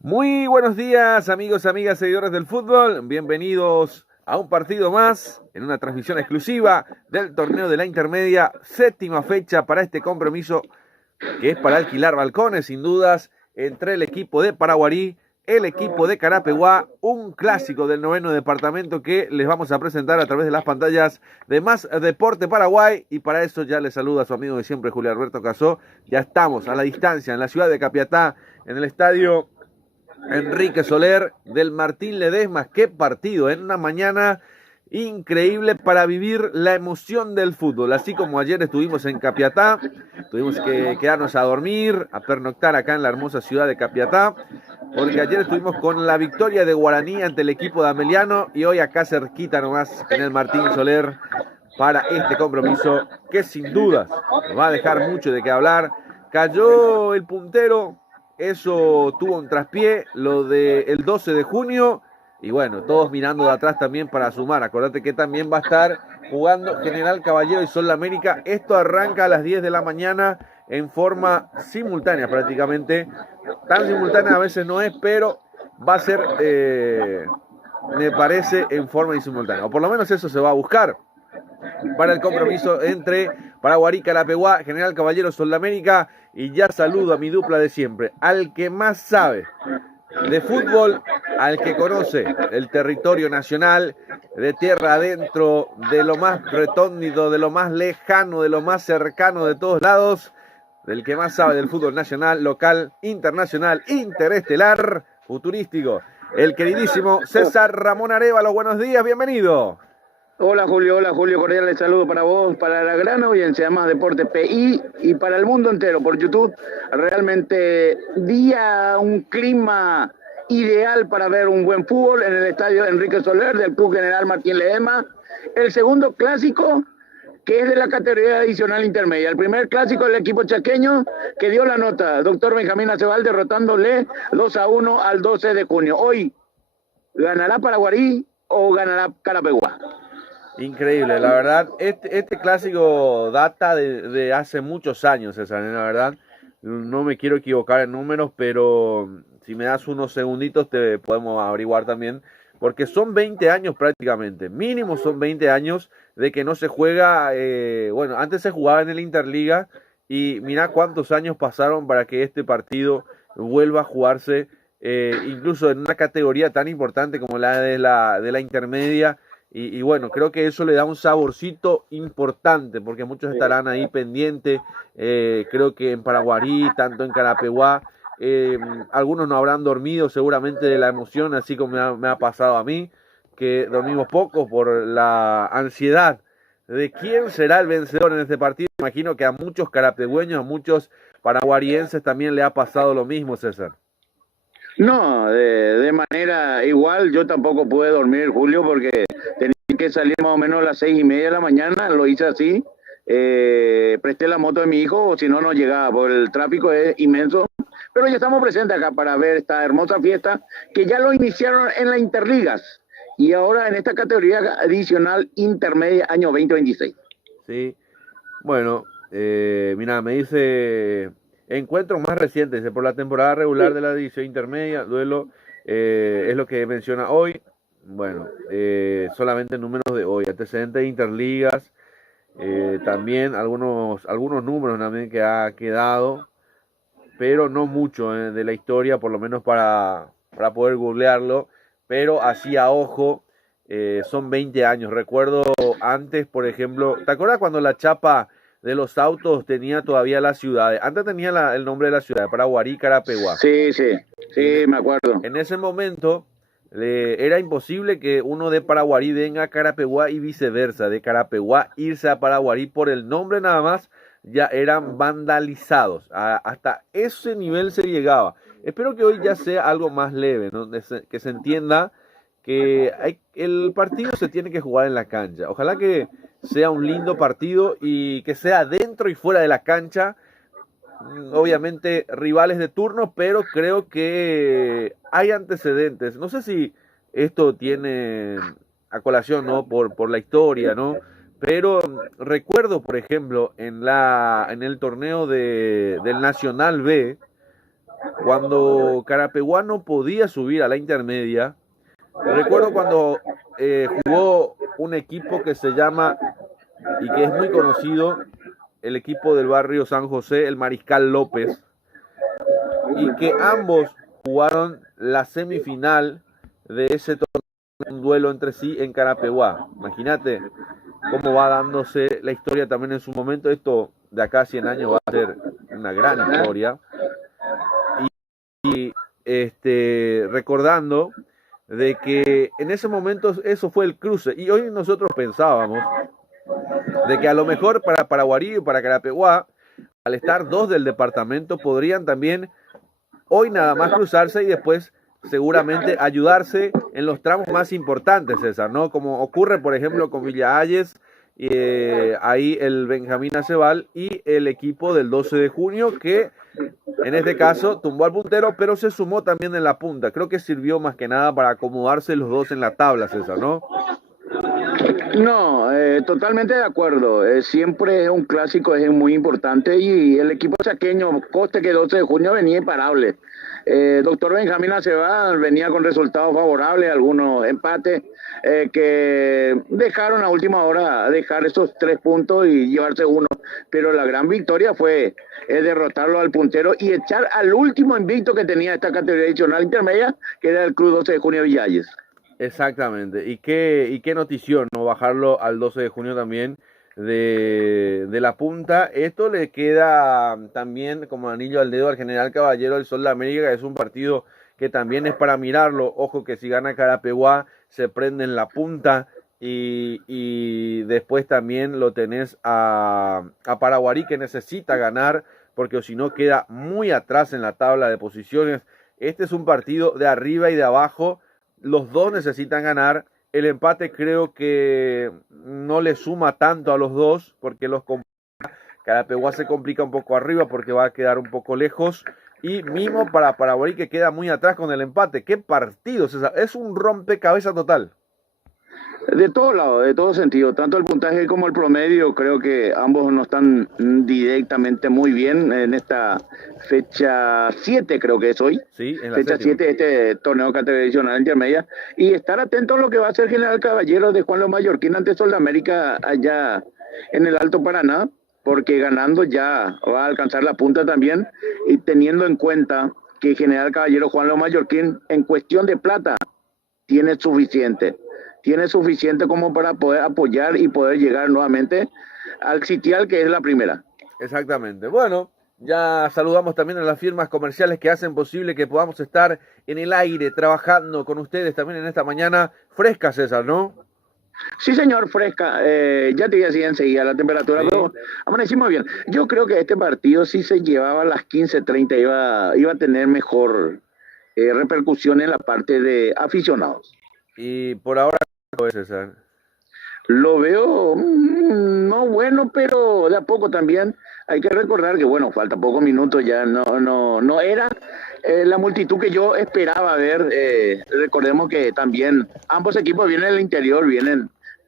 Muy buenos días, amigos, amigas, seguidores del fútbol. Bienvenidos a un partido más en una transmisión exclusiva del torneo de la intermedia. Séptima fecha para este compromiso que es para alquilar balcones, sin dudas, entre el equipo de Paraguarí, el equipo de Carapeguá, un clásico del noveno departamento que les vamos a presentar a través de las pantallas de Más Deporte Paraguay. Y para eso ya les saluda a su amigo de siempre, Julio Alberto Casó. Ya estamos a la distancia en la ciudad de Capiatá, en el estadio Enrique Soler del Martín Ledesma. Qué partido, en una mañana increíble para vivir la emoción del fútbol. Así como ayer estuvimos en Capiatá, tuvimos que quedarnos a dormir, a pernoctar acá en la hermosa ciudad de Capiatá, porque ayer estuvimos con la victoria de Guaraní ante el equipo de Ameliano y hoy acá cerquita nomás en el Martín Soler para este compromiso que sin dudas nos va a dejar mucho de qué hablar. Cayó el puntero. Eso tuvo un traspié, lo del 12 de junio. Y bueno, todos mirando de atrás también para sumar. Acordate que también va a estar jugando General Caballero y Sol América. Esto arranca a las 10 de la mañana en forma simultánea prácticamente. Tan simultánea a veces no es, pero va a ser, me parece, en forma insimultánea. O por lo menos eso se va a buscar para el compromiso entre Paraguarí, Carapeguá, General Caballero, Sol América. Y ya saludo a mi dupla de siempre, al que más sabe de fútbol, al que conoce el territorio nacional, de tierra adentro, de lo más recóndito, de lo más lejano, de lo más cercano de todos lados, del que más sabe del fútbol nacional, local, internacional, interestelar, futurístico, el queridísimo César Ramón Arévalo. Buenos días, bienvenido. Hola Julio, cordiales saludos para vos, para la gran audiencia de Más Deporte PI y para el mundo entero por YouTube. Realmente un clima ideal para ver un buen fútbol en el estadio Enrique Soler del Club General Martín Ledesma. El segundo clásico, que es de la categoría adicional intermedia. El primer clásico del equipo chaqueño que dio la nota, doctor Benjamín Acebal, derrotándole 2-1 al 12 de junio. Hoy, ¿ganará Paraguarí o ganará Carapeguá? Increíble, la verdad, este clásico data de hace muchos años, César, la verdad, no me quiero equivocar en números, pero si me das unos segunditos te podemos averiguar también, porque son 20 años prácticamente, mínimo son 20 años de que no se juega, bueno, antes se jugaba en el Interliga y mira cuántos años pasaron para que este partido vuelva a jugarse, incluso en una categoría tan importante como la de la intermedia. Y bueno, creo que eso le da un saborcito importante, porque muchos estarán ahí pendientes. Creo que en Paraguarí, tanto en Carapeguá, algunos no habrán dormido seguramente de la emoción, así como me ha pasado a mí, que dormimos poco por la ansiedad de quién será el vencedor en este partido. Imagino que a muchos carapegueños, a muchos paraguarienses también le ha pasado lo mismo, César. No, de manera igual, yo tampoco pude dormir, Julio, porque tenía que salir más o menos a las 6:30 de la mañana, lo hice así, presté la moto de mi hijo, o si no, no llegaba, porque el tráfico es inmenso, pero ya estamos presentes acá para ver esta hermosa fiesta, que ya lo iniciaron en la Interligas, y ahora en esta categoría adicional intermedia, año 2026. Sí, bueno, mira, me dice... Encuentros más recientes, por la temporada regular de la división intermedia, duelo, es lo que menciona hoy. Bueno, solamente números de hoy, antecedentes de interligas, también algunos números también que ha quedado, pero no mucho de la historia, por lo menos para poder googlearlo, pero así a ojo, son 20 años. Recuerdo antes, por ejemplo, ¿te acuerdas cuando la chapa de los autos tenía todavía las ciudades? Antes tenía el nombre de la ciudad, Paraguarí, Carapeguá. Sí, me acuerdo. En ese momento era imposible que uno de Paraguarí venga a Carapeguá y viceversa, de Carapeguá irse a Paraguarí por el nombre nada más, ya eran vandalizados. Hasta ese nivel se llegaba. Espero que hoy ya sea algo más leve, ¿no? Que se entienda que el partido se tiene que jugar en la cancha. Ojalá que sea un lindo partido y que sea dentro y fuera de la cancha. Obviamente rivales de turno, pero creo que hay antecedentes. No sé si esto tiene a colación, ¿no? Por la historia, ¿no? Pero recuerdo, por ejemplo, en el torneo del Nacional B, cuando Carapeguá no podía subir a la intermedia. Recuerdo cuando jugó un equipo que se llama, y que es muy conocido, el equipo del barrio San José, el Mariscal López, y que ambos jugaron la semifinal de ese torneo, un duelo entre sí en Carapeguá. Imagínate cómo va dándose la historia también en su momento. Esto de acá a 100 años va a ser una gran historia. Y recordando de que en ese momento eso fue el cruce. Y hoy nosotros pensábamos de que a lo mejor para Paraguarí y para Carapeguá, al estar dos del departamento, podrían también hoy nada más cruzarse y después seguramente ayudarse en los tramos más importantes, César, ¿no? Como ocurre, por ejemplo, con Villa Ayes, ahí el Benjamín Acebal y el equipo del 12 de junio, que en este caso tumbó al puntero, pero se sumó también en la punta. Creo que sirvió más que nada para acomodarse los dos en la tabla, César, ¿no? No, totalmente de acuerdo. Siempre es un clásico, es muy importante y el equipo chaqueño, coste que 12 de junio venía imparable. Doctor Benjamín Acebal venía con resultados favorables, algunos empates que dejaron a última hora dejar esos 3 puntos y llevarse uno. Pero la gran victoria fue derrotarlo al puntero y echar al último invicto que tenía esta categoría adicional intermedia, que era el Club 12 de junio Villalles. Exactamente. Y qué notición, ¿no? Bajarlo al 12 de junio también de la punta. Esto le queda también como anillo al dedo al General Caballero del Sol de América, que es un partido que también es para mirarlo. Ojo que si gana Carapeguá se prende en la punta y después también lo tenés a Paraguarí, que necesita ganar porque si no queda muy atrás en la tabla de posiciones. Este es un partido de arriba y de abajo. Los dos necesitan ganar. El empate creo que no le suma tanto a los dos, porque Carapeguá se complica un poco arriba porque va a quedar un poco lejos. Y mismo para Paraguay, que queda muy atrás con el empate. ¡Qué partido, César! Es un rompecabezas total. De todo lado, de todo sentido, tanto el puntaje como el promedio, creo que ambos no están directamente muy bien en esta fecha 7, creo que es hoy. Sí, en la fecha séptima. 7 de este torneo tradicional intermedia. Y estar atento a lo que va a hacer General Caballero de Juan Los Mallorquín ante Sol de América allá en el Alto Paraná, porque ganando ya va a alcanzar la punta también, y teniendo en cuenta que General Caballero Juan Los Mallorquín en cuestión de plata tiene suficiente como para poder apoyar y poder llegar nuevamente al sitial que es la primera. Exactamente. Bueno, ya saludamos también a las firmas comerciales que hacen posible que podamos estar en el aire trabajando con ustedes también en esta mañana fresca, César, ¿no? Sí, señor, fresca. Ya te iba a decir enseguida la temperatura, sí. Pero amanecimos bien. Yo creo que este partido, si se llevaba a las 15:30, iba a tener mejor repercusión en la parte de aficionados. Y por ahora, ¿cómo es, César? Lo veo no bueno, pero de a poco también. Hay que recordar que, bueno, falta pocos minutos, ya no era la multitud que yo esperaba ver. Recordemos que también ambos equipos vienen del interior,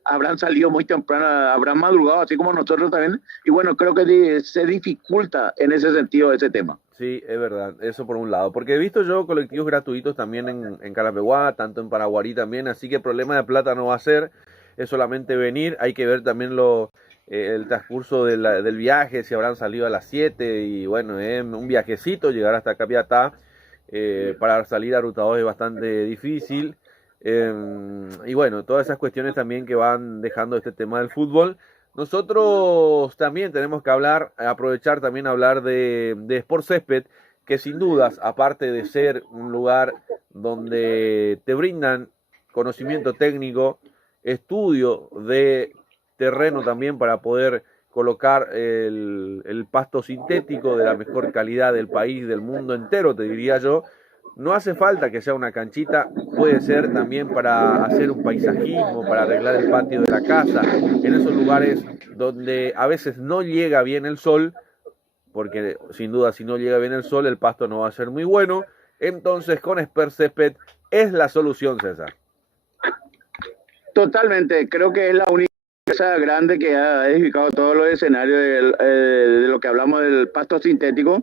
habrán salido muy temprano, habrán madrugado, así como nosotros también. Y bueno, creo que se dificulta en ese sentido ese tema. Sí, es verdad, eso por un lado. Porque he visto yo colectivos gratuitos también en Carapeguá, tanto en Paraguarí también, así que problema de plata no va a ser, es solamente venir. Hay que ver también el transcurso del viaje, si habrán salido a las 7 y bueno, un viajecito, llegar hasta Capiatá, para salir a Ruta 2 es bastante difícil. Y bueno, todas esas cuestiones también que van dejando este tema del fútbol. Nosotros también tenemos que aprovechar también hablar de Sport Césped, que sin dudas, aparte de ser un lugar donde te brindan conocimiento técnico, estudio de terreno también para poder colocar el pasto sintético de la mejor calidad del país, del mundo entero, te diría yo. No hace falta que sea una canchita, puede ser también para hacer un paisajismo, para arreglar el patio de la casa, en esos lugares donde a veces no llega bien el sol, porque sin duda si no llega bien el sol el pasto no va a ser muy bueno. Entonces con Sport Césped es la solución, César. Totalmente, creo que es la única empresa grande que ha edificado todos los escenarios de lo que hablamos del pasto sintético,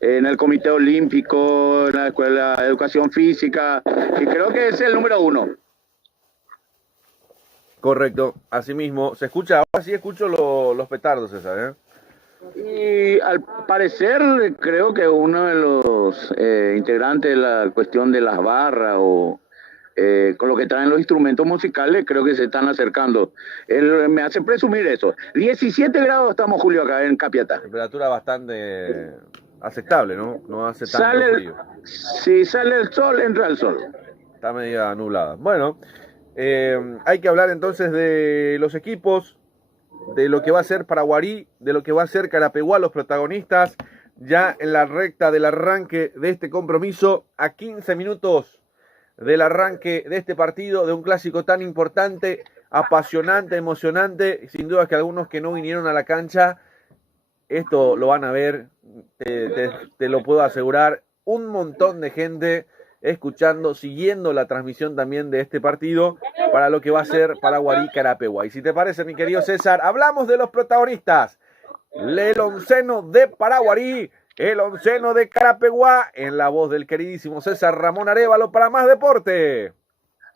en el Comité Olímpico, en la Escuela de Educación Física, y creo que es el número uno. Correcto, así mismo. Se escucha, ahora sí escucho los petardos, César, Y al parecer creo que uno de los integrantes de la cuestión de las barras o con lo que traen los instrumentos musicales, creo que se están acercando. Él me hace presumir eso. 17 grados estamos, Julio, acá en Capiatá. Temperatura bastante aceptable, ¿no? No hace tanto frío. Si sale el sol, entra el sol. Está media nublada. Bueno, hay que hablar entonces de los equipos, de lo que va a ser Paraguarí, de lo que va a ser Carapeguá, los protagonistas, ya en la recta del arranque de este compromiso, a 15 minutos del arranque de este partido, de un clásico tan importante, apasionante, emocionante. Sin duda que algunos que no vinieron a la cancha, esto lo van a ver, te lo puedo asegurar, un montón de gente escuchando, siguiendo la transmisión también de este partido para lo que va a ser Paraguarí Carapeguá. Y si te parece, mi querido César, hablamos de los protagonistas. El onceno de Paraguarí, el onceno de Carapeguá, en la voz del queridísimo César Ramón Arévalo para Más Deporte.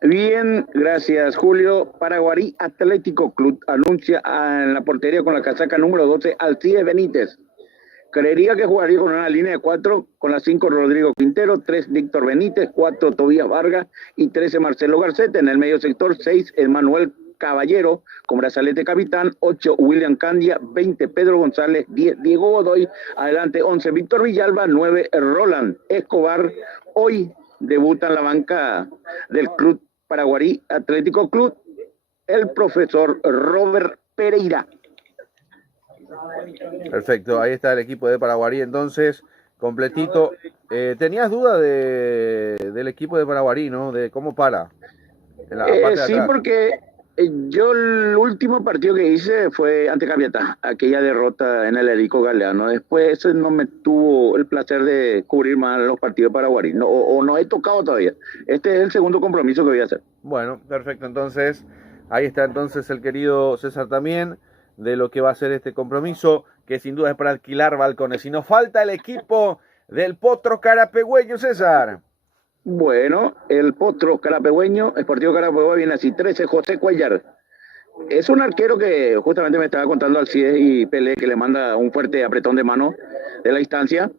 Bien, gracias, Julio. Paraguarí Atlético Club anuncia en la portería con la casaca número 12 Alcides Benítez. Creería que jugaría con una línea de 4, con las 5 Rodrigo Quintero, 3 Víctor Benítez, 4 Tobías Vargas y 13 Marcelo Garcete. En el medio sector, 6 Emmanuel Caballero con brazalete capitán, 8 William Candia, 20 Pedro González, 10 Diego Godoy, adelante 11 Víctor Villalba, 9 Roland Escobar. Hoy debuta en la banca del Club Paraguarí Atlético Club el profesor Robert Pereira. Perfecto, ahí está el equipo de Paraguarí entonces, completito. ¿Tenías duda del equipo de Paraguarí, no? De cómo para. En la parte de Sí, atrás. porque yo el último partido que hice fue ante Capiatá, aquella derrota en el Erico Galeano. Después no me tuvo el placer de cubrir más los partidos de Paraguarí, no, o no he tocado todavía. Este es el segundo compromiso que voy a hacer. Bueno, perfecto, entonces ahí está entonces el querido César también, de lo que va a ser este compromiso, que sin duda es para alquilar balcones. Y nos falta el equipo del Potro Carapegüeño, César. Bueno, el Potro Carapegüeño, Sportivo Carapeguá, viene así, 13 José Cuellar. Es un arquero que justamente me estaba contando Alcides y Pelé, que le manda un fuerte apretón de mano de la instancia.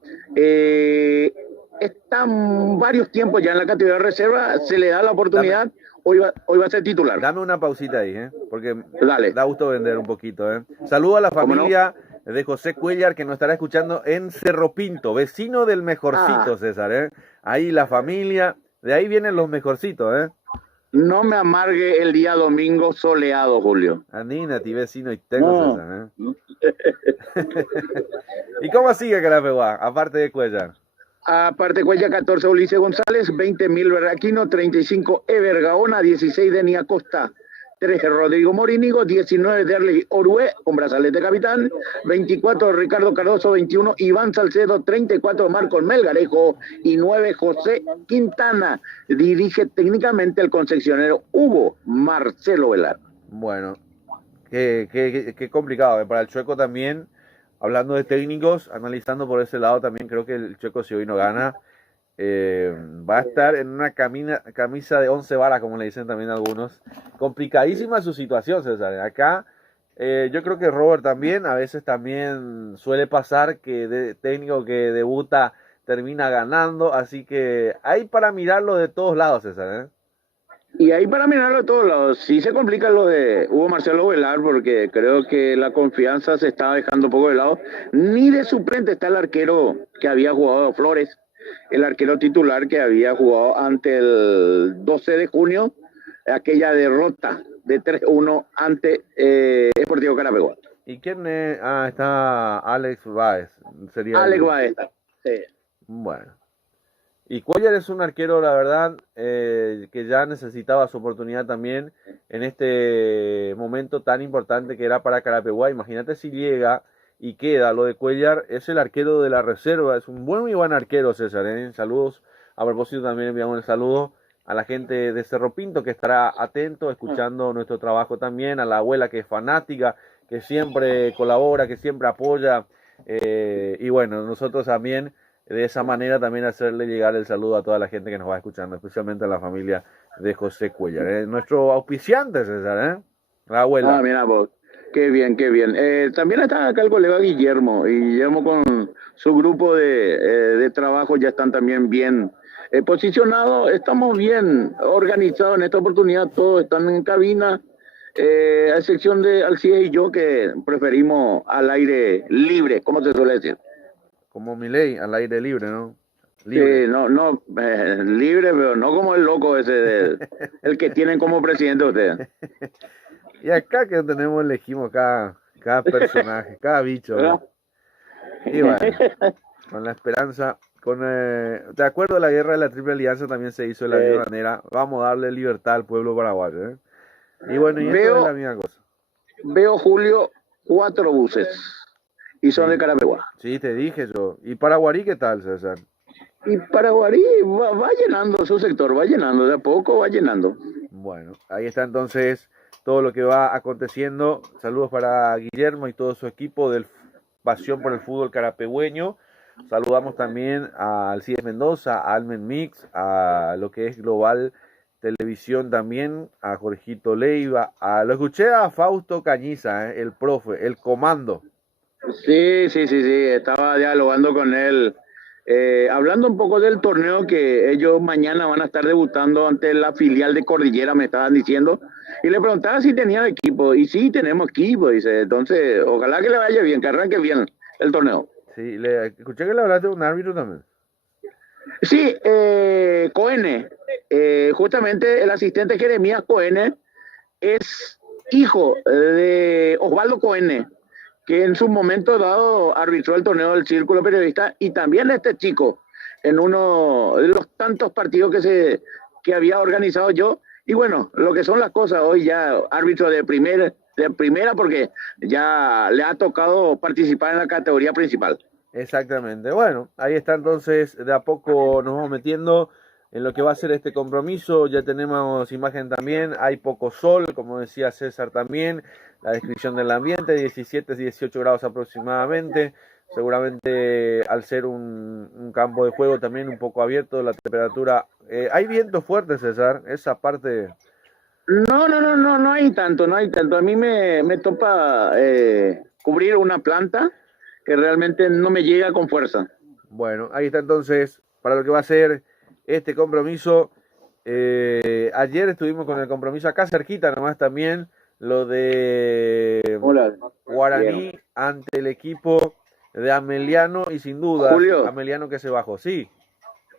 Están varios tiempos ya en la categoría de reserva, se le da la oportunidad. Hoy va a ser titular. Dame una pausita ahí, porque Dale. Da gusto vender un poquito. Saludo a la familia de José Cuellar, que nos estará escuchando en Cerro Pinto, vecino del Mejorcito, César. Ahí la familia, de ahí vienen los mejorcitos. No me amargue el día domingo soleado, Julio. Anímate, vecino, y tengo César. ¿Y cómo sigue Carapeguá, aparte de Cuellar? Aparte Cuellar, 14 Ulises González, 20 Milber Aquino, 35 Ever Gaona, 16 Deni Acosta, 13 Rodrigo Morínigo, 19 Derley Orué con brazalete capitán, 24 Ricardo Cardoso, 21 Iván Salcedo, 34 Marcos Melgarejo y 9 José Quintana. Dirige técnicamente el concesionero Hugo Marcelo Velar. Bueno, qué complicado, para el Chueco también. Hablando de técnicos, analizando por ese lado también, creo que el Chueco, si hoy no gana, va a estar en una camisa de 11 varas, como le dicen también algunos. Complicadísima su situación, César. Acá yo creo que Robert también, a veces también suele pasar que de técnico que debuta termina ganando, así que hay para mirarlo de todos lados, César. Y ahí para mirarlo de todos lados, sí se complica lo de Hugo Marcelo Velar, porque creo que la confianza se está dejando un poco de lado. Ni de suplente está el arquero que había jugado Flores, el arquero titular que había jugado ante el 12 de junio, aquella derrota de 3-1 ante Sportivo Carapeguá. ¿Y quién es? Está Alex Báez. Alex Báez, sí. Bueno. Y Cuellar es un arquero, la verdad, que ya necesitaba su oportunidad también en este momento tan importante que era para Carapeguá. Imagínate si llega y queda. Lo de Cuellar es el arquero de la reserva, es un muy buen arquero, César. Saludos, a propósito también enviamos el saludo a la gente de Cerro Pinto que estará atento, escuchando nuestro trabajo también, a la abuela que es fanática, que siempre colabora, que siempre apoya, y bueno, nosotros también de esa manera también hacerle llegar el saludo a toda la gente que nos va escuchando, especialmente a la familia de José Cuellar, nuestro auspiciante, César, la abuela. Mira vos, qué bien, qué bien. También está acá el colega Guillermo, y Guillermo con su grupo de trabajo ya están también bien posicionados. Estamos bien organizados en esta oportunidad, todos están en cabina, a excepción de Alcides y yo, que preferimos al aire libre, ¿cómo se suele decir? Como Milei, al aire libre, ¿no? Libre. Sí, no, libre, pero no como el loco ese, el que tienen como presidente ustedes. Y acá que tenemos, elegimos cada personaje, cada bicho, ¿no? Y bueno, con la esperanza, de acuerdo a la guerra de la Triple Alianza también se hizo de la misma manera, vamos a darle libertad al pueblo paraguayo, ¿eh? Y bueno, y esto es la misma cosa. Veo, Julio, 4 buses y son de Carapeguá. Sí, te dije yo. ¿Y Paraguarí qué tal, César? Y Paraguarí va llenando su sector, va llenando, de a poco va llenando. Bueno, ahí está entonces todo lo que va aconteciendo. Saludos para Guillermo y todo su equipo del Pasión por el Fútbol Carapegüeño. Saludamos también a Alcides Mendoza, a Almen Mix, a lo que es Global Televisión también, a Jorgito Leiva, lo escuché a Fausto Cañiza, el profe, el comando. Sí, estaba dialogando con él, hablando un poco del torneo que ellos mañana van a estar debutando ante la filial de Cordillera, me estaban diciendo, y le preguntaba si tenían equipo, y sí, tenemos equipo, dice, entonces, ojalá que le vaya bien, que arranque bien el torneo. Sí, escuché que le hablaste de un árbitro también. Sí, Coene, justamente el asistente Jeremías Coene es hijo de Osvaldo Coene, que en su momento dado arbitró el torneo del Círculo Periodista, y también este chico en uno de los tantos partidos que había organizado yo. Y bueno, lo que son las cosas, hoy ya árbitro de primera porque ya le ha tocado participar en la categoría principal. Exactamente. Bueno, ahí está entonces, de a poco nos vamos metiendo en lo que va a ser este compromiso. Ya tenemos imagen también, hay poco sol, como decía César también, la descripción del ambiente, 17, 18 grados aproximadamente. Seguramente al ser un campo de juego también un poco abierto, la temperatura... hay viento fuerte, César, esa parte... No hay tanto, no hay tanto. A mí me topa cubrir una planta que realmente no me llega con fuerza. Bueno, ahí está entonces, para lo que va a ser este compromiso. Ayer estuvimos con el compromiso acá cerquita nomás también, lo de Guaraní ante el equipo de Ameliano, y sin duda, Julio, Ameliano que se bajó, sí.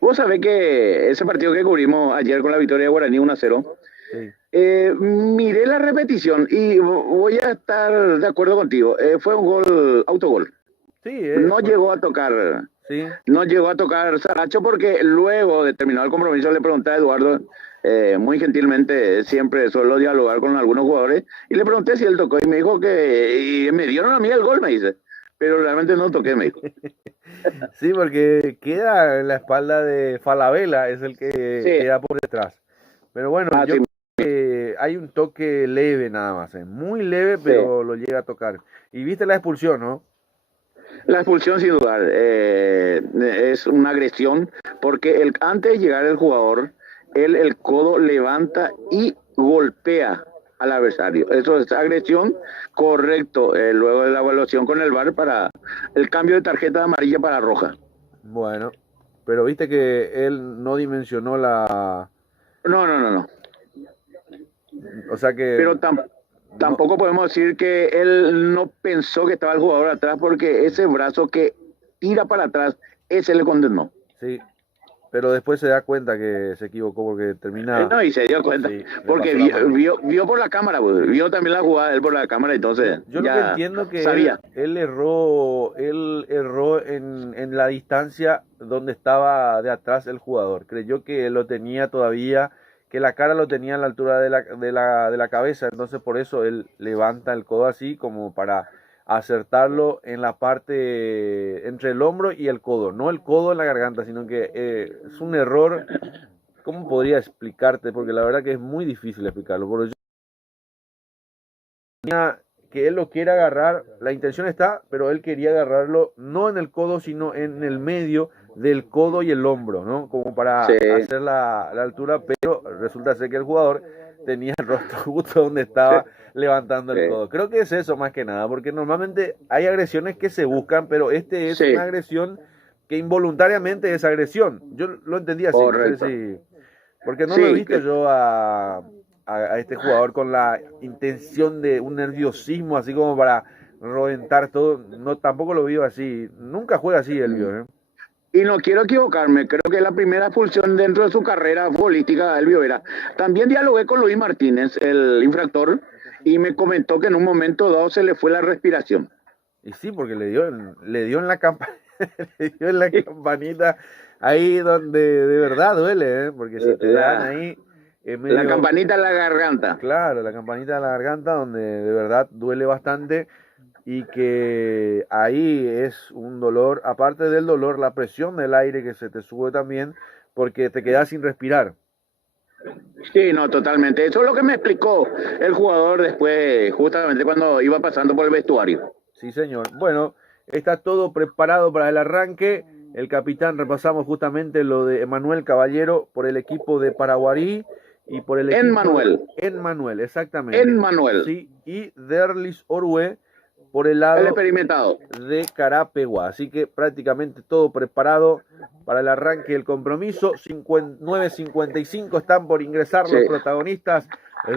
Vos sabés que ese partido que cubrimos ayer con la victoria de Guaraní 1-0, Sí. Miré la repetición y voy a estar de acuerdo contigo. Fue un gol, autogol. Sí, no llegó a tocar. Sí. No llegó a tocar Saracho, porque luego de terminar el compromiso le pregunté a Eduardo, muy gentilmente, siempre suelo dialogar con algunos jugadores, y le pregunté si él tocó, y me dijo que, y me dieron a mí el gol, me dice, pero realmente no toqué, me dijo. Sí, porque queda en la espalda de Falabella, es el que Sí. queda por detrás. Pero bueno, yo creo que hay un toque leve nada más, muy leve, pero lo llega a tocar. Y viste la expulsión, ¿no? La expulsión, sin dudar, es una agresión, porque antes de llegar el jugador, el codo levanta y golpea al adversario. Eso es agresión, correcto. Luego de la evaluación con el VAR para el cambio de tarjeta amarilla para roja. Bueno, pero viste que él no dimensionó la... No. O sea que... Pero tampoco podemos decir que él no pensó que estaba el jugador atrás, porque ese brazo que tira para atrás, ese le condenó. Sí, pero después se da cuenta que se equivocó porque termina... No, y se dio cuenta, sí, porque vio por la cámara, pues, vio también la jugada de él por la cámara, entonces yo ya lo que entiendo que sabía. Él erró en la distancia donde estaba de atrás el jugador. Creyó que lo tenía todavía, que la cara lo tenía a la altura de la cabeza, entonces por eso él levanta el codo así como para acertarlo en la parte entre el hombro y el codo, no el codo en la garganta, sino que es un error ¿cómo podría explicarte? Porque la verdad que es muy difícil explicarlo. Porque que él lo quiere agarrar, la intención está, pero él quería agarrarlo no en el codo, sino en el medio del codo y el hombro, ¿no? Como para hacer la altura, pero resulta ser que el jugador tenía el rostro justo donde estaba levantando el codo. Creo que es eso más que nada, porque normalmente hay agresiones que se buscan, pero este es una agresión que involuntariamente es agresión. Yo lo entendí así, no sé si... Porque no lo he visto yo a este jugador con la intención de un nerviosismo así como para reventar todo. No, tampoco lo vio así. Nunca juega así Elvio, ¿eh? Y no quiero equivocarme, creo que la primera expulsión dentro de su carrera futbolística de Elvio Vera. También dialogué con Luis Martínez, el infractor, y me comentó que en un momento dado se le fue la respiración. Y sí, porque le dio en la le dio en la campanita ahí donde de verdad duele, ¿eh? Porque si te dan ahí... Medio, la campanita en la garganta. Claro, la campanita en la garganta donde de verdad duele bastante y que ahí es un dolor, aparte del dolor, la presión del aire que se te sube también porque te quedas sin respirar. Sí, no, totalmente. Eso es lo que me explicó el jugador después, justamente cuando iba pasando por el vestuario. Sí, señor. Bueno, está todo preparado para el arranque. El capitán, repasamos justamente lo de Emanuel Caballero por el equipo de Paraguarí. Y por el equipo En Manuel, exactamente. En Manuel. Sí, y Derlis Orue por el lado experimentado de Carapeguá. Así que prácticamente todo preparado para el arranque del compromiso. 9:55 están por ingresar los protagonistas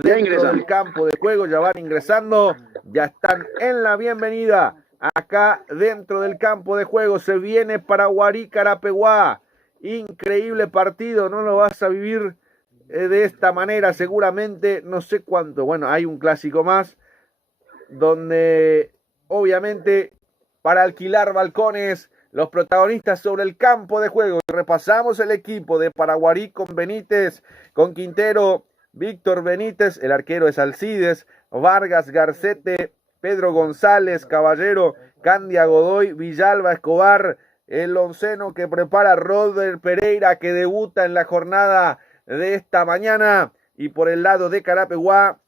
dentro del campo de juego. Ya van ingresando, ya están en la bienvenida. Acá dentro del campo de juego se viene Paraguarí Carapeguá. Increíble partido, no lo vas a vivir de esta manera seguramente, no sé cuánto. Bueno, hay un clásico más donde obviamente para alquilar balcones los protagonistas sobre el campo de juego. Repasamos el equipo de Paraguarí con Benítez, con Quintero, Víctor Benítez, el arquero es Alcides, Vargas, Garcete, Pedro González, Caballero, Candia Godoy, Villalba, Escobar, el onceno que prepara Roder Pereira, que debuta en la jornada de esta mañana. Y por el lado de Carapeguá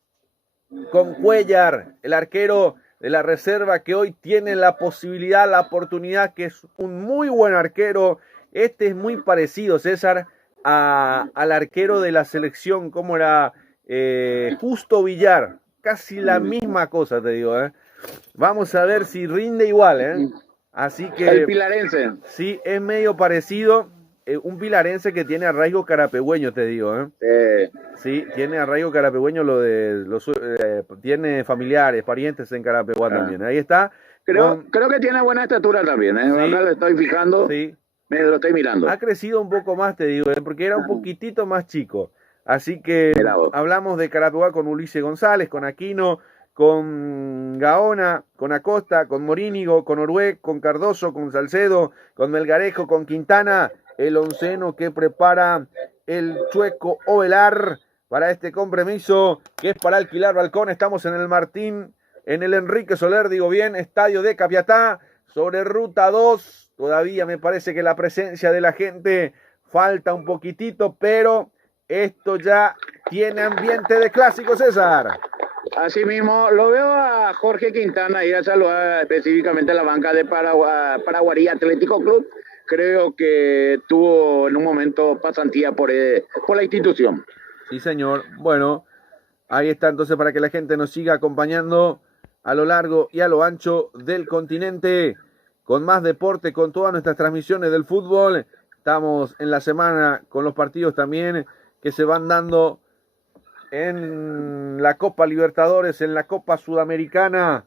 con Cuellar, el arquero de la reserva que hoy tiene la posibilidad, la oportunidad, que es un muy buen arquero. Este es muy parecido, César, al arquero de la selección, como era Justo Villar, casi la misma cosa te digo, ¿eh? Vamos a ver si rinde igual, ¿eh? Así que el pilarense. Sí, es medio parecido. Un pilarense que tiene arraigo carapegüeño, te digo, ¿eh? Sí, tiene arraigo carapegüeño, tiene familiares, parientes en Carapeguá también. Ahí está. Creo que tiene buena estatura también, ¿eh? Sí, ahora lo estoy fijando, sí. Me lo estoy mirando. Ha crecido un poco más, te digo, porque era un poquitito más chico. Así que hablamos de Carapeguá con Ulises González, con Aquino, con Gaona, con Acosta, con Morínigo, con Orue, con Cardoso, con Salcedo, con Melgarejo, con Quintana. El onceno que prepara el Chueco Ovelar para este compromiso que es para alquilar balcón. Estamos en el Martín, en el Enrique Soler, digo bien, estadio de Capiatá, sobre ruta 2. Todavía me parece que la presencia de la gente falta un poquitito, pero esto ya tiene ambiente de clásico, César. Así mismo, lo veo a Jorge Quintana ir a saludar específicamente a la banca de Paraguarí Atlético Club. Creo que tuvo en un momento pasantía por la institución. Sí, señor. Bueno, ahí está entonces para que la gente nos siga acompañando a lo largo y a lo ancho del continente con más deporte, con todas nuestras transmisiones del fútbol. Estamos en la semana con los partidos también que se van dando en la Copa Libertadores, en la Copa Sudamericana,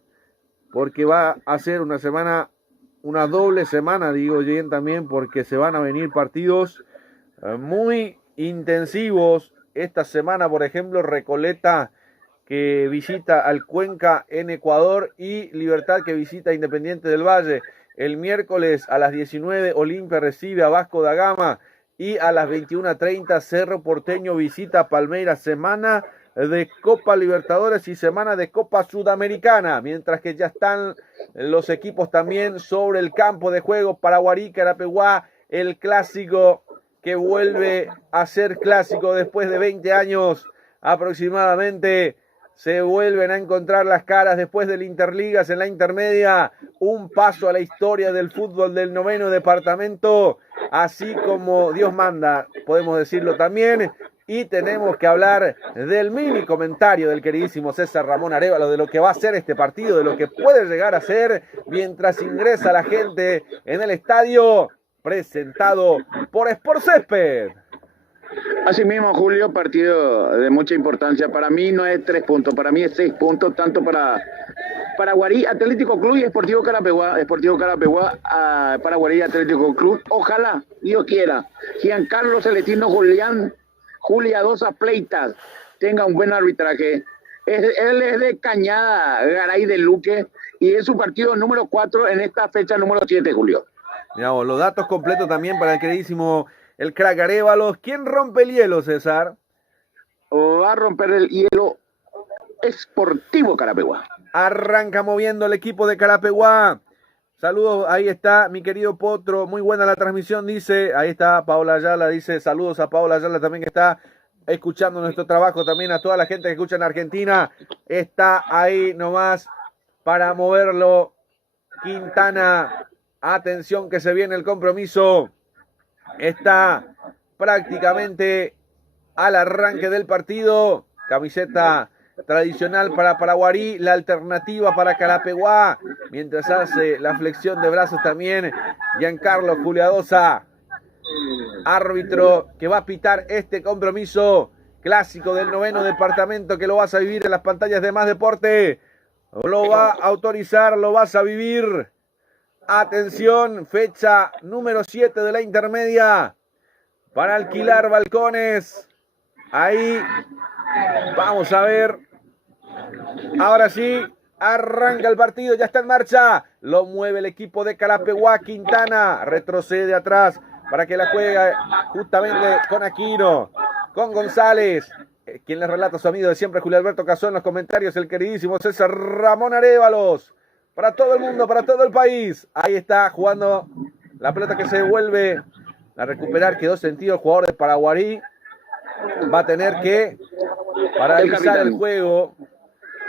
porque va a ser una doble semana, digo bien también, porque se van a venir partidos muy intensivos. Esta semana, por ejemplo, Recoleta que visita al Cuenca en Ecuador y Libertad que visita a Independiente del Valle. El miércoles a las 19 Olimpia recibe a Vasco da Gama y a las 21:30 Cerro Porteño visita a Palmeiras. Semana de Copa Libertadores y semana de Copa Sudamericana, mientras que ya están los equipos también sobre el campo de juego. Paraguarí, Carapeguá, el clásico que vuelve a ser clásico después de 20 años aproximadamente. Se vuelven a encontrar las caras después del Interligas en la intermedia. Un paso a la historia del fútbol del 9º departamento, así como Dios manda, podemos decirlo también. Y tenemos que hablar del mini comentario del queridísimo César Ramón Arévalo, de lo que va a ser este partido, de lo que puede llegar a ser mientras ingresa la gente en el estadio, presentado por Sport Césped. Así mismo, Julio, partido de mucha importancia. Para mí no es 3 puntos, para mí es 6 puntos, tanto para Guarí, Atlético Club y Sportivo Carapeguá. Para Guarí, Atlético Club. Ojalá, Dios quiera, Giancarlo Celestino Juliadosa Pleitas tenga un buen arbitraje. Él es de Cañada, Garay de Luque, y es su partido número 4 en esta fecha número 7, Julio. Miramos, los datos completos también para el queridísimo el crack Arévalos. ¿Quién rompe el hielo, César? Va a romper el hielo Sportivo Carapeguá. Arranca moviendo el equipo de Carapeguá. Saludos, ahí está mi querido Potro. Muy buena la transmisión, dice. Ahí está Paola Ayala, dice. Saludos a Paola Ayala también, que está escuchando nuestro trabajo. También a toda la gente que escucha en Argentina. Está ahí nomás para moverlo Quintana. Atención que se viene el compromiso. Está prácticamente al arranque del partido. Camiseta tradicional para Paraguarí, la alternativa para Carapeguá, mientras hace la flexión de brazos también Giancarlo Juliadosa, árbitro que va a pitar este compromiso clásico del 9º departamento, que lo vas a vivir en las pantallas de Más Deporte. Lo va a autorizar, lo vas a vivir. Atención, fecha número 7 de la intermedia para alquilar balcones. Ahí vamos a ver. Ahora sí, arranca el partido, ya está en marcha. Lo mueve el equipo de Carapeguá. Quintana retrocede atrás para que la juegue justamente con Aquino, con González. Quien les relata, su amigo de siempre, Julio Alberto Cazó, en los comentarios, el queridísimo César Ramón Arévalos. Para todo el mundo, para todo el país. Ahí está jugando la pelota que se devuelve a recuperar. Quedó sentido el jugador de Paraguarí. Va a tener que paralizar el juego.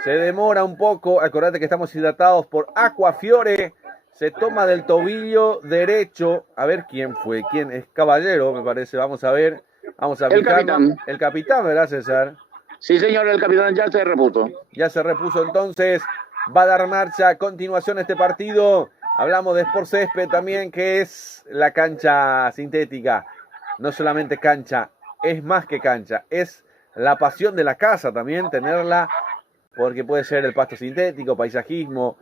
Se demora un poco. Acordate que estamos hidratados por Aquafiore. Se toma del tobillo derecho. A ver quién fue. ¿Quién es? Caballero, me parece. Vamos a ver. Vamos a el capitán. El capitán, ¿verdad, César? Sí, señor, el capitán ya se repuso. Ya se repuso entonces. Va a dar marcha a continuación este partido. Hablamos de Sport Césped también, que es la cancha sintética. No solamente cancha, es más que cancha. Es la pasión de la casa también, tenerla, porque puede ser el pasto sintético, paisajismo,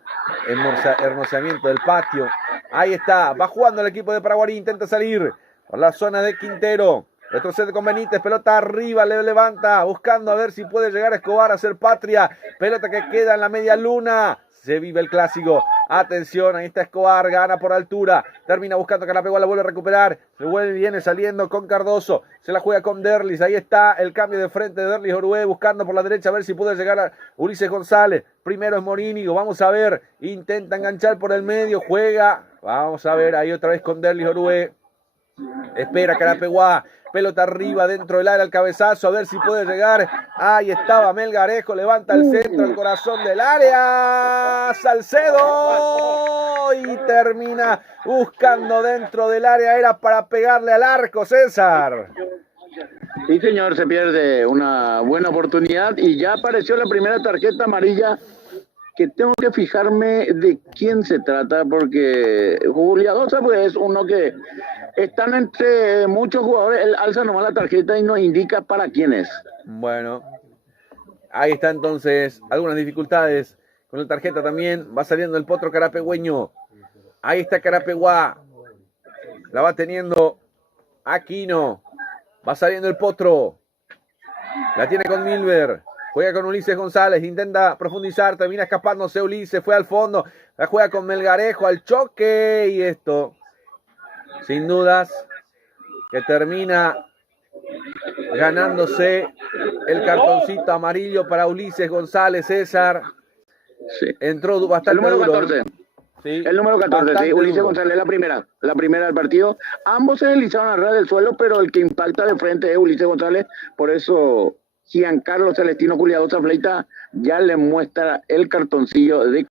hermoseamiento del patio. Ahí está, va jugando el equipo de Paraguarí, intenta salir por la zona de Quintero. Retrocede con Benítez, pelota arriba, le levanta, buscando a ver si puede llegar a Escobar a hacer patria. Pelota que queda en la media luna. Se vive el clásico. Atención, ahí está Escobar, gana por altura. Termina buscando Carapeguá, la vuelve a recuperar. Se vuelve, viene saliendo con Cardoso. Se la juega con Derlis. Ahí está el cambio de frente de Derlis Orué, buscando por la derecha a ver si puede llegar a Ulises González. Primero es Morínigo, vamos a ver. Intenta enganchar por el medio, juega. Vamos a ver, ahí otra vez con Derlis Orué. Espera Carapeguá. Pelota arriba dentro del área, el cabezazo, a ver si puede llegar. Ahí estaba Melgarejo, levanta el centro, el corazón del área. Salcedo. Y termina buscando dentro del área. Era para pegarle al arco, César. Sí, señor, se pierde una buena oportunidad. Y ya apareció la primera tarjeta amarilla, que tengo que fijarme de quién se trata, porque Juliadosa pues es uno que están entre muchos jugadores. Él alza nomás la tarjeta y nos indica para quién es. Bueno, ahí está entonces algunas dificultades con la tarjeta también. Va saliendo el potro carapegüeño. Ahí está Carapeguá. La va teniendo Aquino. Va saliendo el potro. La tiene con Milber. Juega con Ulises González, intenta profundizar, termina escapándose Ulises, fue al fondo, la juega con Melgarejo, al choque, y esto, sin dudas, que termina ganándose el cartoncito amarillo para Ulises González, César. Sí. Entró bastante el número duro. 14. Sí, El número 14, sí, bastante Ulises duro. González, la primera del partido. Ambos se deslizaron a ras del suelo, pero el que impacta de frente es Ulises González. Por eso Giancarlo Celestino Culiadosa Fleita ya le muestra el cartoncillo de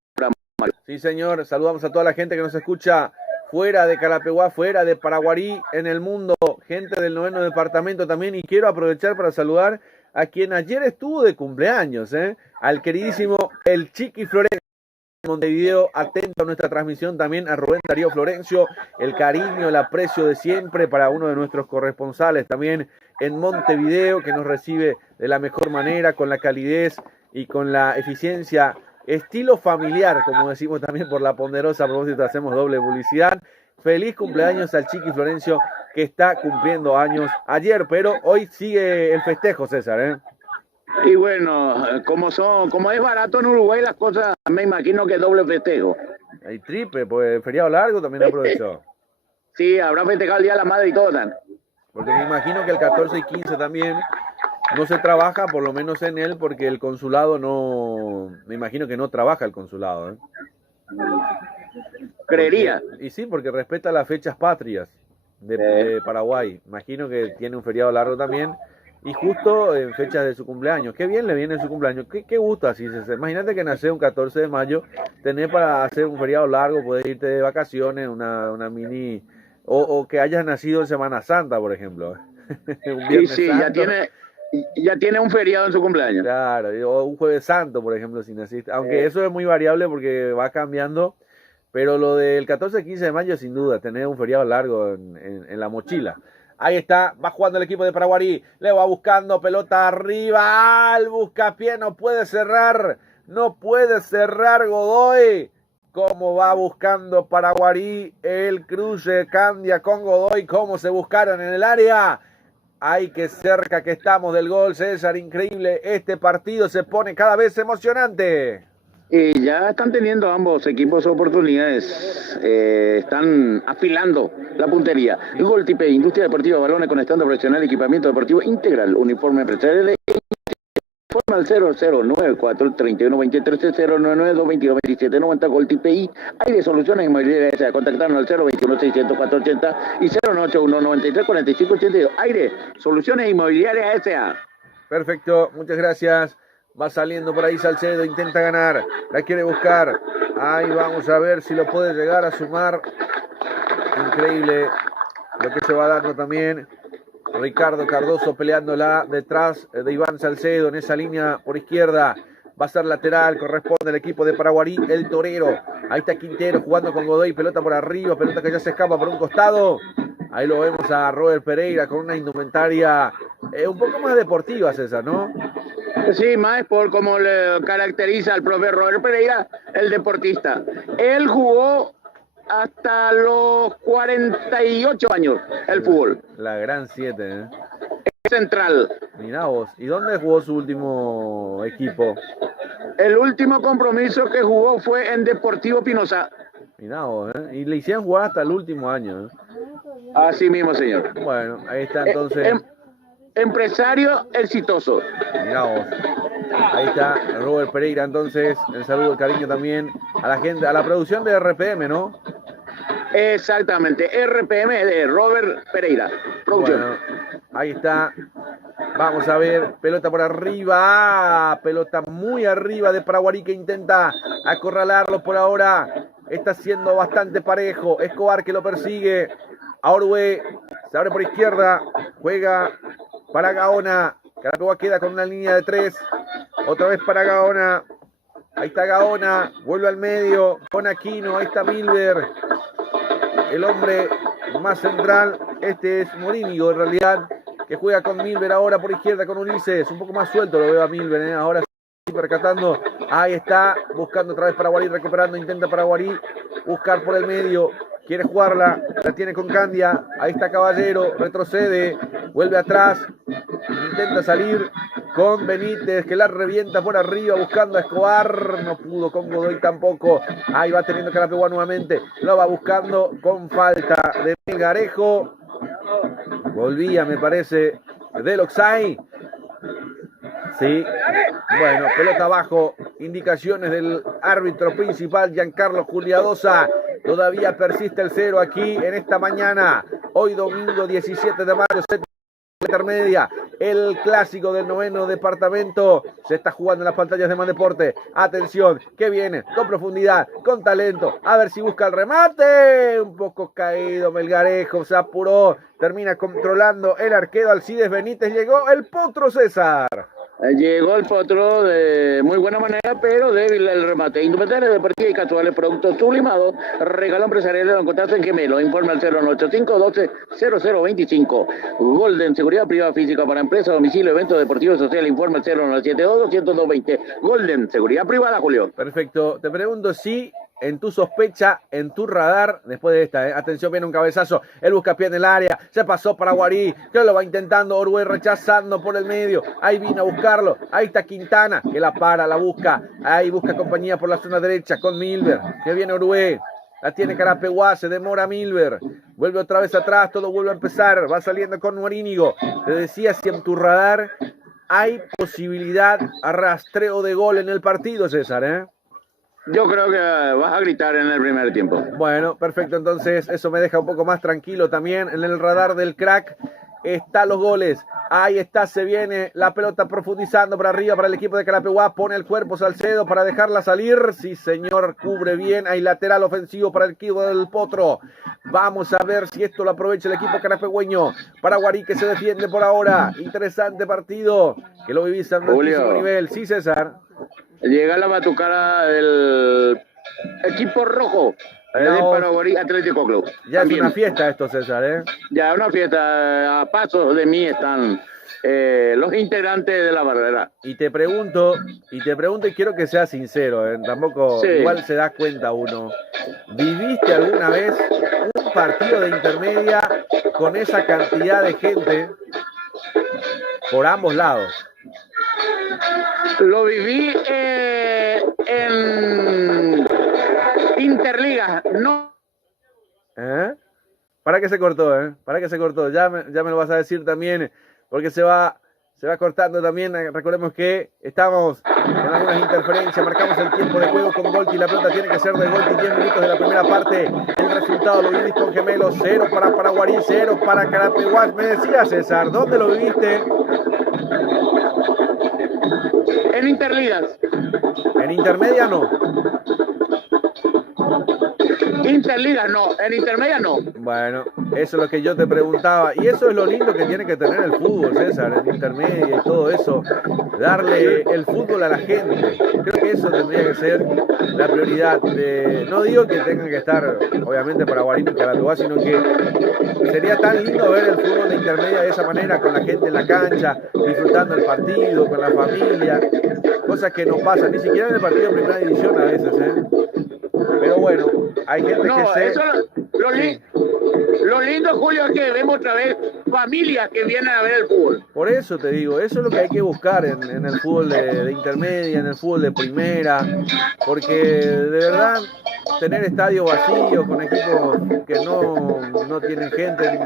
Mario. Sí, señor. Saludamos a toda la gente que nos escucha fuera de Carapeguá, fuera de Paraguarí, en el mundo. Gente del 9º departamento también. Y quiero aprovechar para saludar a quien ayer estuvo de cumpleaños, al queridísimo El Chiqui Florencio. Montevideo, atento a nuestra transmisión también a Rubén Darío Florencio, el cariño, el aprecio de siempre para uno de nuestros corresponsales también en Montevideo, que nos recibe de la mejor manera, con la calidez y con la eficiencia, estilo familiar, como decimos también por la ponderosa, a propósito hacemos doble publicidad. Feliz cumpleaños al Chiqui Florencio, que está cumpliendo años ayer, pero hoy sigue el festejo, César, Y bueno, como es barato en Uruguay las cosas, me imagino que doble festejo. Hay triple, pues feriado largo también aprovechó. Sí, habrá festejado el Día de la Madre y todo, ¿tan? Porque me imagino que el 14 y 15 también no se trabaja, por lo menos en él, porque el consulado no, me imagino que no trabaja el consulado. Creería. Y sí, porque respeta las fechas patrias de Paraguay. Imagino que tiene un feriado largo también. Y justo en fechas de su cumpleaños. Qué bien le viene su cumpleaños. Qué gusto así. Imagínate que nace un 14 de mayo, tener para hacer un feriado largo, poder irte de vacaciones, una mini... O que hayas nacido en Semana Santa, por ejemplo. Un Sí, Viernes sí, Santo. ya tiene un feriado en su cumpleaños. Claro, o un Jueves Santo, por ejemplo, si naciste. Aunque eso es muy variable porque va cambiando. Pero lo del 14 y 15 de mayo, sin duda, tener un feriado largo en la mochila. Ahí está, va jugando el equipo de Paraguarí, le va buscando, pelota arriba, al buscapié, no puede cerrar Godoy. Cómo va buscando Paraguarí el cruce, Candia con Godoy, cómo se buscaron en el área. Ay, qué cerca que estamos del gol, César, increíble. Este partido se pone cada vez emocionante. Y ya están teniendo ambos equipos oportunidades, están afilando la puntería. Gol Tipe, Industria Deportiva, balones con estando profesional, equipamiento deportivo integral, uniforme empresarial. Informa al 0094 3123 099 222 2790 Gol Tipe hay de soluciones inmobiliarias. Contactarnos al 021 604 80 y 081 93 45 82. Aire, soluciones inmobiliarias S.A. Perfecto, muchas gracias. Va saliendo por ahí Salcedo, intenta ganar, la quiere buscar. Ahí vamos a ver si lo puede llegar a sumar. Increíble lo que se va dando también. Ricardo Cardoso peleándola detrás de Iván Salcedo en esa línea por izquierda. Va a ser lateral, corresponde al equipo de Paraguarí, el Torero. Ahí está Quintero jugando con Godoy, pelota por arriba, pelota que ya se escapa por un costado. Ahí lo vemos a Robert Pereira con una indumentaria un poco más deportiva, César, ¿no? Sí, más por cómo le caracteriza al profe Robert Pereira, el deportista. Él jugó hasta los 48 años el fútbol. La gran 7, Central. Mirá vos, ¿y dónde jugó su último equipo? El último compromiso que jugó fue en Deportivo Pinoza. Mirá vos, y le hicieron jugar hasta el último año. Así mismo, señor. Bueno, ahí está entonces. Empresario exitoso. Mirá vos. Ahí está Robert Pereira, entonces. El saludo, el cariño también a la gente, a la producción de RPM, ¿no? Exactamente, RPM de Robert Pereira. Producción. Bueno, ahí está. Vamos a ver, pelota por arriba. Pelota muy arriba de Paraguarí que intenta acorralarlo por ahora. Está siendo bastante parejo. Escobar que lo persigue. Orue se abre por izquierda. Juega para Gaona. Carapeguá queda con una línea de 3. Otra vez para Gaona. Ahí está Gaona. Vuelve al medio. Con Aquino. Ahí está Milber. El hombre más central. Este es Morínigo en realidad. Que juega con Milber ahora por izquierda con Ulises. Un poco más suelto lo veo a Milber. Ahora sí percatando. Ahí está. Buscando otra vez Paraguarí. Recuperando. Intenta Paraguarí. Buscar por el medio. Quiere jugarla, la tiene con Candia, ahí está Caballero, retrocede, vuelve atrás, intenta salir con Benítez, que la revienta por arriba buscando a Escobar, no pudo con Godoy tampoco, ahí va teniendo Carapeguá nuevamente, lo va buscando con falta de Melgarejo, volvía me parece del Oxay, sí, bueno, pelota abajo, indicaciones del árbitro principal, Giancarlo Juliadosa. Todavía persiste el 0 aquí en esta mañana. Hoy domingo 17 de mayo, intermedia, el clásico del 9º departamento se está jugando en las pantallas de Más Deporte. Atención, que viene con profundidad, con talento, a ver si busca el remate, un poco caído Melgarejo, se apuró, termina controlando el arquero Alcides Benítez, llegó el Potro César. Llegó el Potro de muy buena manera, pero débil el remate. Indumentaria deportiva y casuales, productos sublimados, regalo empresarial, lo encontraste en Gemelo. Informa al 085-12-0025. Golden, seguridad privada física para empresas, domicilio, eventos deportivos y social. Informa al 0972-202-20. Golden, seguridad privada, Julio. Perfecto. Te pregunto si en tu sospecha, en tu radar, después de esta, atención, viene un cabezazo, el buscapié en el área, se pasó para Guarí, que lo va intentando, Orué rechazando por el medio, ahí vino a buscarlo, ahí está Quintana, que la para, la busca, ahí busca compañía por la zona derecha con Milber, que viene Orué, la tiene Carapeguá, se demora Milber, vuelve otra vez atrás, todo vuelve a empezar, va saliendo con Nuarínigo. Te decía si en tu radar hay posibilidad a rastreo de gol en el partido, César, ¿eh? Yo creo que vas a gritar en el primer tiempo. Bueno, perfecto, entonces eso me deja un poco más tranquilo también. En el radar del crack están los goles. Ahí está, se viene la pelota profundizando para arriba para el equipo de Carapeguá. Pone el cuerpo Salcedo para dejarla salir. Sí, señor, cubre bien. Hay lateral ofensivo para el equipo del Potro. Vamos a ver si esto lo aprovecha el equipo carapegüeño. Para Guarí, que se defiende por ahora. Interesante partido, que lo vivís a un altísimo nivel. Sí, César. Llega la batucada del equipo rojo de Paraguarí Atlético Club. Ya también es una fiesta esto, César, ¿eh? Ya es una fiesta. A pasos de mí están los integrantes de la barrera. Y te pregunto y quiero que seas sincero, ¿eh? Tampoco, sí, igual se da cuenta uno. ¿Viviste alguna vez un partido de intermedia con esa cantidad de gente por ambos lados? Lo viví en Interliga, no. Para que se cortó, para que se cortó. Ya me lo vas a decir también, porque se va cortando también. Recordemos que estamos en algunas interferencias. Marcamos el tiempo de juego con Golti. La pelota tiene que ser de Golti. 10 minutos de la primera parte. El resultado lo vivís con Gemelos. 0 para Paraguarí, 0 para Carapeguá. Me decía César, ¿dónde lo viviste? En Interligas. En intermedia no. Interligas no, en intermedia no. Bueno, eso es lo que yo te preguntaba. Y eso es lo lindo que tiene que tener el fútbol, César, en intermedia y todo eso. Darle el fútbol a la gente. Creo que eso tendría que ser la prioridad. No digo que tengan que estar, obviamente, para Guarín y Carapeguá, sino que sería tan lindo ver el fútbol de intermedia de esa manera, con la gente en la cancha, disfrutando el partido, con la familia. Cosas que no pasan, ni siquiera en el partido de primera división a veces, Pero bueno, hay gente que se... Eso lo lindo, Julio, es que vemos otra vez familias que vienen a ver el fútbol. Por eso te digo, eso es lo que hay que buscar en el fútbol de intermedia, en el fútbol de primera, porque de verdad tener estadio vacío con equipos que no tienen gente,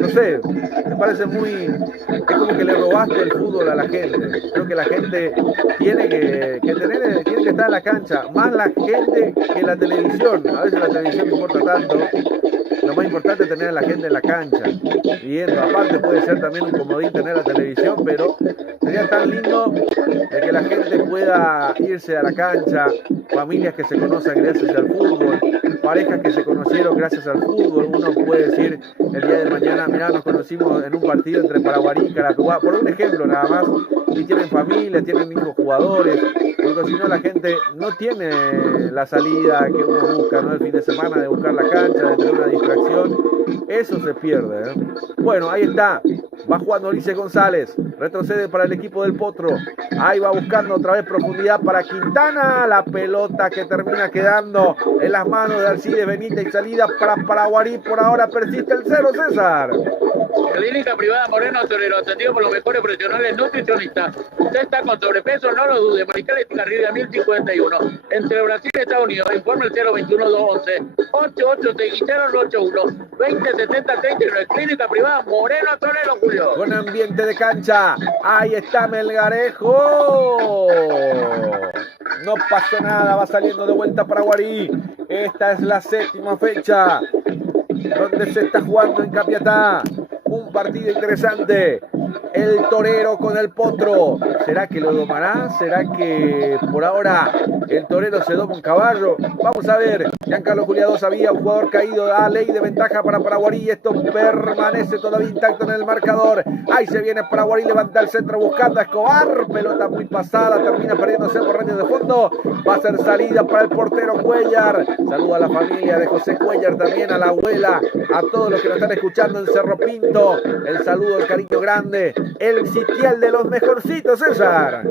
no sé, me parece es como que le robaste el fútbol a la gente. Creo que la gente tiene que estar en la cancha, más la gente que la televisión. A veces la televisión no importa tanto. Lo más importante es tener a la gente en la cancha, viendo. Aparte puede ser también un comodín tener la televisión, pero sería tan lindo de que la gente pueda irse a la cancha, familias que se conocen gracias al fútbol, parejas que se conocieron gracias al fútbol. Uno puede decir el día de mañana, mirá, nos conocimos en un partido entre Paraguarí y Carapeguá, por un ejemplo nada más, y tienen familia, tienen hijos jugadores, porque si no la gente no tiene la salida que uno busca, ¿no? El fin de semana de buscar la cancha, de tener una distracción. Eso se pierde, Bueno, ahí está. Va jugando Ulises González. Retrocede para el equipo del Potro. Ahí va buscando otra vez profundidad para Quintana. La pelota que termina quedando en las manos de Alcides Benítez y salida para Paraguarí. Por ahora persiste el 0, César. Clínica Privada Moreno Torero, atendido por los mejores profesionales nutricionistas. Usted está con sobrepeso, no lo dude. Mariscal Estigarribia 1051. Entre Brasil y Estados Unidos. Informe el 021-211-886 y 081-2070-39. Clínica Privada Moreno Torero, Julio. Con ambiente de cancha. Ahí está Melgarejo. No pasó nada, va saliendo de vuelta Paraguarí. Esta es la séptima fecha donde se está jugando en Capiatá. Un partido interesante. El torero con el potro. ¿Será que lo domará? ¿Será que por ahora el torero se doma un caballo? Vamos a ver. Giancarlo Juliado había un jugador caído. Da ley de ventaja para Paraguarí. Esto permanece todavía intacto en el marcador. Ahí se viene Paraguarí. Levanta el centro buscando a Escobar. Pelota muy pasada. Termina perdiéndose por rayos de fondo. Va a ser salida para el portero Cuellar. Saluda a la familia de José Cuellar. También a la abuela. A todos los que nos están escuchando en Cerro Pinto. El saludo, el cariño grande. El sitial de los mejorcitos, César.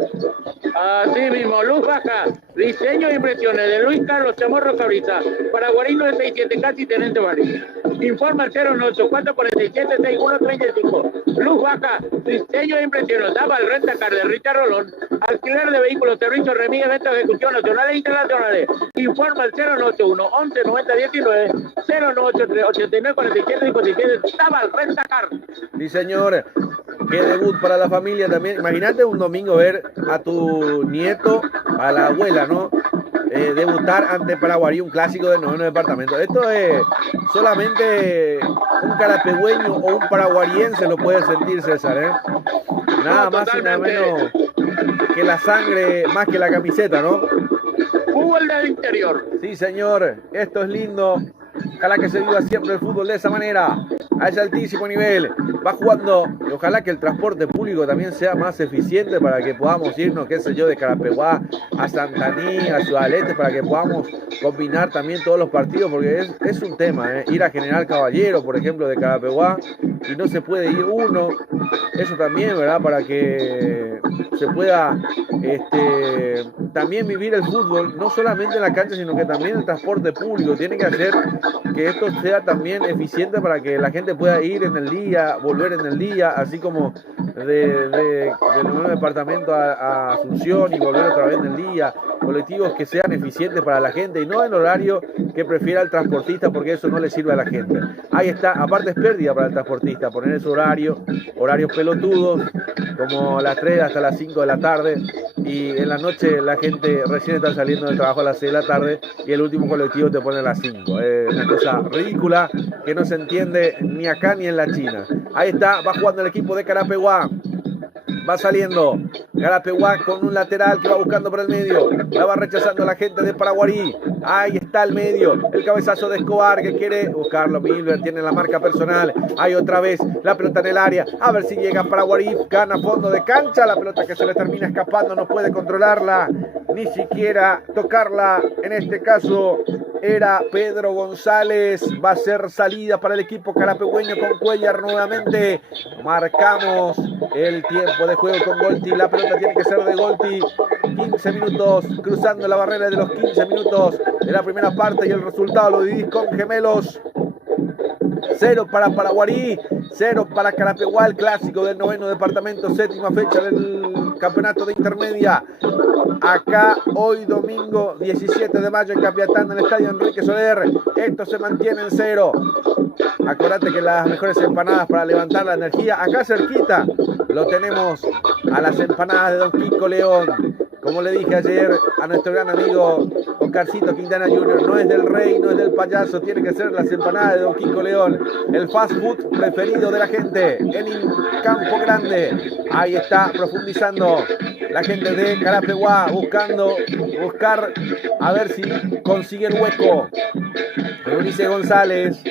Así mismo, luz baja, diseño e impresiones de Luis Carlos Chamorro Cabrita, Paraguarí 967, casi Tenente Barrio. Informa al 098-447-6135. Luz baja, diseño e impresiones, daba el renta car de Richard Rolón, alquiler de vehículos, servicios, remedios, eventos de ejecución nacionales e internacionales. Informa al 091-11-90-19, 093-89-47-57, daba el renta car. Sí, señor. Qué debut para la familia también. Imagínate un domingo ver a tu nieto, a la abuela, ¿no? Debutar ante Paraguarí, un clásico del noveno departamento. Esto es solamente un carapegüeño o un paraguariense lo puede sentir, César, ¿eh? Nada más y nada menos que la sangre, más que la camiseta, ¿no? Fútbol del interior. Sí, señor. Esto es lindo. Ojalá que se viva siempre el fútbol de esa manera, a ese altísimo nivel. Va jugando, y ojalá que el transporte público también sea más eficiente para que podamos irnos, qué sé yo, de Carapeguá a Santaní, a Ciudad del Este, para que podamos combinar también todos los partidos, porque es un tema, ir a General Caballero, por ejemplo, de Carapeguá, y no se puede ir uno. Eso también, ¿verdad? Para que se pueda también vivir el fútbol, no solamente en la cancha, sino que también el transporte público. Tiene que hacer que esto sea también eficiente para que la gente pueda ir en el día, volver en el día, así como del nuevo departamento a Asunción y volver otra vez en el día. Colectivos que sean eficientes para la gente y no en horario que prefiera el transportista, porque eso no le sirve a la gente. Ahí está, aparte es pérdida para el transportista poner ese horarios pelotudos, como las 3 hasta las 5 de la tarde, y en la noche la gente recién está saliendo del trabajo a las 6 de la tarde y el último colectivo te pone a las 5. Es una cosa ridícula que no se entiende ni acá ni en la China. Ahí está, va jugando el equipo de Carapeguá. Va saliendo Carapeguá con un lateral que va buscando por el medio. La va rechazando la gente de Paraguarí. Ahí está el medio. El cabezazo de Escobar que quiere buscarlo. Milver tiene la marca personal. Ahí otra vez la pelota en el área. A ver si llega Paraguarí. Gana fondo de cancha. La pelota que se le termina escapando. No puede controlarla. Ni siquiera tocarla. En este caso era Pedro González. Va a ser salida para el equipo carapegüeño con Cuellar nuevamente. Marcamos el tiempo de juego con Golti. La pelota tiene que ser de Golti. 15 minutos cruzando la barrera de los 15 minutos de la primera parte y el resultado lo dividís con Gemelos. 0 para Paraguarí, 0 para Carapeguá, el clásico del noveno departamento, séptima fecha del campeonato de intermedia. Acá hoy domingo 17 de mayo en Capiatá, en el estadio Enrique Soler. Esto se mantiene en 0. Acordate que las mejores empanadas para levantar la energía, acá cerquita lo tenemos a las empanadas de Don Kiko León. Como le dije ayer a nuestro gran amigo Oscarcito Quintana Jr., no es del rey, no es del payaso, tiene que ser las empanadas de Don Kiko León, el fast food preferido de la gente en Campo Grande. Ahí está profundizando la gente de Carapeguá, buscar a ver si consigue el hueco. Eunice González,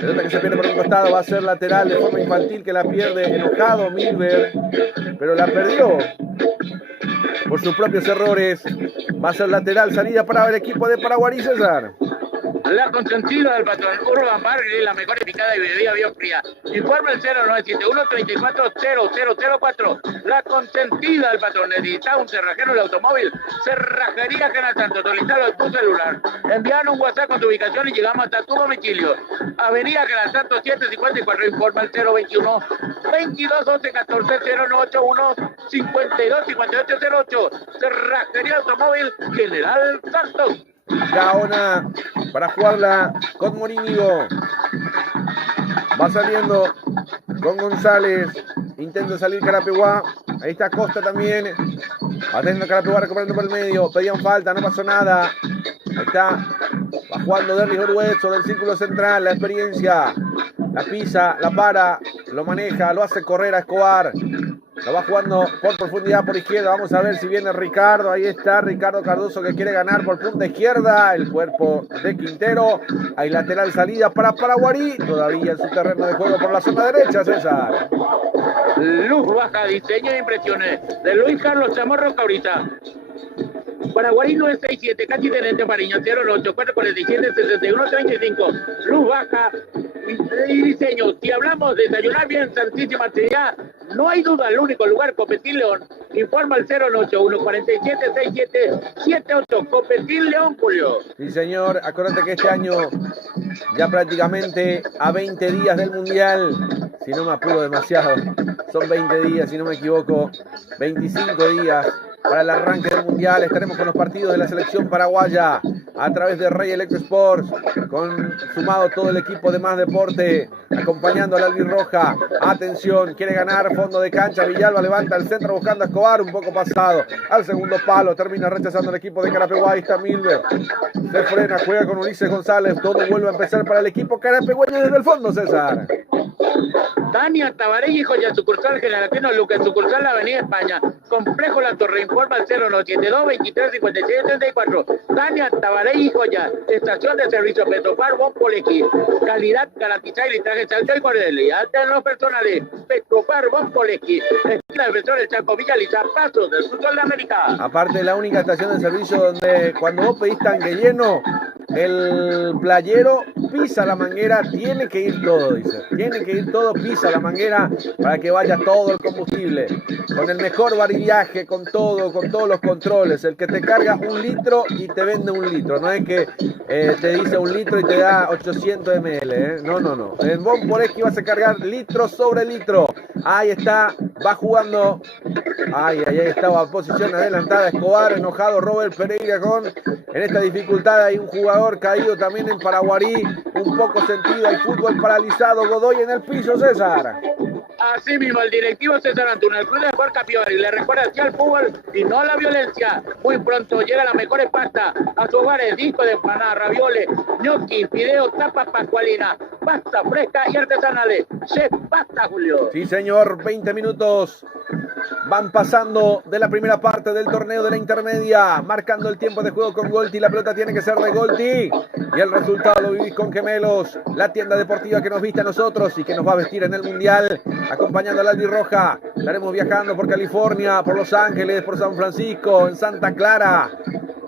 pelota que se pierde por un costado, va a ser lateral de forma infantil, que la pierde enojado Milver, pero la perdió por sus propios errores. Va a ser lateral, salida para el equipo de Paraguarí, César. La consentida del patrón Urban Barley, la mejor picada y bebida bien fría. Informa el 0971-340004. La consentida del patrón. Necesita un cerrajero de automóvil. Cerrajería Canal Santo. Solicitalo en tu celular. Envíanos un WhatsApp con tu ubicación y llegamos hasta tu domicilio. Avenida Canal Santo 754. Informa el 021 22 11 14 0981 52 58 08. Cerrajería Automóvil General Santos. Gaona para jugarla con Morínigo. Va saliendo con González. Intenta salir Carapeguá. Ahí está Costa también. Va teniendo Carapeguá recuperando por el medio. Pedían falta, no pasó nada. Ahí está. Va jugando Derlis Orhueso del círculo central. La experiencia. La pisa, la para, lo maneja, lo hace correr a Escobar. Lo va jugando por profundidad por izquierda. Vamos a ver si viene Ricardo. Ahí está Ricardo Cardoso que quiere ganar por punta izquierda. El cuerpo de Quintero. Hay lateral salida para Paraguarí. Todavía en su terreno de juego por la zona derecha, César. Luz baja, diseño de impresiones de Luis Carlos Chamorro Cabrita. Paraguarí 967, casi tenente Mariño 08 447 61 35. Luz baja y diseño. Si hablamos de desayunar bien, santísima Trinidad, no hay duda, el único lugar, Copetín León. Informa al 081 147 6778. Copetín León, Julio. Sí, señor. Acuérdate que este año, ya prácticamente a 20 días del Mundial, si no me apuro demasiado, son 20 días, si no me equivoco, 25 días para el arranque del Mundial. Estaremos con los partidos de la selección paraguaya a través de Rey Electro Sports, con sumado todo el equipo de Más Deporte, acompañando al albirroja. Atención, quiere ganar, fondo de cancha, Villalba levanta el centro buscando a Escobar, un poco pasado, al segundo palo, termina rechazando el equipo de Carapeguá. Ahí está Milber, se frena, juega con Ulises González, todo vuelve a empezar para el equipo carapegueño desde el fondo, César. Tania Tabaré, hijo ya sucursal Generatino Luque, sucursal Avenida España, Complejo La Torre, informa al 0172 23 56 34. Tania Tabaré, hijo ya, estación de servicio Petropar Bon Polequi, calidad garantizada y litraje Salto y Cordelia, alta en los personales, Petropar Bon Polequi, esquina defensor del Chaco Villa Liza, pasos del sur de América. Aparte, la única estación de servicio donde cuando vos pedís tanque lleno, el playero pisa la manguera, tiene que ir todo, dice. Tiene que ir todo, pisa la manguera para que vaya todo el combustible. Con el mejor varillaje, con todo, con todos los controles. El que te carga 1 litro y te vende 1 litro. No es que te dice 1 litro y te da 800 ml. No, no, no. En Bon Polequi vas a cargar litro sobre litro. Ahí está, va jugando. Ahí estaba posición adelantada Escobar, enojado Robert Pereira con en esta dificultad. Hay un jugador caído también en Paraguarí, un poco sentido, hay fútbol paralizado. Godoy en el piso, César. Así mismo, el directivo César Antuna, el club de Jorge Capivari, le recuerda hacia el fútbol y no la violencia. Muy pronto llega la mejor pasta a sus hogares, disco de empanada, ravioles, gnocchi, fideo, tapa pascualina, pasta fresca y artesanales. Chef Pasta, Julio. Sí, señor, 20 minutos van pasando de la primera parte del torneo de la intermedia, marcando el tiempo de juego con Golti. La pelota tiene que ser de Golti y el resultado lo vivís con Gemelos, la tienda deportiva que nos viste a nosotros y que nos va a vestir en el Mundial, acompañando al albirroja. Estaremos viajando por California, por Los Ángeles, por San Francisco, en Santa Clara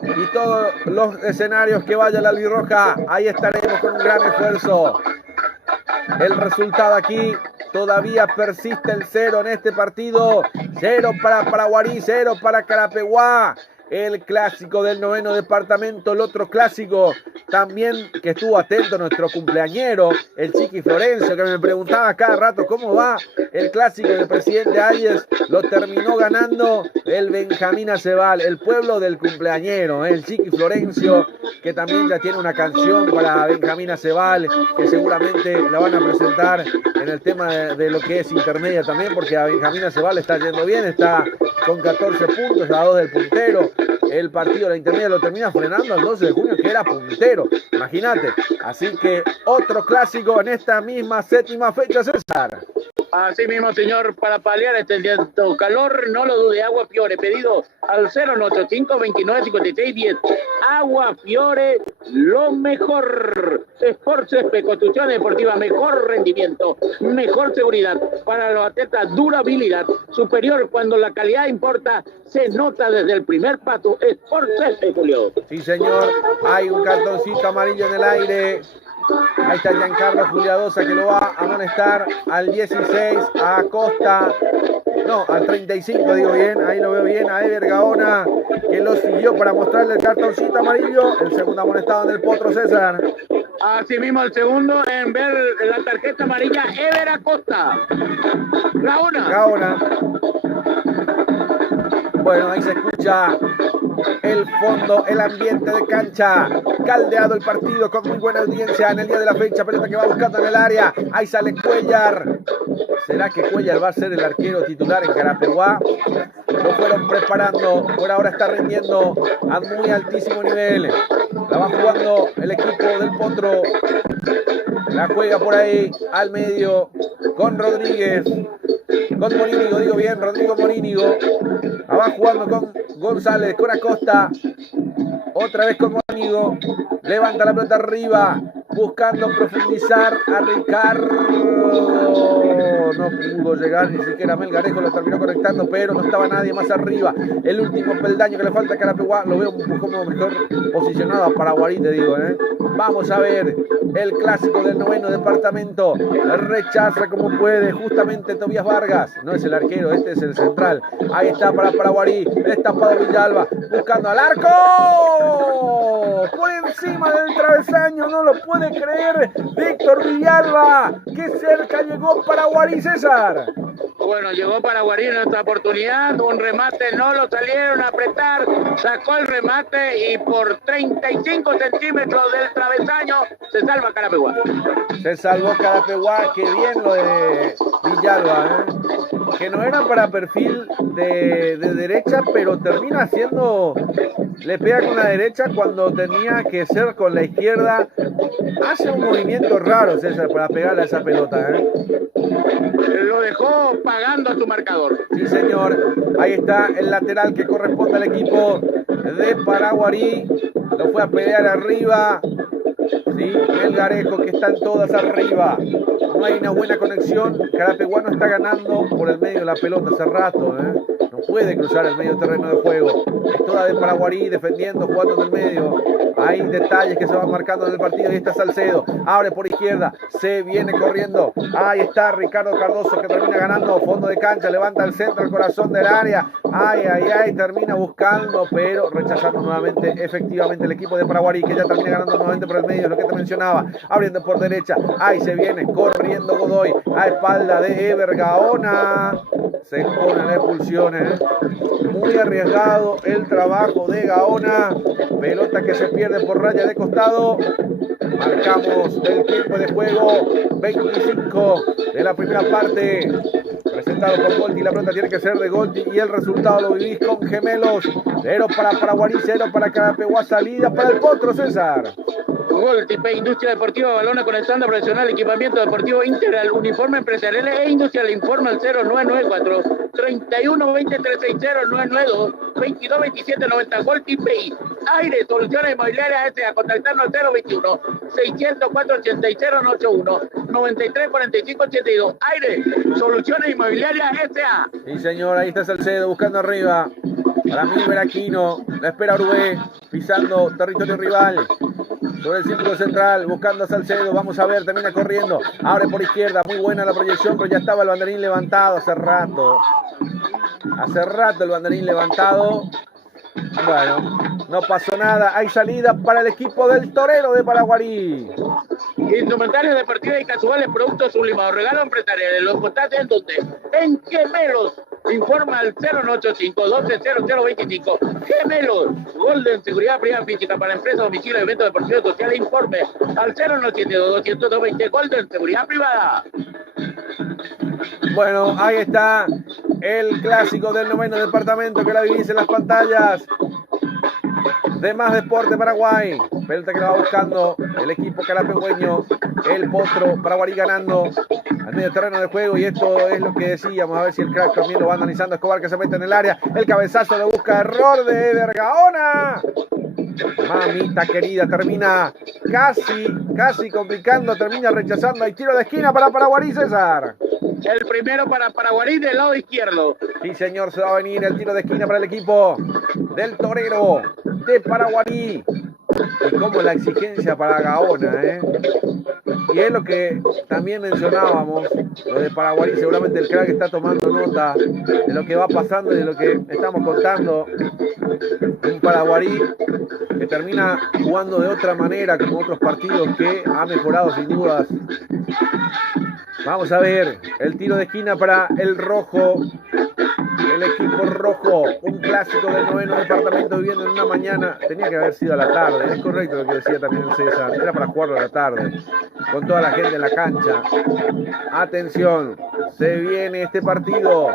y todos los escenarios que vaya la albirroja. Ahí estaremos con un gran esfuerzo. El resultado aquí todavía persiste el 0 en este partido. 0 para Paraguarí, 0 para Carapeguá. El clásico del 9º departamento, el otro clásico también que estuvo atento nuestro cumpleañero, el Chiqui Florencio, que me preguntaba cada rato cómo va el clásico del presidente Ayes. Lo terminó ganando el Benjamín Acebal, el pueblo del cumpleañero, el Chiqui Florencio, que también ya tiene una canción para Benjamín Acebal, que seguramente la van a presentar en el tema de lo que es intermedia también, porque a Benjamín Acebal está yendo bien, está con 14 puntos, a 2 del puntero. El partido de la intermedia lo termina frenando al 12 de junio, que era puntero. Imagínate. Así que otro clásico en esta misma 7ª fecha, César. Así mismo, señor, para paliar este calor, no lo dude, Agua Fiore, pedido al 085 29 56 10. Agua Fiore, lo mejor. Sport Césped, construcción deportiva, mejor rendimiento, mejor seguridad para los atletas, durabilidad superior cuando la calidad importa, se nota desde el primer paso. Sport Césped, Julio. Sí, señor, hay un cartoncito amarillo en el aire. Ahí está Giancarlo Juliadosa, que lo va a amonestar al 16, a Acosta, no, al 35, digo bien, ahí lo veo bien, a Ever Gaona, que lo siguió para mostrarle el cartoncito amarillo. El segundo amonestado en el potro, César. Así mismo el segundo en ver la tarjeta amarilla, Ever Acosta. Gaona. Bueno, ahí se escucha el fondo, el ambiente de cancha caldeado el partido con muy buena audiencia en el día de la fecha. Pelota que va buscando en el área. Ahí sale Cuellar. ¿Será que Cuellar va a ser el arquero titular en Carapeguá? Lo fueron preparando. Por ahora está rindiendo a muy altísimo nivel. La va jugando el equipo del Potro. La juega por ahí al medio con Rodríguez. Con Morínigo, digo bien, Rodrigo Morínigo. La va jugando con González, con Acosta. Otra vez con Morínigo. Levanta la pelota arriba. Buscando profundizar a Ricardo. No pudo llegar ni siquiera Melgarejo, lo terminó conectando, pero no estaba nadie más arriba. El último peldaño que le falta a Carapeguá, lo veo un poco mejor posicionado a Paraguarí, te digo, ¿eh? Vamos a ver el clásico del noveno departamento. Rechaza como puede, justamente Tobías Vargas. No es el arquero, este es el central. Ahí está para Paraguarí, destapado Villalba, buscando al arco. Por encima del travesaño, no lo puede creer Víctor Villalba. Qué cerca llegó Paraguarí, César. Bueno, llegó Paraguarí en esta oportunidad, un remate, no lo salieron a apretar, sacó el remate y por 35 centímetros del travesaño se salva Carapeguá. Se salvó Carapeguá, qué bien lo de Villalba, ¿eh? Que no era para perfil de derecha, pero termina haciendo, le pega con la derecha cuando tenía que ser con la izquierda. Hace un movimiento raro, César, para pegarle a esa pelota, ¿eh? Lo dejó pagando a su marcador. Sí, señor. Ahí está el lateral que corresponde al equipo de Paraguarí. Lo fue a pelear arriba. Sí, Melgarejo, que están todas arriba. No hay una buena conexión. Carapeguá no está ganando por el medio de la pelota hace rato, ¿eh? No puede cruzar el medio terreno de juego. Es toda de Paraguarí defendiendo, jugando en el medio. Hay detalles que se van marcando en el partido. Ahí está Salcedo, abre por izquierda, se viene corriendo. Ahí está Ricardo Cardoso, que termina ganando fondo de cancha, levanta el centro, el corazón del área. Ay, termina buscando, pero rechazando nuevamente, efectivamente, el equipo de Paraguarí, que ya termina ganando nuevamente por el medio, lo que te mencionaba, abriendo por derecha. Ahí se viene corriendo Godoy, a espalda de Ever Gaona. Se ponen las expulsiones, muy arriesgado el trabajo de Gaona. Pelota que se pierde por raya de costado. Marcamos el tiempo de juego, 25 de la primera parte. Presentado por Golti, la pelota tiene que ser de Golti y el resultado lo vivís con Gemelos. 0 para Paraguarí, 0 para Carapeguá, salida para el Potro, César. Golti, Industria Deportiva Balona con estándar profesional, equipamiento deportivo integral, uniforme empresarial e industrial. Informa al 0994 31 20 360 992 22 27 90. Golti Pay. Aire, soluciones inmobiliarias S.A. Contactarnos al 021 604 8081 93 45 82. Aire, soluciones inmobiliarias S.A. Sí, señor, ahí está Salcedo buscando arriba. Para mí, Veraquino, la espera Uruguay, pisando territorio rival. Sobre el círculo central, buscando a Salcedo. Vamos a ver, termina corriendo. Abre por izquierda, muy buena la proyección, pero ya estaba el banderín levantado hace rato. Hace rato el banderín levantado. Bueno, no pasó nada. Hay salida para el equipo del Torero de Paraguarí. Instrumentales deportivos y casuales, productos sublimados, regalo empresariales. Los contaste en donde? En Gemelos. Informa al 085 120025. Gemelos. Golden Seguridad Privada Física para empresas, domicilio, eventos deportivos sociales. Informe al 092 220. Golden Seguridad Privada. Bueno, ahí está el clásico del noveno departamento que la vivís en las pantallas de Más Deporte Paraguay. Pelota que la va buscando el equipo carapegüeño, el Potro. Paraguarí ganando al medio terreno de juego, y esto es lo que decíamos. A ver si el crack también lo va analizando. Escobar, que se mete en el área, el cabezazo lo busca, error de Vergaona. Mamita querida, termina casi complicando, termina rechazando. Hay tiro de esquina para Paraguarí, César. El primero para Paraguarí del lado izquierdo. Sí, señor, se va a venir el tiro de esquina para el equipo del Torero de Paraguarí. Y como la exigencia para Gaona, ¿eh? Y es lo que también mencionábamos, lo de Paraguarí. Seguramente el crack está tomando nota de lo que va pasando y de lo que estamos contando. Un Paraguarí que termina jugando de otra manera, como otros partidos, que ha mejorado sin dudas. Vamos a ver el tiro de esquina para el rojo. el equipo rojo, un clásico del 9º departamento viviendo en una mañana, tenía que haber sido a la tarde, es correcto lo que decía también el César, era para jugarlo a la tarde, con toda la gente en la cancha. Atención, se viene este partido,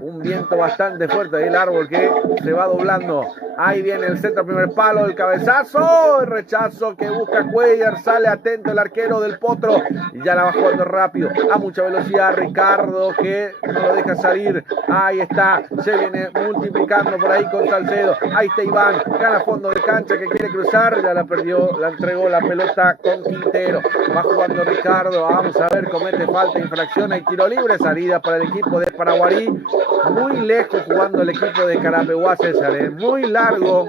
un viento bastante fuerte, ahí el árbol que se va doblando, ahí viene el centro, primer palo, el cabezazo, el rechazo que busca Cuellar, sale atento el arquero del Potro y ya la va jugando rápido, a mucha velocidad Ricardo que no lo deja salir, ahí está, se viene multiplicando por ahí con Salcedo, ahí está Iván, gana fondo de cancha que quiere cruzar, ya la perdió, la entregó la pelota con Quintero, va jugando Ricardo, vamos a ver, comete falta, infracción, hay tiro libre, salida para el equipo de Paraguarí, muy lejos jugando el equipo de Carapeguá, César, muy largo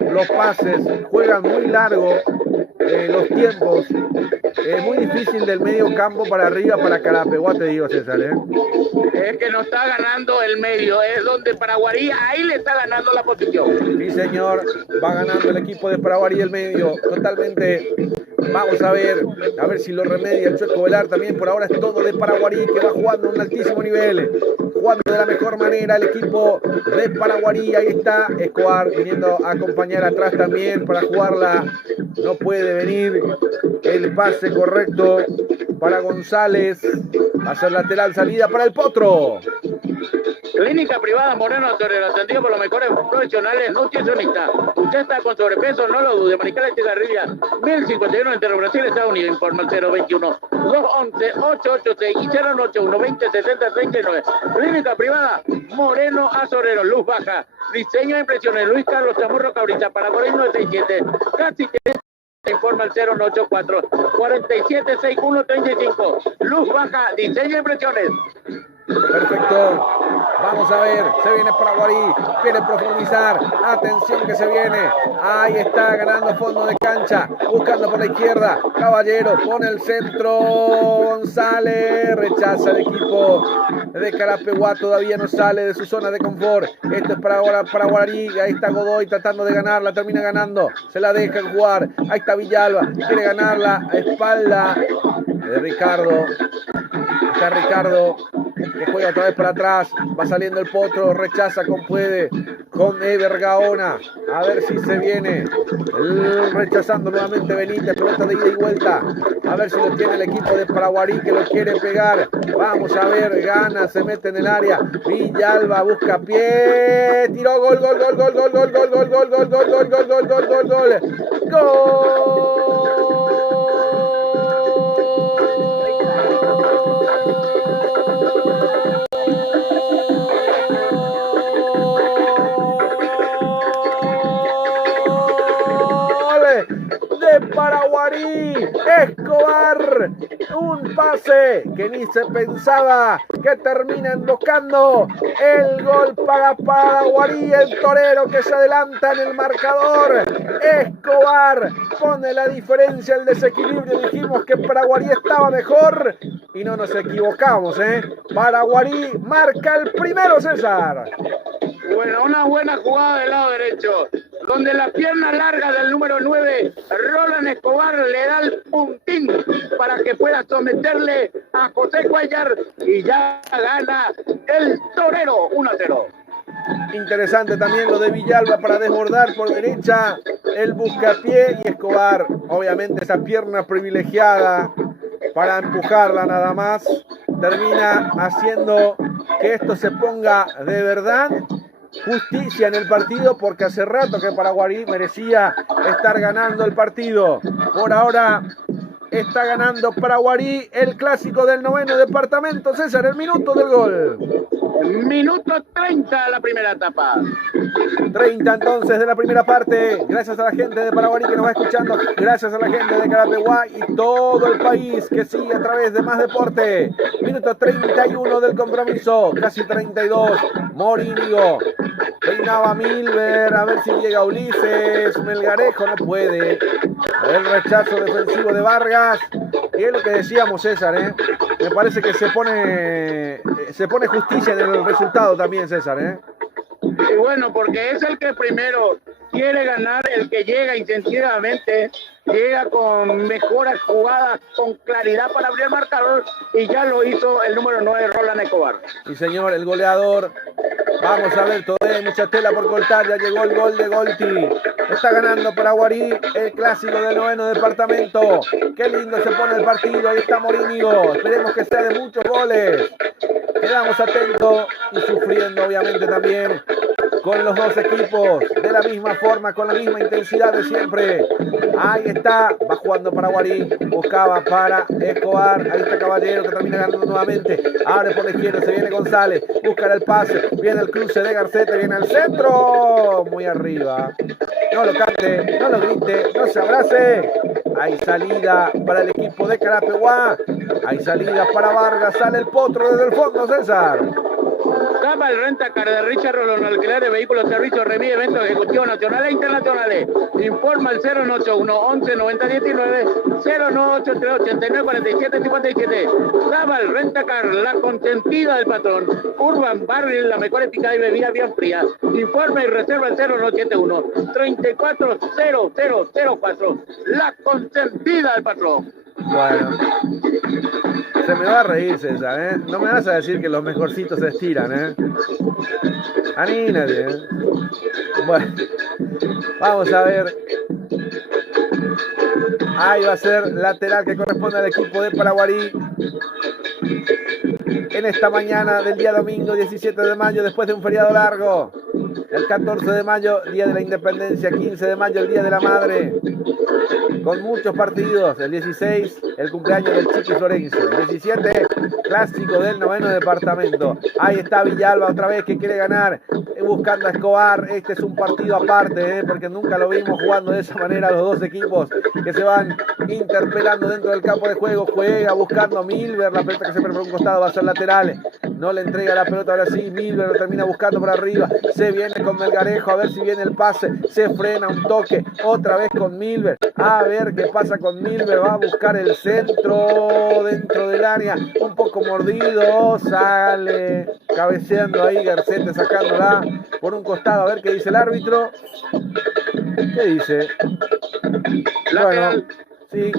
los pases, juegan muy largo los tiempos, muy difícil del medio campo para arriba para Carapeguá, te digo, César. Es que no está ganando el medio, es donde Paraguarí ahí le está ganando la posición. Sí, señor, va ganando el equipo de Paraguarí el medio, totalmente. Vamos a ver si lo remedia el Chueco Velar también. Por ahora es todo de Paraguarí, que va jugando a un altísimo nivel, jugando de la mejor manera el equipo de Paraguarí. Ahí está Escobar viniendo a acompañar atrás también para jugarla. No puede venir el pase correcto para González. Va a ser lateral, salida para el Potro. Clínica privada Moreno Torero, atendido por los mejores profesionales nutricionistas. Usted está con sobrepeso, no lo dude. Mariscal Cigarrilla, 1051 entre Brasil y Estados Unidos. Informa el 021 211 886 y 081 2060 39. Clínica privada Moreno Azorero, luz baja, diseño de impresiones, Luis Carlos Chamorro Cabrita, Paraguay 967. Casi te informa el 084 47 61 35. Luz baja, diseño de impresiones. Perfecto, vamos a ver, se viene Paraguarí, quiere profundizar, atención que se viene, ahí está ganando fondo de cancha, buscando por la izquierda, Caballero pone el centro, González, rechaza el equipo de Carapeguá, todavía no sale de su zona de confort, esto es para Paraguarí, ahí está Godoy tratando de ganarla, termina ganando, se la deja jugar, ahí está Villalba, quiere ganarla a espalda de Ricardo, está Ricardo, que juega otra vez para atrás, va saliendo el Potro, rechaza con puede, con Eber Gaona, a ver si se viene, rechazando nuevamente Benítez, pelota de ida y vuelta, a ver si lo tiene el equipo de Paraguarí que lo quiere pegar, vamos a ver, gana, se mete en el área, Villalba busca pie, tiró, gol, gol, gol, gol, gol, gol, gol, gol, gol, gol, gol, gol, gol, gol, gol, gol, gol, gol. De Paraguarí, Escobar, un pase que ni se pensaba, que termina embocando el gol para Paraguarí, el torero que se adelanta en el marcador. Escobar pone la diferencia, el desequilibrio, dijimos que Paraguarí estaba mejor y no nos equivocamos, Paraguarí marca el primero, César. Bueno, una buena jugada del lado derecho, donde la pierna larga del número 9, Roland Escobar, le da el puntín para que pueda someterle a José Cuellar y ya gana el torero 1-0. Interesante también lo de Villalba para desbordar por derecha, el buscapié y Escobar, obviamente esa pierna privilegiada para empujarla nada más, termina haciendo que esto se ponga de verdad justicia en el partido, porque hace rato que Paraguarí merecía estar ganando el partido. Por ahora está ganando Paraguarí el clásico del 9º departamento. César, el minuto del gol. Minuto 30 la primera etapa. 30 entonces de la primera parte. Gracias a la gente de Paraguarí que nos va escuchando. Gracias a la gente de Carapeguá y todo el país que sigue a través de Más Deporte. Minuto 31 del compromiso. Casi 32. Morínigo. Peinaba Milber. A ver si llega Ulises. Melgarejo no puede. El rechazo defensivo de Vargas. Y es lo que decíamos, César, Me parece que se pone justicia en el resultado también, César, Y bueno, porque es el que primero quiere ganar, el que llega incentivamente, llega con mejoras jugadas, con claridad para abrir el marcador, y ya lo hizo el número 9, Roland Escobar. Sí, señor, el goleador Vamos a ver, todavía hay mucha tela por cortar. Ya llegó el gol de Golti. Está ganando Paraguarí, el clásico del 9º departamento. Qué lindo se pone el partido. Ahí está Morínigo. Esperemos que sea de muchos goles. Quedamos atentos y sufriendo, obviamente, también con los dos equipos de la misma forma, con la misma intensidad de siempre. Ahí está, va jugando Paraguarí, buscaba para Escobar. Ahí está Caballero que termina ganando nuevamente. Abre por la izquierda, se viene González, busca el pase, viene el cruce de Garcete, viene al centro, muy arriba. No lo cante, no lo grite, no se abrace. Hay salida para el equipo de Carapeguá. Hay salida para Vargas, sale el potro desde el fondo, César. Gama el Rentacar de Richard Rolón, alquiler de vehículos, servicios, remite, eventos ejecutivos nacionales e internacionales. Informa el 081 11 90 19 0983 89 47 57. Gama el Rentacar, la consentida del patrón. Urban Barril, la mejor picada y bebida bien fría. Informa y reserva el 0971 340004. La consentida del patrón. Bueno, se me va a reír, César, ¿eh? No me vas a decir que los mejorcitos se estiran, ¿eh? Anímate, ¿eh? Bueno, vamos a ver. Ahí va a ser lateral que corresponde al equipo de Paraguarí. En esta mañana del día domingo 17 de mayo, después de un feriado largo. El 14 de mayo, Día de la Independencia. 15 de mayo, el Día de la Madre. Con muchos partidos. El 16, el cumpleaños del Chiqui Florencio. El 17, clásico del 9º departamento. Ahí está Villalba otra vez que quiere ganar. Buscando a Escobar. Este es un partido aparte, porque nunca lo vimos jugando de esa manera los dos equipos que se van interpelando dentro del campo de juego. Juega buscando a Milver. La pelota que se por un costado va a ser lateral. No le entrega la pelota ahora sí. Milver lo termina buscando por arriba. Se viene con Melgarejo. A ver si viene el pase. Se frena un toque. Otra vez con Milver. A ver qué pasa con Milver. Va a buscar el centro dentro del área. Un poco mordido. Sale cabeceando ahí Garcete sacándola por un costado. A ver qué dice el árbitro. ¿Qué dice? Bueno, sí,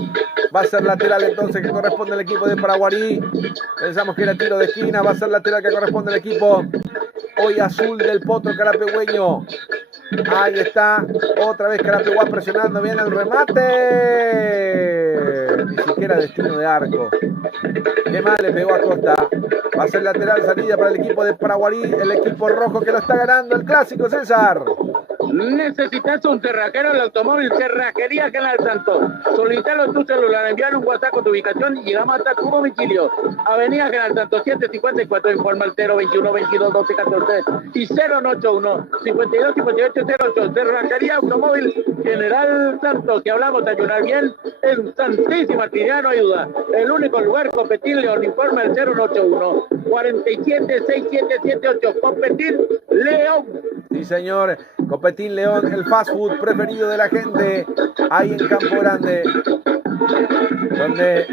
va a ser lateral entonces que corresponde al equipo de Paraguarí. Pensamos que era tiro de esquina. Va a ser lateral que corresponde al equipo hoy azul del Potro Carapegüeño. Ahí está, otra vez Carapeguá presionando bien el remate. Ni siquiera destino de arco. Qué mal le pegó a Costa. Va a ser lateral, salida para el equipo de Paraguarí, el equipo rojo que lo está ganando el clásico, César. Necesitas un cerrajero del automóvil, Cerrajería General Santos. Solicítalo tu celular, enviar un WhatsApp con tu ubicación y llegamos hasta tu domicilio. Avenida General Santos 754, informa al 021 22 12 14 y 081 52 58 08. Cerrajería Automóvil General Santos. Si hablamos de ayunar bien, en Santísima Trinidad no hay duda. El único lugar, Competir León, informa el 081 47 6778. Competir León. Sí, señor. Copetín León, el fast food preferido de la gente, ahí en Campo Grande, donde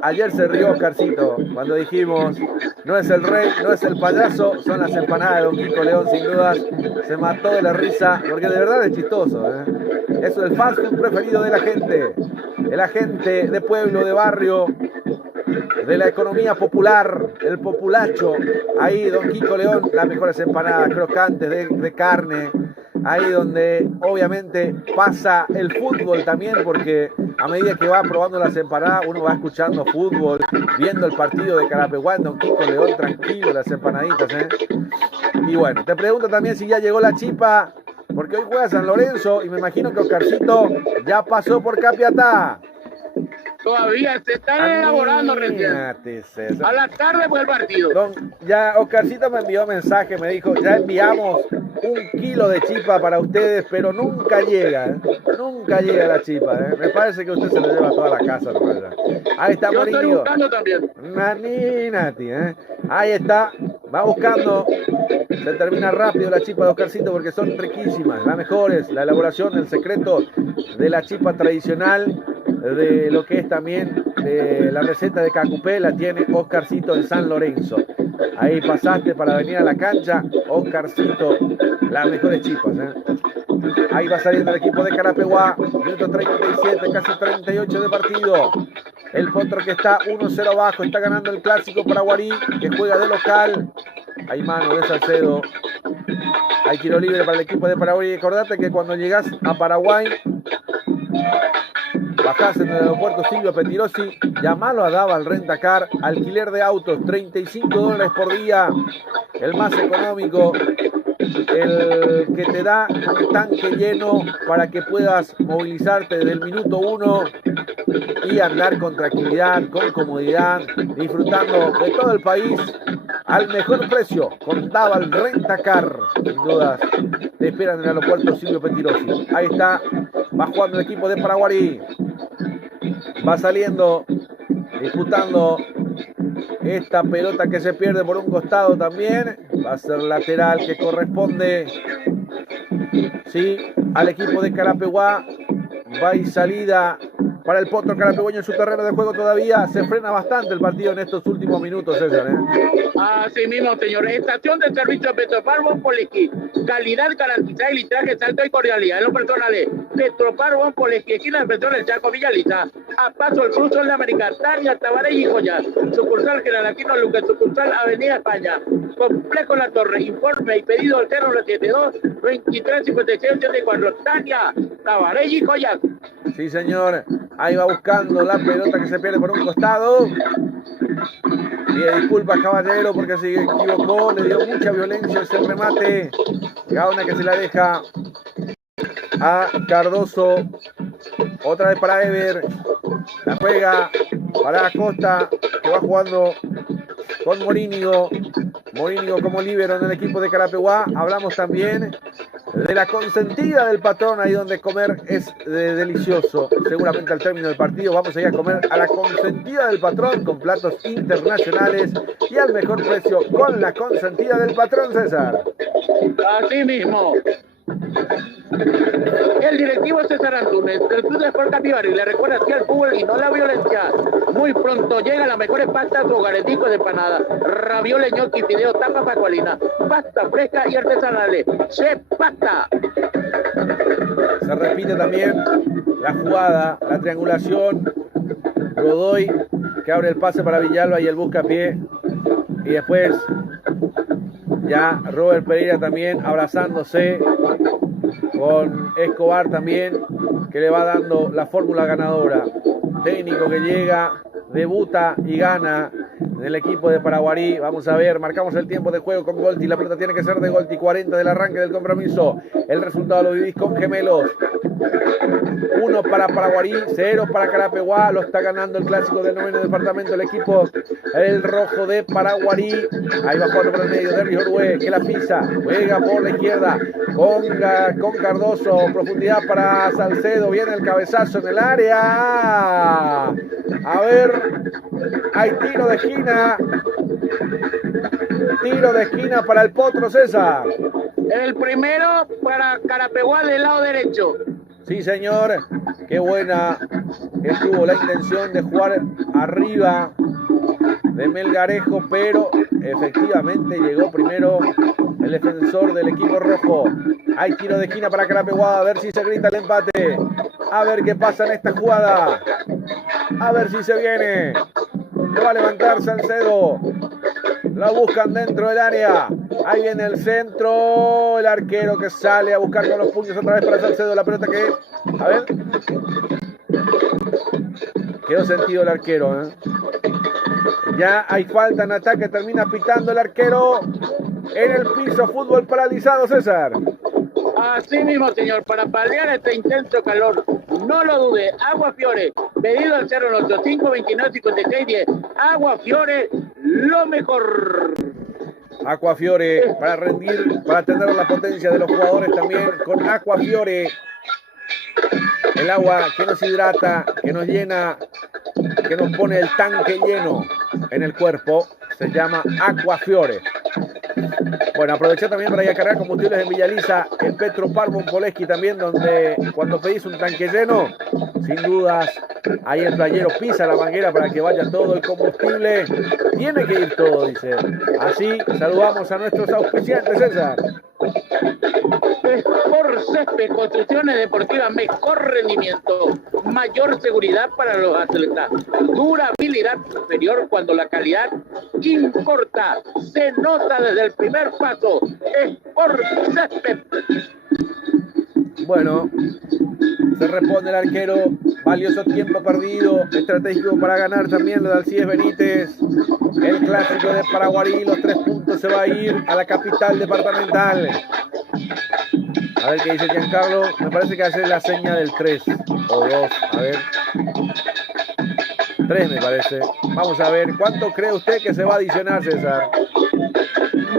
ayer se rió Oscarcito cuando dijimos, no es el rey, no es el payaso, son las empanadas de Don Kiko León, sin dudas. Se mató de la risa, porque de verdad es chistoso, ¿eh? Eso es el fast food preferido de la gente de pueblo, de barrio, de la economía popular, el populacho. Ahí Don Kiko León, las mejores empanadas crocantes de carne. Ahí donde obviamente pasa el fútbol también, porque a medida que va probando las empanadas uno va escuchando fútbol, viendo el partido de Carapeguá, Don Kiko León, tranquilo, las empanaditas, ¿eh? Y bueno, te pregunto también si ya llegó la chipa, porque hoy juega San Lorenzo y me imagino que Oscarcito ya pasó por Capiatá. Todavía se están elaborando recién. A la tarde fue el partido. Ya Oscarcito me envió mensaje, me dijo, ya enviamos 1 kilo de chipa para ustedes, pero nunca llega, ¿eh? Nunca llega la chipa, ¿eh? Me parece que usted se lo lleva a toda la casa, ¿no? Ahí está Morillo. Yo estoy buscando también. Nati, ¿eh? Ahí está, va buscando. Se termina rápido la chipa de Oscarcito porque son riquísimas, las mejores. La elaboración, el secreto de la chipa tradicional, de lo que es también la receta de Cacupé, la tiene Oscarcito en San Lorenzo. Ahí pasaste para venir a la cancha, Oscarcito, las mejores chipas, ¿eh? Ahí va saliendo el equipo de Carapeguá, minuto 37, casi 38 de partido. El Potro que está 1-0 bajo, está ganando el clásico Paraguarí, que juega de local. Hay mano de Salcedo, Hay tiro libre para el equipo de Paraguay. Y acordate que cuando llegás a Paraguay, bajás en el aeropuerto Silvio Petirosi, llamalo a Daval Rentacar, alquiler de autos, $35 por día, el más económico, el que te da un tanque lleno para que puedas movilizarte desde el minuto 1 y andar con tranquilidad, con comodidad, disfrutando de todo el país al mejor precio con Daval Rentacar. Sin dudas, te esperan en el aeropuerto Silvio Petirosi. Ahí está, va jugando el equipo de Paraguay. Va saliendo, disputando esta pelota que se pierde por un costado también. Va a ser lateral que corresponde, sí, al equipo de Carapeguá. Va y salida para el Potro Carapegueño en su terreno de juego todavía. Se frena bastante el partido en estos últimos minutos, César, Así mismo, señor. Estación de servicio Petropar Poleski. Calidad garantizada y litraje alto y cordialidad. En lo personal, Petropar Poleski, esquina de Petro del Chaco, Villalita. A paso el cruzo en la América, Tania, Tabaré y Joya. Sucursal General Aquino Luque, sucursal Avenida España. Complejo La Torre. Informe y pedido al 072 23 56 84. Tania, Tabaré y Joya. Sí, señor. Ahí va buscando la pelota que se pierde por un costado. Pide disculpas, caballero, porque se equivocó. Le dio mucha violencia ese remate. Gauna que se la deja a Cardoso. Otra vez para Ever. La juega para Acosta, que va jugando con Morínigo. Morínigo como líbero en el equipo de Carapeguá. Hablamos también de la consentida del patrón, ahí donde comer es delicioso. Seguramente al término del partido vamos a ir a comer a la consentida del patrón con platos internacionales y al mejor precio con la consentida del patrón, César. Así mismo. El directivo César Antúnez, del Club de Sport Capibari, le recuerda así al fútbol y no la violencia. Muy pronto llegan las mejores pastas o gareticos de panada, ravioles, ñoqui, fideo, tapas, pacualina, pasta fresca y artesanales. ¡Se pasta! Se repite también la jugada, la triangulación. Godoy que abre el pase para Villalba y el buscapié. Y después ya Robert Pereira también abrazándose con Escobar también, que le va dando la fórmula ganadora. Técnico que llega, debuta y gana en el equipo de Paraguarí. Vamos a ver, marcamos el tiempo de juego con Golti. La pelota tiene que ser de Golti, 40 del arranque del compromiso. El resultado lo vivís con Gemelos. 1 para Paraguarí, 0 para Carapeguá. Lo está ganando el clásico del noveno departamento, el equipo el rojo de Paraguarí. Ahí va jugando por el medio, Derry Orue, que la pisa, juega por la izquierda con Cardoso, profundidad para Salcedo, viene el cabezazo en el área. A ver, hay tiro de esquina. Tiro de esquina para el Potro, César. El primero para Carapeguá del lado derecho. Sí, señor. Qué buena estuvo la intención de jugar arriba de Melgarejo, pero efectivamente llegó primero el defensor del equipo rojo. Hay tiro de esquina para Carapeguá. A ver si se grita el empate. A ver qué pasa en esta jugada. A ver si se viene. Lo va a levantar Salcedo. La buscan dentro del área. Ahí viene el centro. El arquero que sale a buscar con los puños otra vez para Salcedo. La pelota que... A ver. Quedó sentido el arquero, ¿eh? Ya hay falta en ataque. Termina pitando el arquero. En el piso, fútbol paralizado, César. Así mismo, señor, para paliar este intenso calor, no lo dude, Agua Fiore, pedido al 085 29 56 10. Agua Fiore, lo mejor. Aqua Fiore para rendir, para tener la potencia de los jugadores también con Aqua Fiore. El agua que nos hidrata, que nos llena, que nos pone el tanque lleno en el cuerpo, se llama Aqua Fiore. Bueno, aproveché también para ir a cargar combustibles en Villaliza, en Petropar Poleski también, donde cuando pedís un tanque lleno, sin dudas, ahí el playero pisa la manguera para que vaya todo el combustible. Tiene que ir todo, dice. Así saludamos a nuestros auspiciantes, César. Sport Césped, construcciones deportivas, mejor rendimiento, mayor seguridad para los atletas, durabilidad superior cuando la calidad importa, se nota desde el primer paso. Sport Césped. Bueno, se responde el arquero, valioso tiempo perdido, estratégico para ganar también lo de Alcides Benítez. El clásico de Paraguarí, los 3 puntos se va a ir a la capital departamental. A ver qué dice Giancarlo, me parece que hace la seña del 3 o 2, a ver. 3 me parece. Vamos a ver, ¿cuánto cree usted que se va a adicionar, César?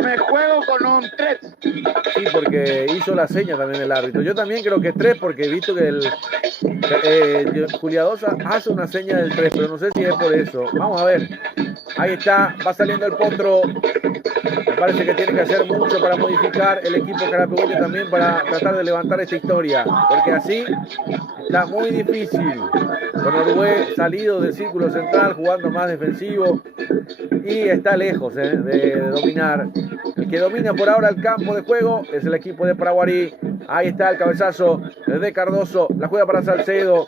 Me juego con un 3. Sí, porque hizo la seña también el árbitro. Yo también creo que 3, porque he visto que el Juliadosa hace una seña del 3, pero no sé si es por eso. Vamos a ver. Ahí está, va saliendo el Potro. Me parece que tiene que hacer mucho para modificar el equipo carapegueño también para tratar de levantar esta historia, porque así está muy difícil. Con Orué salido del círculo central, jugando más defensivo y está lejos de dominar. El que domina por ahora el campo de juego es el equipo de Paraguarí. Ahí está el cabezazo de Cardoso, la juega para Salcedo.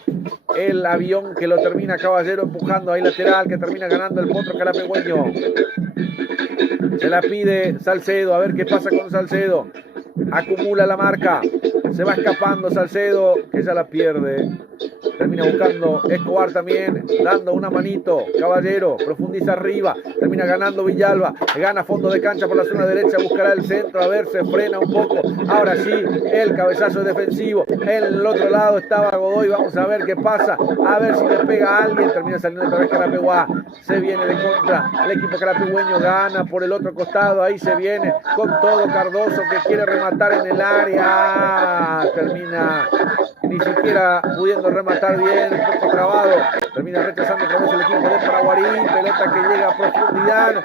El avión que lo termina Caballero empujando ahí lateral, que termina ganando el Potro carapegüeño. Se la pide Salcedo, a ver qué pasa con Salcedo. Acumula la marca, se va escapando Salcedo, que ya la pierde. Termina buscando Escobar también, dando una manito. Caballero, profundiza arriba, termina ganando Villalba, gana fondo de cancha por la zona derecha, buscará el centro, a ver, se frena un poco. Ahora sí, el cabezazo defensivo. En el otro lado estaba Godoy, vamos a ver qué pasa, a ver si le pega a alguien. Termina saliendo otra vez Carapeguá, se viene de contra. El equipo carapegüeño gana por el otro costado, ahí se viene con todo Cardoso, que quiere rematar en el área. Termina ni siquiera pudiendo rematar bien, un poco trabado. Termina rechazando otra vez el equipo de Paraguarí. Pelota que llega a profundidad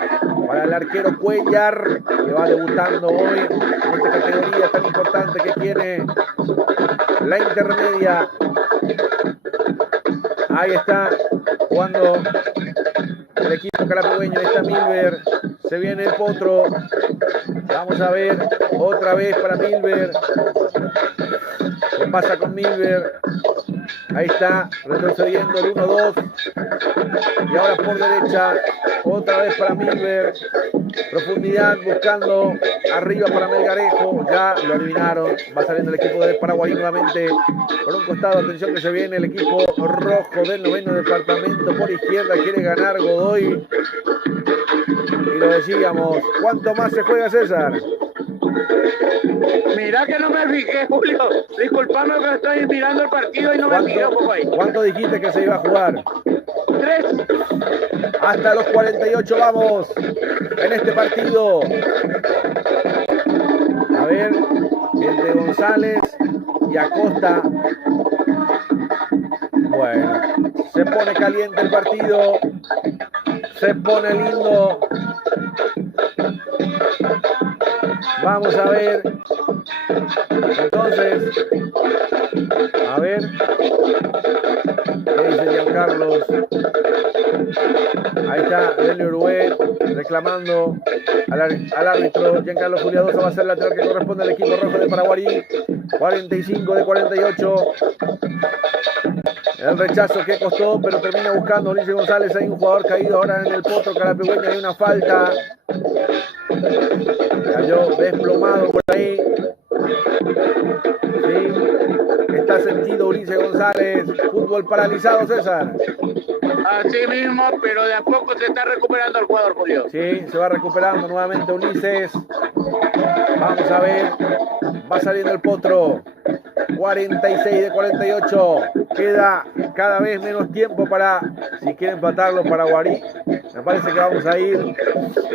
para el arquero Cuellar, que va debutando hoy en esta categoría tan importante que tiene la intermedia. Ahí está jugando el equipo carapegüeño. Ahí está Milber, se viene el Potro. Vamos a ver, otra vez para Milber. ¿Qué pasa con Milber? Ahí está, retrocediendo el 1-2. Y ahora por derecha, otra vez para Milber. Profundidad, buscando arriba para Melgarejo. Ya lo eliminaron. Va saliendo el equipo de Paraguay nuevamente. Por un costado, atención que se viene el equipo rojo del 9º departamento. Por izquierda quiere ganar Godoy. Y lo decíamos, ¿cuánto más se juega, César? Mirá que no me fijé, Julio. Disculpame que estoy mirando el partido y no me fijé un poco ahí. ¿Cuánto dijiste que se iba a jugar? 3. Hasta los 48 vamos en este partido. A ver, el de González y Acosta. Bueno, se pone caliente el partido. Se pone lindo. Vamos a ver. Entonces, a ver. ¿Qué dice Giancarlos? Ahí está Delio Uruguay reclamando al árbitro. Giancarlo Juliadosa va a ser el lateral que corresponde al equipo rojo de Paraguarí. 45 de 48. El rechazo que costó, pero termina buscando Ulises González. Hay un jugador caído ahora en el Potro carapegüeño. Hay una falta. Cayó desplomado por ahí. Sí. Está sentido Ulises González. Fútbol paralizado, César. Así mismo, pero de a poco se está recuperando el jugador, Julio. Sí, se va recuperando nuevamente Ulises. Vamos a ver. Va saliendo el Potro. 46 de 48. Queda cada vez menos tiempo para, si quiere empatarlo, Paraguarí. Me parece que vamos a ir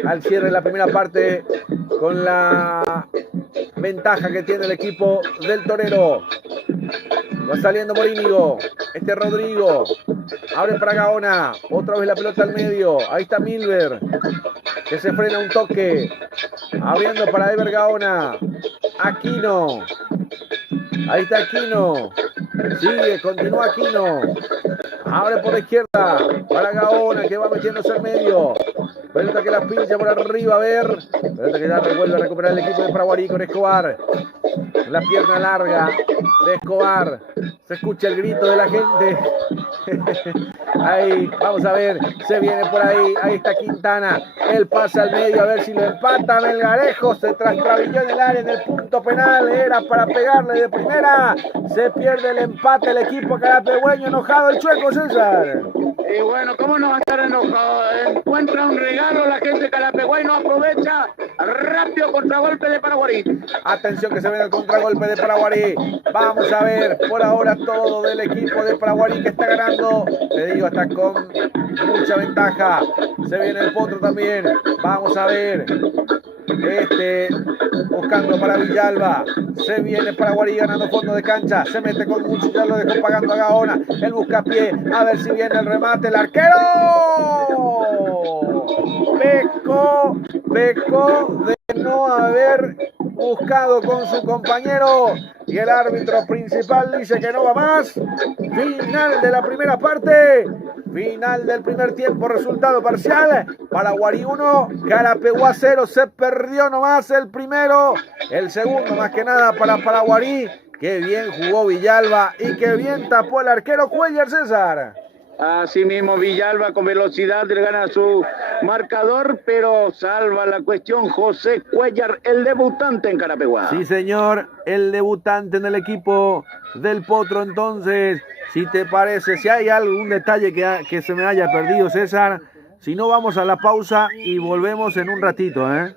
al cierre de la primera parte con la ventaja que tiene el equipo del Torero. Va saliendo Morínigo. Este Rodrigo. Abre para Gaona. Otra vez la pelota al medio. Ahí está Milber, que se frena un toque. Abriendo para Ever Gaona. Aquino. Ahí está Aquino. Sigue, continúa Aquino. Abre por la izquierda para Gaona, que va metiéndose al medio. Pelota que la pincha por arriba, a ver. Pelota que ya vuelve a recuperar el equipo de Paraguarí con Escobar. La pierna larga de Escobar. Se escucha el grito de la gente. Ahí, vamos a ver, se viene por ahí, ahí está Quintana, él pasa al medio a ver si lo empata Melgarejo, se trastabilló en el área en el punto penal, era para pegarle de primera, se pierde el empate el equipo carapegüeño, enojado el Chueco, César. Y bueno, ¿cómo no va a estar enojado? Encuentra un regalo la gente de Calapegüey, no aprovecha, rápido contragolpe de Paraguarí. Atención que se viene el contragolpe de Paraguarí. Vamos a ver, por ahora todo del equipo de Paraguarí que está ganando. Te digo, está con mucha ventaja. Se viene el Potro también. Vamos a ver. Buscando para Villalba. Se viene Paraguarí ganando fondo de cancha. Se mete con mucho, ya lo dejó pagando a Gaona. El buscapié. A ver si viene el remate. El arquero. Pecó de no haber buscado con su compañero. Y el árbitro principal dice que no va más. Final de la primera parte. Final del primer tiempo, resultado parcial. Paraguarí 1, Carapeguá 0. Se perdió nomás el primero. El segundo más que nada para Paraguarí. Qué bien jugó Villalba y qué bien tapó el arquero Cuellar, César. Así mismo Villalba con velocidad le gana su marcador, pero salva la cuestión José Cuellar, el debutante en Carapeguá. Sí, señor, el debutante en el equipo del Potro. Entonces, si te parece, si hay algún detalle que se me haya perdido, César, si no, vamos a la pausa y volvemos en un ratito, ¿eh?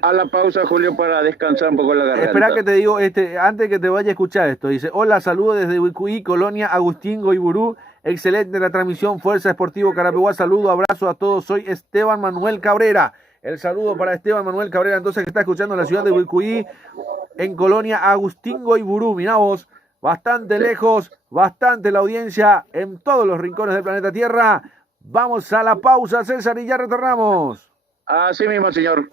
A la pausa, Julio, para descansar un poco la garganta. Espera que te digo, antes que te vaya a escuchar esto, dice, hola, saludos desde Uicuí, Colonia, Agustín Goiburú, excelente la transmisión, Fuerza Esportivo Carapeguá, saludo, abrazo a todos, soy Esteban Manuel Cabrera, el saludo para Esteban Manuel Cabrera, entonces que está escuchando en la ciudad de Uicuí, en Colonia, Agustín Goiburú, mirá vos, bastante lejos, bastante la audiencia en todos los rincones del planeta Tierra. Vamos a la pausa, César, y ya retornamos. Así mismo, señor.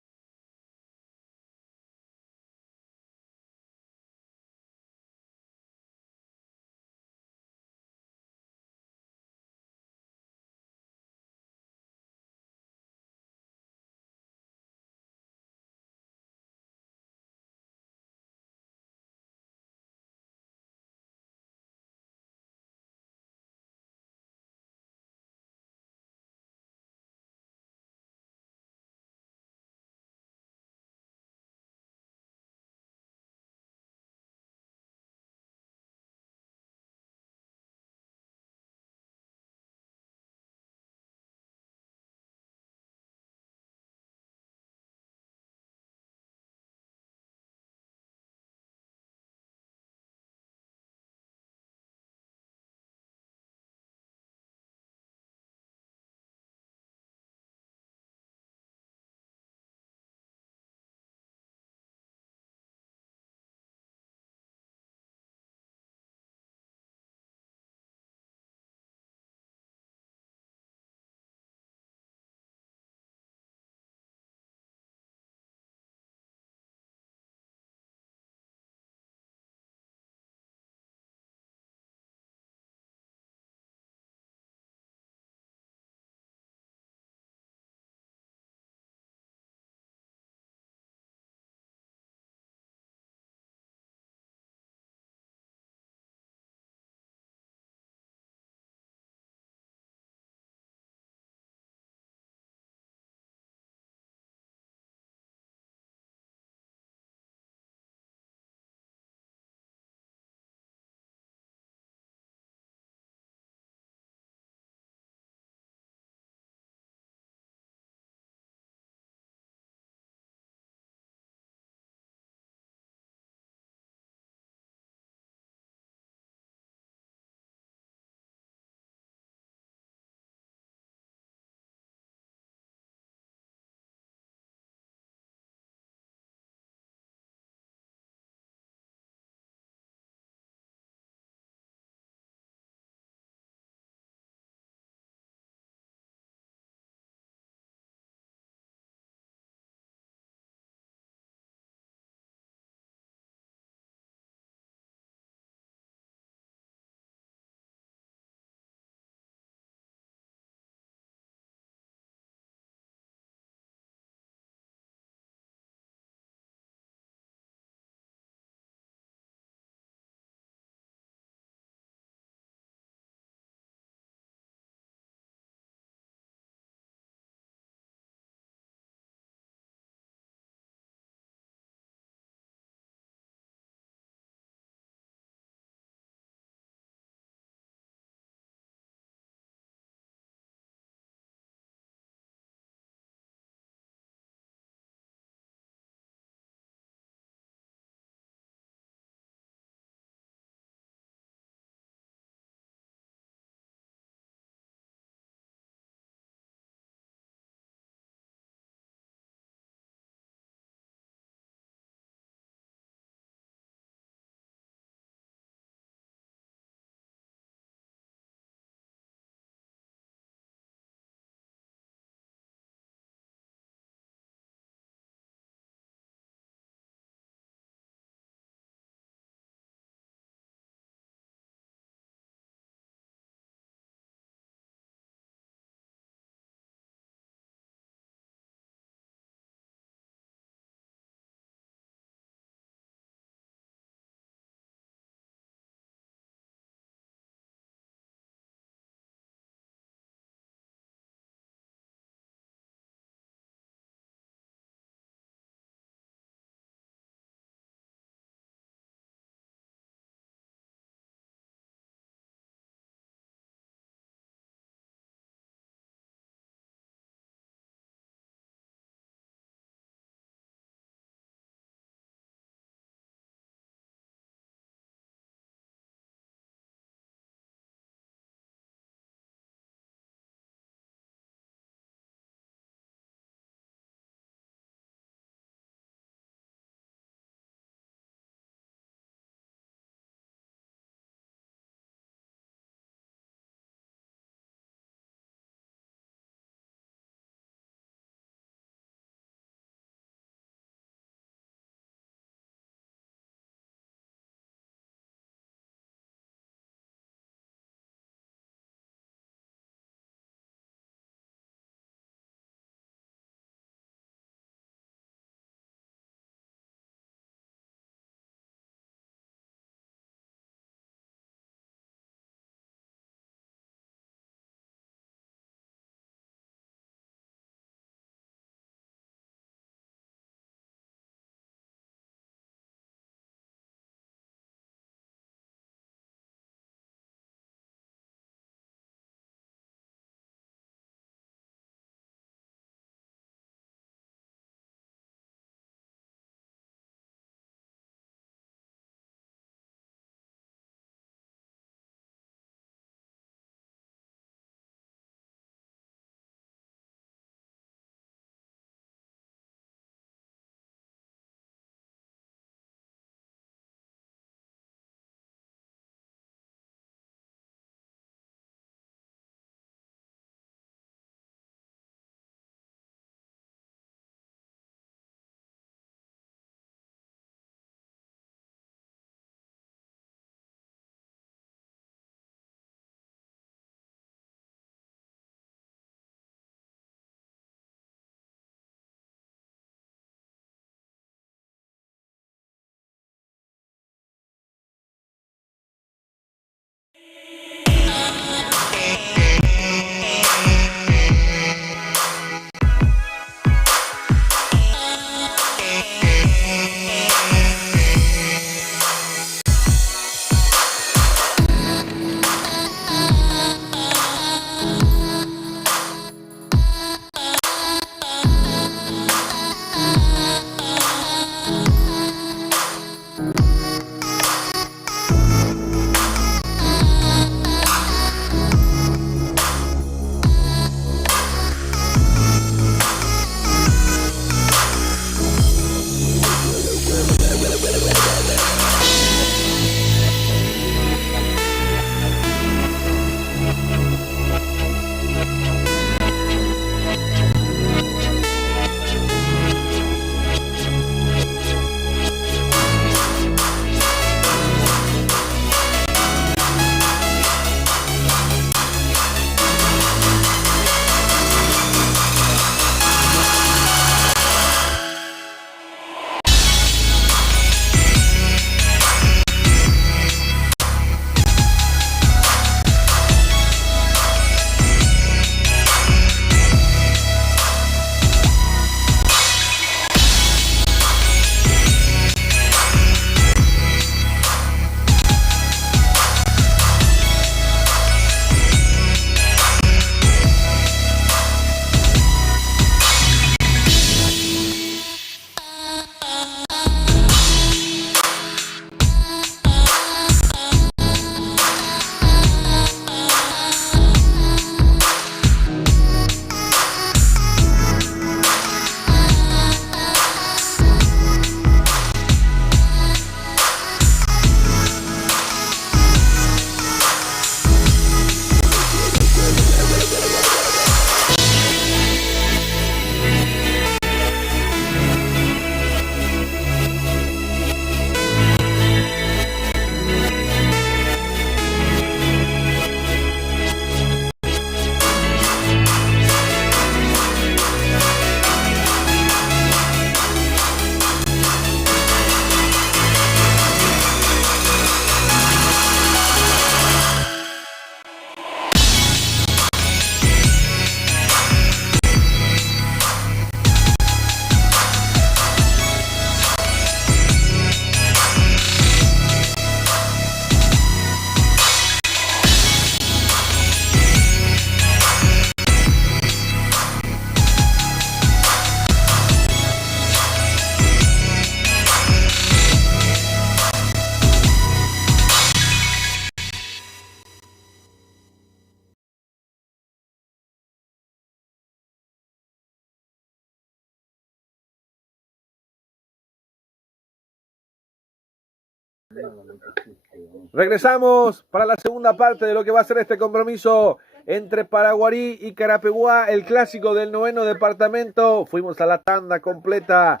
Regresamos para la segunda parte de lo que va a ser este compromiso entre Paraguarí y Carapeguá, el clásico del 9º departamento. Fuimos a la tanda completa,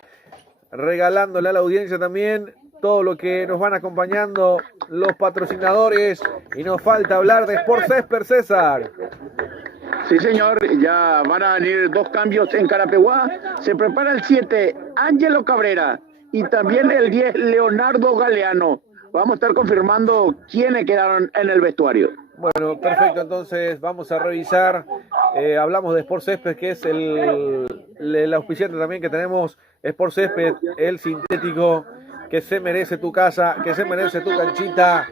regalándole a la audiencia también todo lo que nos van acompañando los patrocinadores. Y nos falta hablar de Sport Césped, César. Sí, señor, ya van a venir 2 cambios en Carapeguá. Se prepara el 7, Ángelo Cabrera, y también el 10, Leonardo Galeano. Vamos a estar confirmando quiénes quedaron en el vestuario. Bueno, perfecto, entonces vamos a revisar. Hablamos de Sport Césped, que es el auspiciante también que tenemos. Sport Césped, el sintético que se merece tu casa, que se merece tu canchita.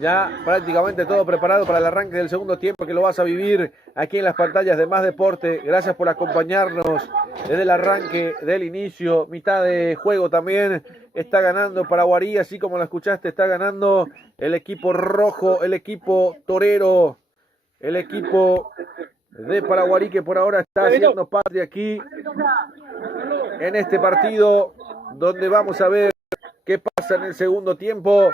Ya prácticamente todo preparado para el arranque del segundo tiempo, que lo vas a vivir aquí en las pantallas de Más Deporte. Gracias por acompañarnos desde el arranque, del inicio, mitad de juego también. Está ganando Paraguarí, así como lo escuchaste, está ganando el equipo rojo, el equipo torero, el equipo de Paraguarí, que por ahora está haciendo patria aquí en este partido, donde vamos a ver qué pasa en el segundo tiempo.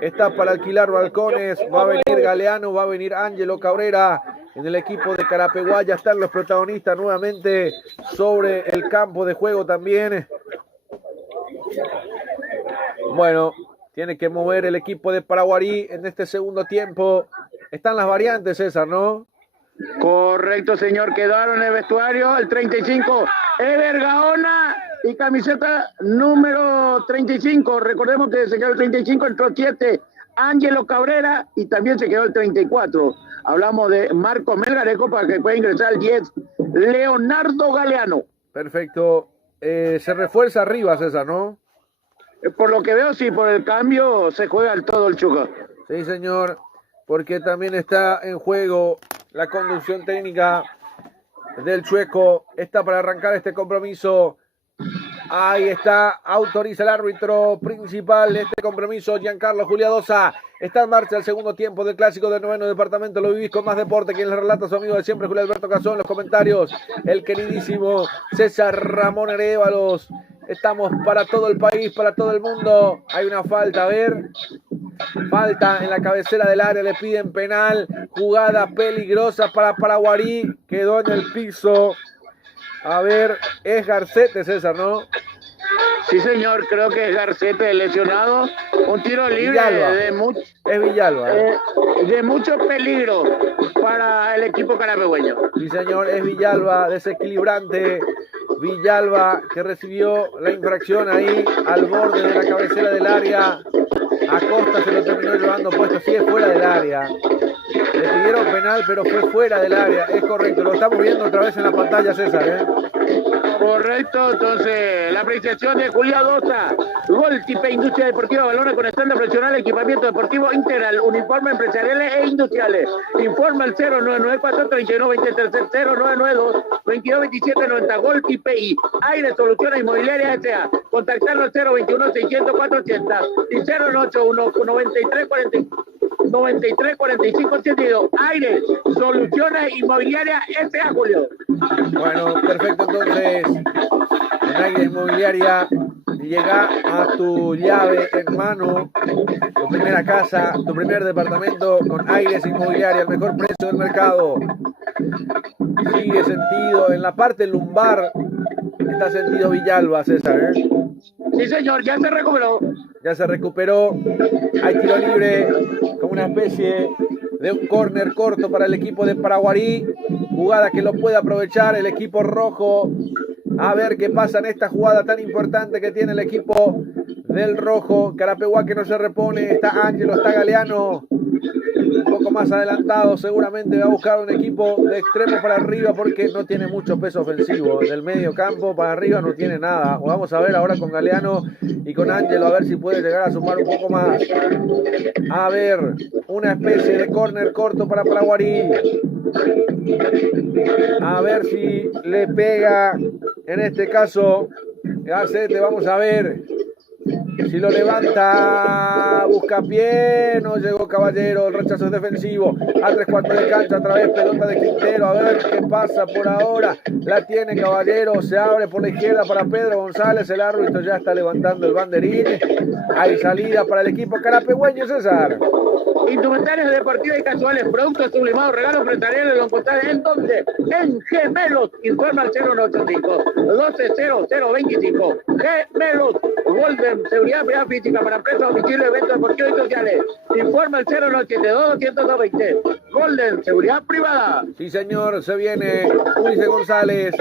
Está para alquilar balcones, va a venir Galeano, va a venir Ángelo Cabrera en el equipo de Carapeguá. Ya están los protagonistas nuevamente sobre el campo de juego también. Bueno, tiene que mover el equipo de Paraguarí en este segundo tiempo. Están las variantes, César, ¿no? Correcto, señor. Quedaron en el vestuario el 35, Eder Gaona, y camiseta número 35. Recordemos que se quedó el 35, entró 7, Ángelo Cabrera, y también se quedó el 34. Hablamos de Marco Melgarejo para que pueda ingresar el 10, Leonardo Galeano. Perfecto. Se refuerza arriba, César, ¿no? Por lo que veo, sí, por el cambio se juega el todo el Chuca. Sí, señor, porque también está en juego la conducción técnica del Chueco. Está para arrancar este compromiso. Ahí está, autoriza el árbitro principal de este compromiso, Giancarlo Juliadosa. Está en marcha el segundo tiempo del clásico del 9º departamento. Lo vivís con Más Deporte, quien les relata a su amigo de siempre, Julio Alberto Cazón. En los comentarios, el queridísimo César Ramón Arévalos. Estamos para todo el país, para todo el mundo. Hay una falta, a ver. Falta en la cabecera del área, le piden penal. Jugada peligrosa para Paraguarí. Quedó en el piso. A ver, es Garcete, César, ¿no? Sí, señor, creo que es Garcete lesionado. Un tiro libre Villalba. Es Villalba. De mucho peligro para el equipo carapegüeño. Sí, señor, es Villalba, desequilibrante. Villalba, que recibió la infracción ahí al borde de la cabecera del área. Acosta se lo terminó llevando puesto, sí, es fuera del área. Le pidieron penal, pero fue fuera del área. Es correcto, lo estamos viendo otra vez en la pantalla, César, ¿eh? Correcto, entonces la apreciación de Juliadosa. Gol Tipe Industria Deportiva, balones con estándar profesional, equipamiento deportivo integral, uniforme empresariales e industriales. Informa el 0994-3923, 0992-222790. Gol Tipe I. Aire Soluciones Inmobiliarias S.A. Contactarlo al 021-600-480 y 081-9345-72. Aire Soluciones Inmobiliarias S.A. Julio. Bueno, perfecto, entonces en Aire Inmobiliaria llega a tu llave en mano, tu primera casa, tu primer departamento con Aires Inmobiliaria, el mejor precio del mercado. Sigue sentido en la parte lumbar, está sentido Villalba, César, ¿eh? Sí, señor, ya se recuperó. Ya se recuperó. Hay tiro libre, como una especie de un córner corto para el equipo de Paraguarí. Jugada que lo puede aprovechar el equipo rojo. A ver qué pasa en esta jugada tan importante que tiene el equipo del rojo. Carapeguá que no se repone. Está Ángelo, está Galeano. Un poco más adelantado, seguramente va a buscar un equipo de extremo para arriba porque no tiene mucho peso ofensivo. Del medio campo para arriba no tiene nada. Vamos a ver ahora con Galeano y con Ángelo a ver si puede llegar a sumar un poco más. A ver, una especie de córner corto para Paraguarí. A ver si le pega, en este caso, Gacete, vamos a ver. Si lo levanta, busca pie, no llegó Caballero, el rechazo es defensivo, a 3/4 de cancha, otra vez pelota de Quintero, a ver qué pasa por ahora, la tiene Caballero, se abre por la izquierda para Pedro González, el árbitro ya está levantando el banderín, hay salida para el equipo carapegüeño, César. Indumentarios deportivos y casuales, productos sublimados, regalos empresariales, lo encontrarás en donde, en Gemelos, informa al 0185 120025. Gemelos, Golden, seguridad privada física para empresas, domicilio, eventos deportivos y sociales. Informa al 0972 220. Golden, seguridad privada. Sí, señor, se viene Ulises González.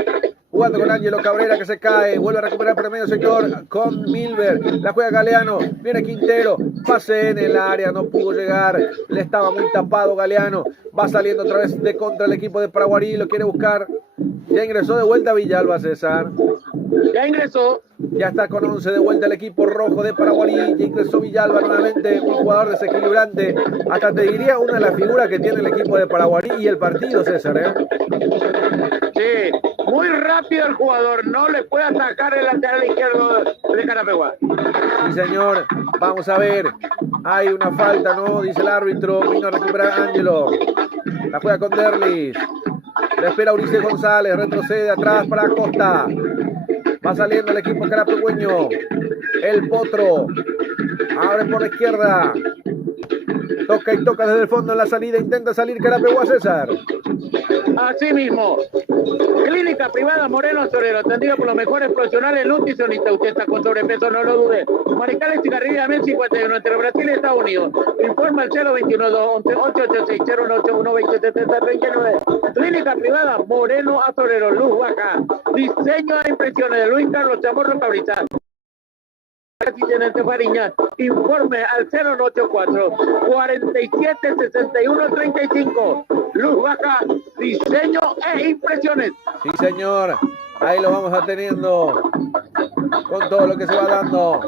Jugando con Ángelo Cabrera que se cae, vuelve a recuperar por el medio sector con Milver, la juega Galeano, viene Quintero, pase en el área, no pudo llegar, le estaba muy tapado Galeano, va saliendo otra vez de contra el equipo de Paraguarí, lo quiere buscar, ya ingresó de vuelta Villalba, César. Ya ingresó. Ya está con 11 de vuelta el equipo rojo de Paraguarí, ya ingresó Villalba nuevamente, un jugador desequilibrante, hasta te diría una de las figuras que tiene el equipo de Paraguarí y el partido, César, Sí, muy rápido el jugador, no le puede atacar el lateral izquierdo de Carapeguá. Sí, señor, vamos a ver, hay una falta, ¿no? Dice el árbitro, vino a recuperar a Ángelo, la juega con Derlis, le espera Ulises González, retrocede atrás para Costa, va saliendo el equipo carapegüeño, el Potro, abre por la izquierda, toca y toca desde el fondo en la salida, intenta salir Carapeguá, César. Así mismo, clínica privada Moreno Sorero, atendido por los mejores profesionales nutricionistas. Usted está con sobrepeso, no lo dude. Maricales Cigarrilla 1051 entre Brasil y Estados Unidos. Informa al 021-886-081-2070-39. Clínica privada Moreno Sorero, luz baja. Diseño de impresiones de Luis Carlos Chamorro Cabrita. Fariña, informe al 084 47 61 35. Luz baja, diseño e impresiones. Sí, señor, ahí lo vamos a teniendo con todo lo que se va dando.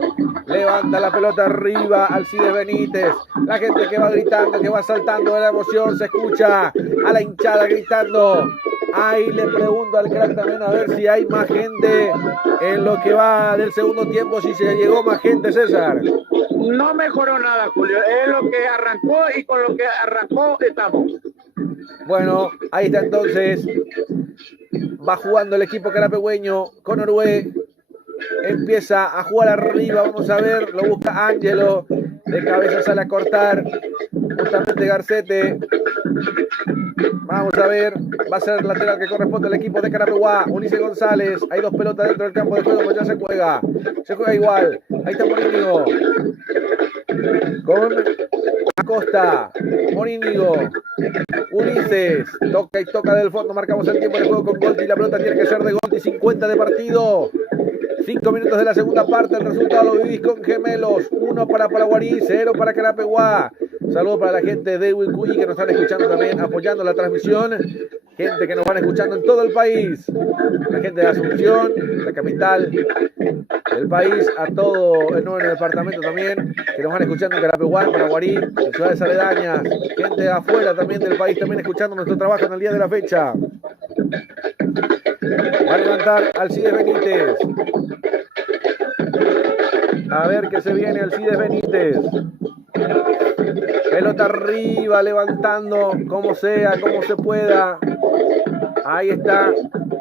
Levanta la pelota arriba Alcides Benítez, la gente que va gritando, que va saltando de la emoción, se escucha a la hinchada gritando. Ahí le pregunto al crack también a ver si hay más gente en lo que va del segundo tiempo, si se llegó más gente, César. No mejoró nada, Julio, es lo que arrancó y con lo que arrancó estamos. Bueno, ahí está entonces, va jugando el equipo carapegüeño con Orué, empieza a jugar arriba, vamos a ver, lo busca Ángelo, de cabeza sale a cortar, justamente Garcete, vamos a ver, va a ser el lateral que corresponde al equipo de Carapeguá, Ulises González, hay dos pelotas dentro del campo de juego, pues ya se juega igual, ahí está Morínigo, con Acosta, Morínigo, Ulises, toca y toca del fondo, marcamos el tiempo de juego con Golti, la pelota tiene que ser de Golti, 50 de partido. 5 minutos de la segunda parte, el resultado lo vivís con Gemelos, 1 para Paraguarí, 0 para Carapeguá. Saludos para la gente de Huicuy que nos están escuchando también, apoyando la transmisión. Gente que nos van escuchando en todo el país. La gente de Asunción, la capital del país, a todo el nuevo departamento también, que nos van escuchando en Carapeguá, en Paraguarí, en ciudades aledañas. Gente de afuera también del país, también escuchando nuestro trabajo en el día de la fecha. Va a levantar Alcides Benítez. A ver qué se viene Alcides Benítez. Pelota arriba, levantando, como sea, como se pueda. Ahí está,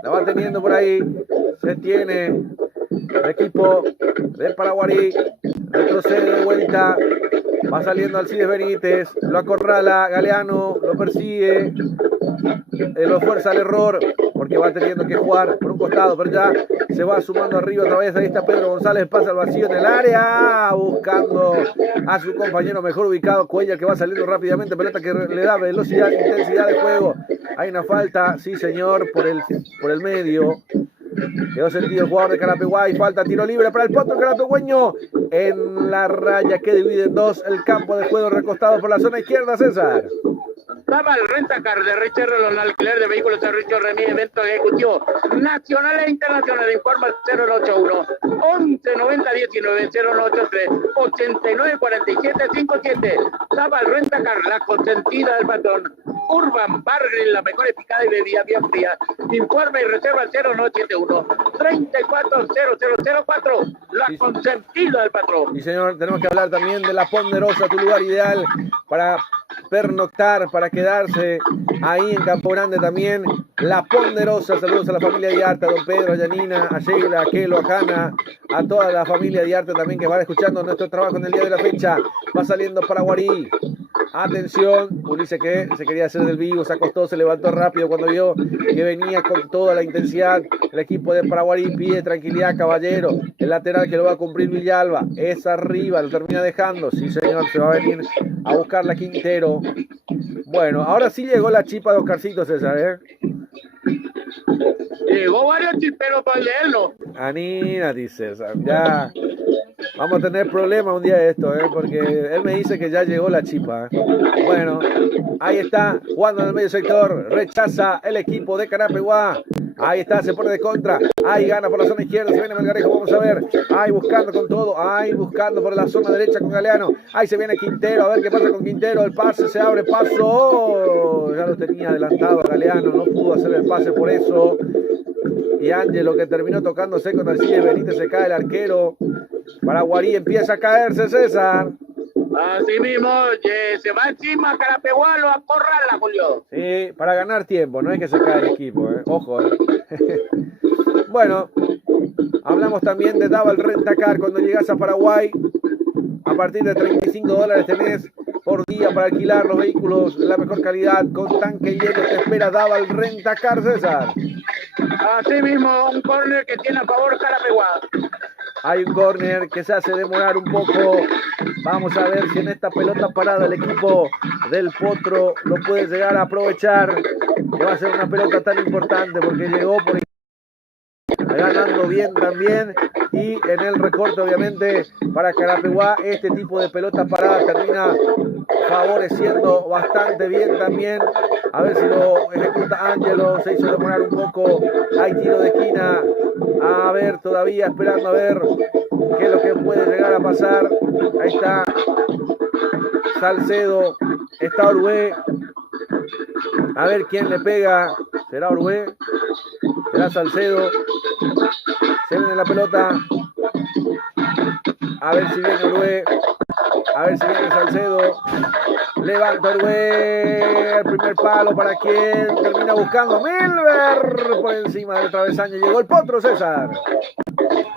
la va teniendo por ahí. Se tiene el equipo de Paraguarí. Retrocede de vuelta. Va saliendo Alcides Benítez. Lo acorrala Galeano, lo persigue. Lo fuerza al error, porque va teniendo que jugar por un costado, pero ya se va sumando arriba otra vez. Ahí está Pedro González, pasa al vacío en el área, buscando a su compañero mejor ubicado, Cuellar, que va saliendo rápidamente, pelota que le da velocidad, intensidad de juego. Hay una falta, sí señor, por el medio. Quedó sentido el jugador de Carapeguá y falta, tiro libre para el Potro carapegüeño en la raya que divide en dos el campo de juego, recostado por la zona izquierda, César. Estaba el Rentacar de Richard Rolón, alquiler de vehículos de Richard Remy, evento ejecutivo nacional e internacional. Informa 081 11 90 19 083 89 47 57. Estaba el Rentacar, la consentida del patrón. Urban Barrel, la mejor picada y bebida bien fría. Informe y reserva al 0971 340004, la Sí. consentida del patrón. Y señor, tenemos que hablar también de La Ponderosa, tu lugar ideal para pernoctar, para quedarse ahí en Campo Grande también. La Ponderosa, saludos a la familia Diarte, a don Pedro, a Yanina, a Sheila, a Kelo, a Hanna, a toda la familia Diarte también que van escuchando nuestro trabajo en el día de la fecha. Va saliendo para Guarí. Atención, Ulises que se quería hacer del vivo, se acostó, se levantó rápido cuando vio que venía con toda la intensidad el equipo de Paraguarí. Pide tranquilidad, caballero. El lateral que lo va a cumplir Villalba es arriba, lo termina dejando. Sí, señor, se va a venir a buscar la Quintero. Bueno, ahora sí llegó la chipa de Oscarcito, César, ¿eh? Llegó varios chisperos para leerlo. Anímate, César, ya. Vamos a tener problemas un día de esto, porque él me dice que ya llegó la chipa. Bueno, ahí está, jugando en el medio sector, rechaza el equipo de Carapeguá. Ahí está, se pone de contra, ahí gana por la zona izquierda, se viene Melgarejo, vamos a ver, ahí buscando con todo, ahí buscando por la zona derecha con Galeano, ahí se viene Quintero, a ver qué pasa con Quintero, el pase se abre, paso, ya lo tenía adelantado a Galeano, no pudo hacer el pase por eso. Y Ángelo que terminó tocándose con Alcides Benítez, se cae el arquero. Paraguarí empieza a caerse, César. Así mismo, se va encima Carapeguá, lo acorrala, Julio. Sí, para ganar tiempo, no es que se cae el equipo, ojo. Bueno, hablamos también de Daval Rentacar. Cuando llegas a Paraguay, a partir de $35 tenés por día para alquilar los vehículos de la mejor calidad, con tanque y hielo. Te espera Daval Rentacar, César. Así mismo, un córner que tiene a favor Carapeguá. Hay un córner que se hace demorar un poco. Vamos a ver si en esta pelota parada el equipo del Potro lo puede llegar a aprovechar. Que va a ser una pelota tan importante porque llegó por ganando bien también. Y en el recorte, obviamente, para Carapeguá, este tipo de pelota parada termina favoreciendo bastante bien también. A ver si lo ejecuta Ángelo. Se hizo demorar un poco. Hay tiro de esquina. A ver, todavía esperando a ver qué es lo que puede llegar a pasar. Ahí está Salcedo. Está Orué. A ver quién le pega. ¿Será Orué? ¿Será Salcedo? Se viene la pelota. A ver si viene Orué. A ver si viene Salcedo. Levanta Orué. El primer palo para quien termina buscando Milber por encima del travesaño. Llegó el Potro, César.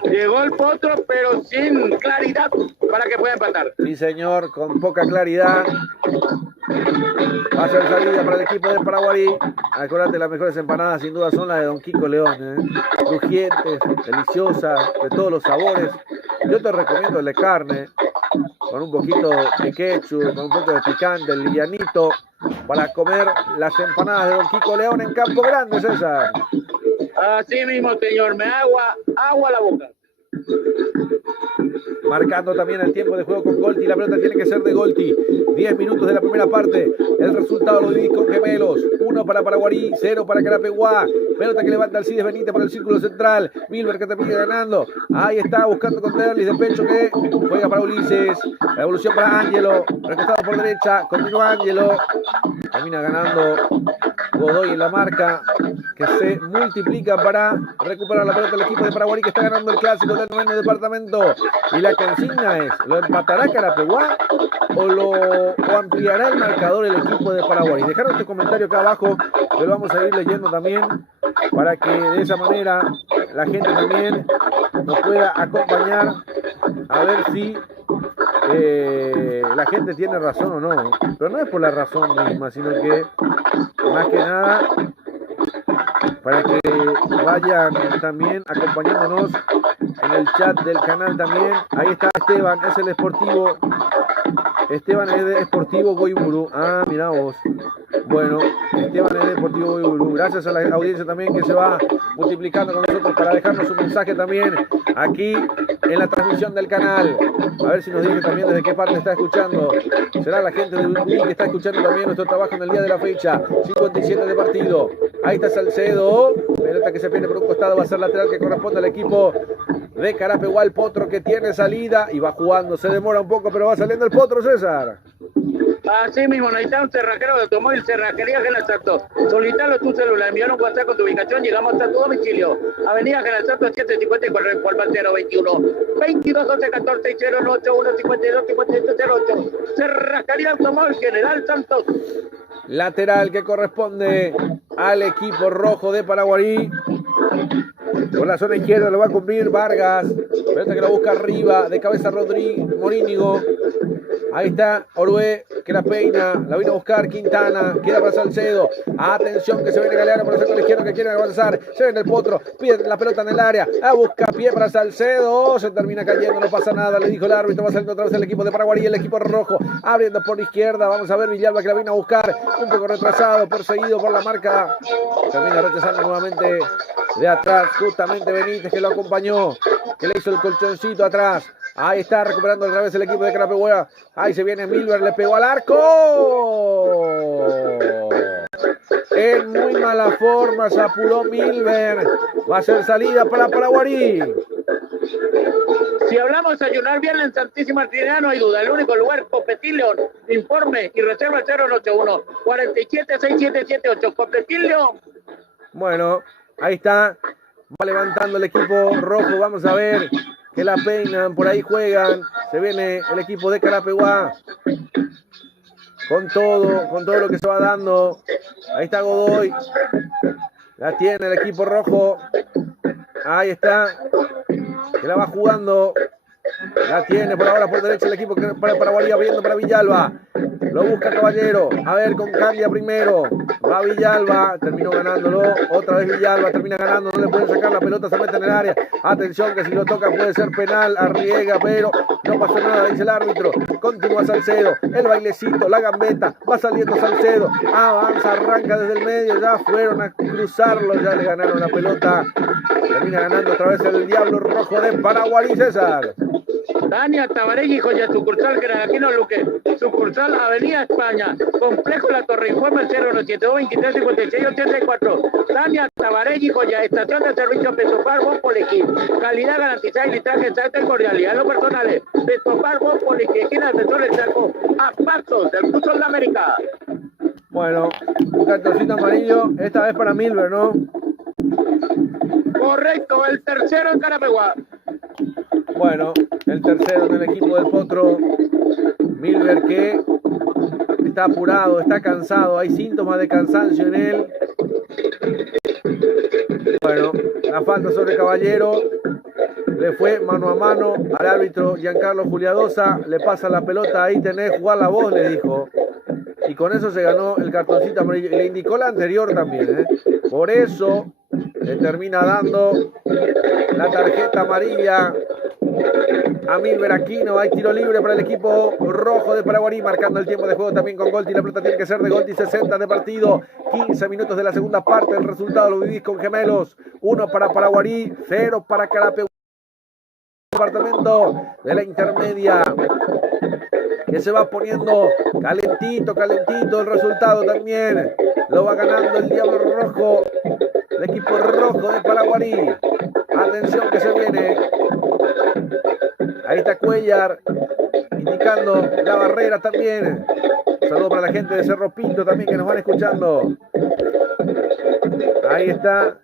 Llegó el Potro, pero sin claridad para que pueda empatar. Sí, señor, con poca claridad. Va a ser salida para el equipo de Paraguarí. Acuérdate, las mejores empanadas sin duda son las de Don Kiko León, crujientes, deliciosas, de todos los sabores. Yo te recomiendo el de carne, con un poquito de ketchup, con un poco de picante, el livianito, para comer las empanadas de Don Kiko León en Campo Grande, César. Así mismo, señor, me agua a la boca. Marcando también el tiempo de juego con Golti. La pelota tiene que ser de Golti. 10 minutos de la primera parte. El resultado lo vivís con gemelos. 1 para Paraguarí, 0 para Carapeguá. Pelota que levanta Alcides Benítez por el círculo central. Milber que termina ganando. Ahí está buscando con Derlis de pecho que juega para Ulises. La evolución para Ángelo. Recostado por derecha. Continúa Ángelo. Termina ganando Godoy en la marca, que se multiplica para recuperar la pelota del equipo de Paraguarí, que está ganando el clásico del 9º departamento. Y la consigna es, ¿lo empatará Carapeguá o ampliará el marcador el equipo de Paraguarí? Dejaron tu comentario acá abajo, que lo vamos a ir leyendo también, para que de esa manera la gente también nos pueda acompañar a ver si la gente tiene razón o no. Pero no es por la razón misma, sino que más que nada para que vayan también acompañándonos en el chat del canal también. Ahí está Esteban, es el Sportivo. Esteban es de Sportivo Goiburu. Ah, mirá vos. Bueno, Esteban es de Sportivo Goiburu. Gracias a la audiencia también que se va multiplicando con nosotros para dejarnos un mensaje también aquí en la transmisión del canal. A ver si nos dice también desde qué parte está escuchando. Será la gente de Uruguay que está escuchando también nuestro trabajo en el día de la fecha. 57 de partido. Ahí está Salcedo. Pelota que se pierde por un costado. Va a ser lateral que corresponde al equipo de Carapeguá. El Potro que tiene salida y va jugando. Se demora un poco, pero va saliendo el Potro, César. Así mismo, necesitas un cerrajero de automóvil, Cerrajería General Santos. Solicitalo tu celular, envíalo un WhatsApp con tu ubicación, llegamos hasta tu domicilio. Avenida General Santos 754, en Polva 021 22 12 14 081 52 5808. Cerrajería Automóvil General Santos. Lateral que corresponde al equipo rojo de Paraguarí. Por la zona izquierda lo va a cumplir Vargas. Pelota que la busca arriba, de cabeza Morínigo. Ahí está Orué, que la peina, la vino a buscar Quintana, queda para Salcedo. Atención que se viene Galeano por el sector izquierdo que quiere avanzar. Se viene el Potro, pide la pelota en el área, a busca pie para Salcedo. Se termina cayendo, no pasa nada, le dijo el árbitro. Va saliendo otra vez el equipo de Paraguarí, el equipo rojo, abriendo por izquierda. Vamos a ver Villalba que la vino a buscar, un poco retrasado, perseguido por la marca. Termina rechazando nuevamente de atrás, justamente Benítez que lo acompañó, que le hizo el colchoncito atrás. Ahí está recuperando otra vez el equipo de Carapehuela. Ahí se viene Milber, le pegó al arco. En muy mala forma se apuró Milber. Va a ser salida para Paraguarí. Si hablamos de ayunar bien en Santísima Trinidad, no hay duda. El único lugar, Copetín León. Informe y reserva al 081 47 6778. Copetín León. Bueno, ahí está. Va levantando el equipo rojo. Vamos a ver. Que la peinan, por ahí juegan. Se viene el equipo de Carapehuá. Con todo lo que se va dando. Ahí está Godoy. La tiene el equipo rojo. Ahí está. Que la va jugando. La tiene por ahora por derecha el equipo para Paraguarí, abriendo para Villalba. Lo busca Caballero. A ver con Candia primero. Va Villalba. Terminó ganándolo. Otra vez Villalba. Termina ganando. No le pueden sacar la pelota. Se mete en el área. Atención que si lo toca puede ser penal. Arriega, pero no pasó nada, dice el árbitro. Continúa Salcedo. El bailecito. La gambeta. Va saliendo Salcedo. Avanza. Arranca desde el medio. Ya fueron a cruzarlo. Ya le ganaron la pelota. Termina ganando otra vez el Diablo Rojo de Paraguarí, César. Dania Tabaregui, joya sucursal Granadino Luque, sucursal Avenida España, Complejo La Torre, informa el 072 23 56 84. Dania Tabaregui, joya, estación de servicio Petopar Poliquí, calidad garantizada y litraje exacto y cordialidad en los personales. Petopar Poliquí, esquina del Defensor del Chaco, a pasos del Fútbol de América. Bueno, un cartoncito amarillo, esta vez para Milber, ¿no? Correcto, el tercero en Carapehuá. Bueno, el tercero en el equipo del Potro. Milber que está apurado, está cansado. Hay síntomas de cansancio en él. Bueno, la falta sobre Caballero. Le fue mano a mano al árbitro Giancarlo Juliadosa. Le pasa la pelota, ahí tenés, jugar la voz, le dijo. Y con eso se ganó el cartoncito amarillo. Le indicó la anterior también, ¿eh? Por eso le termina dando la tarjeta amarilla a Milber Aquino. Hay tiro libre para el equipo rojo de Paraguarí, marcando el tiempo de juego también con Golti. La pelota tiene que ser de Golti, 60 de partido, 15 minutos de la segunda parte. El resultado lo vivís con gemelos, 1 para Paraguarí, 0 para Carapehuá. Departamento de la intermedia que se va poniendo calentito el resultado también lo va ganando el Diablo Rojo, el equipo rojo de Paraguarí. Atención que se viene. Ahí está Cuellar indicando la barrera también. Saludo para la gente de Cerro Pinto también que nos van escuchando. Ahí está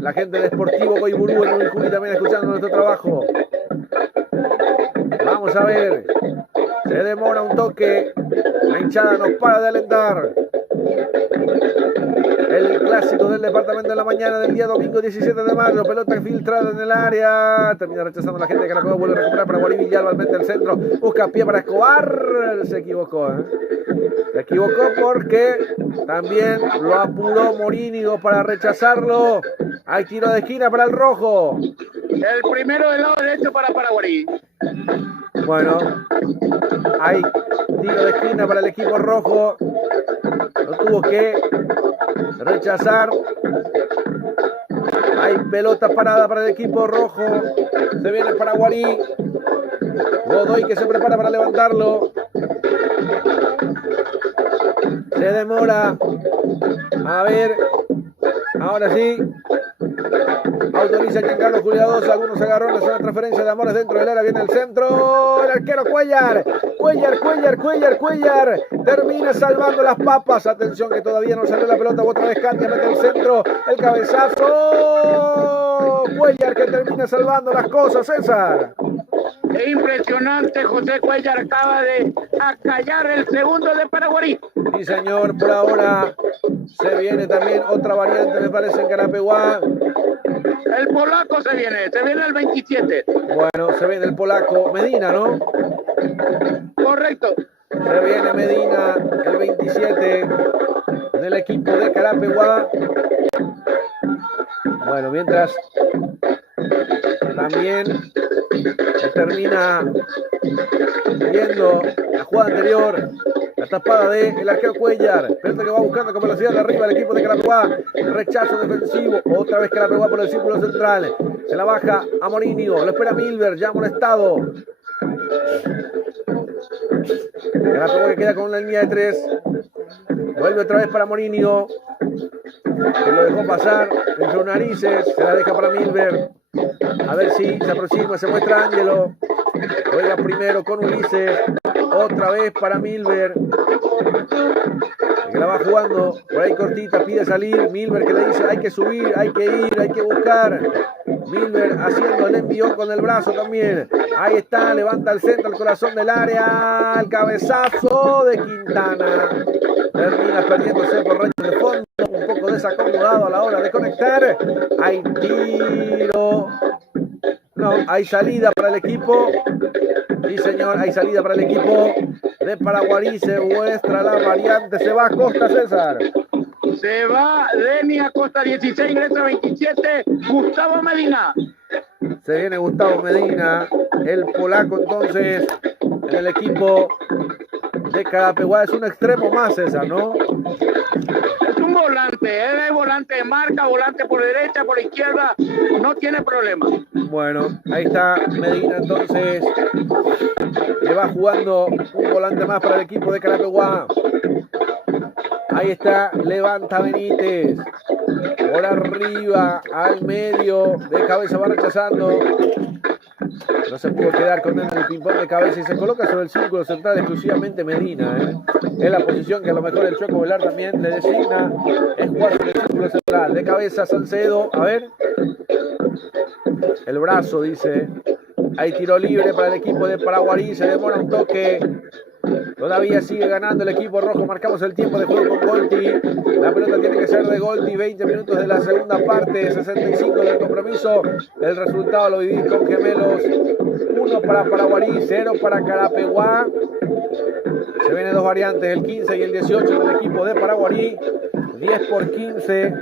la gente de Sportivo Coiburú en Unicuri también escuchando nuestro trabajo. Vamos a ver. Se demora un toque. La hinchada nos para de alentar. El clásico del departamento de la mañana del día domingo 17 de mayo. Pelota filtrada en el área. Termina rechazando la gente que la vuelve a recuperar para Guarí Villalba al medio del centro. Busca pie para Escobar. Se equivocó, ¿eh? Se equivocó porque también lo apuró Morínigo para rechazarlo. Hay tiro de esquina para el rojo. El primero del lado derecho para Paraguarí. Bueno, hay tiro de esquina para el equipo rojo. Lo tuvo que rechazar. Hay pelota parada para el equipo rojo. Se viene Paraguarí. Godoy que se prepara para levantarlo. Se demora. A ver. Ahora sí. Autoriza Giancarlo Juliadosa. Algunos agarrones en la transferencia de Amores dentro del área. Viene el centro. El arquero Cuellar. Cuellar. Termina salvando las papas. Atención que todavía no salió la pelota. Otra vez Candia mete el centro. El cabezazo. Cuellar que termina salvando las cosas, César. Es impresionante, José Cuellar acaba de acallar el segundo de Paraguarí. Sí, señor, por ahora se viene también otra variante, me parece, en Carapeguá. El polaco se viene el 27. Bueno, se viene el polaco Medina, ¿no? Correcto. Se viene Medina, el 27 del equipo de Carapeguá. Bueno, mientras también termina viendo la jugada anterior, la tapada del arquero Cuellar, pelota que va buscando con velocidad de arriba el equipo de Carapeguá, rechazo defensivo, otra vez Carapeguá por el círculo central, se la baja a Morinho, lo espera Milber, ya molestado. Carapeguá que queda con una línea de 3, vuelve otra vez para Morinho, que lo dejó pasar entre sus narices, se la deja para Milber. A ver si se aproxima, se muestra Ángelo. Juega primero con Ulises. Otra vez para Milber. Que la va jugando por ahí cortita, pide salir. Milber que le dice hay que subir, hay que ir, hay que buscar. Milber haciendo el envión con el brazo también. Ahí está, levanta el centro, el corazón del área. El cabezazo de Quintana. Termina perdiéndose por rayos de fondo. Un poco desacomodado a la hora de conectar. Hay tiro. No, hay salida para el equipo. Sí, señor, hay salida para el equipo de Paraguarí. Se muestra la variante. Se va a Costa, César. Se va Deni Acosta, 16, ingresa 27, Gustavo Medina. Se viene Gustavo Medina, el polaco entonces, en el equipo de Carapeguá. Es un extremo más, César, ¿no? Es un volante, él es volante de marca, volante por derecha, por izquierda, no tiene problema. Bueno, ahí está Medina entonces, le va jugando un volante más para el equipo de Carapeguá. Ahí está, levanta Benítez, por arriba, al medio, de cabeza va rechazando. No se pudo quedar con él en el ping-pong de cabeza y se coloca sobre el círculo central exclusivamente Medina. Es la posición que a lo mejor el Chueco Velar también le designa, es jugar sobre el círculo central. De cabeza Salcedo, a ver. El brazo, dice. Hay tiro libre para el equipo de Paraguarí, se demora un toque. Todavía sigue ganando el equipo rojo. Marcamos el tiempo de juego con Golti. La pelota tiene que ser de Golti. 20 minutos de la segunda parte. 65 del compromiso. El resultado lo vivís con Gemelos. 1 para Paraguarí, 0 para Carapeguá. Se vienen dos variantes, el 15 y el 18 del equipo de Paraguarí. 10 por 15.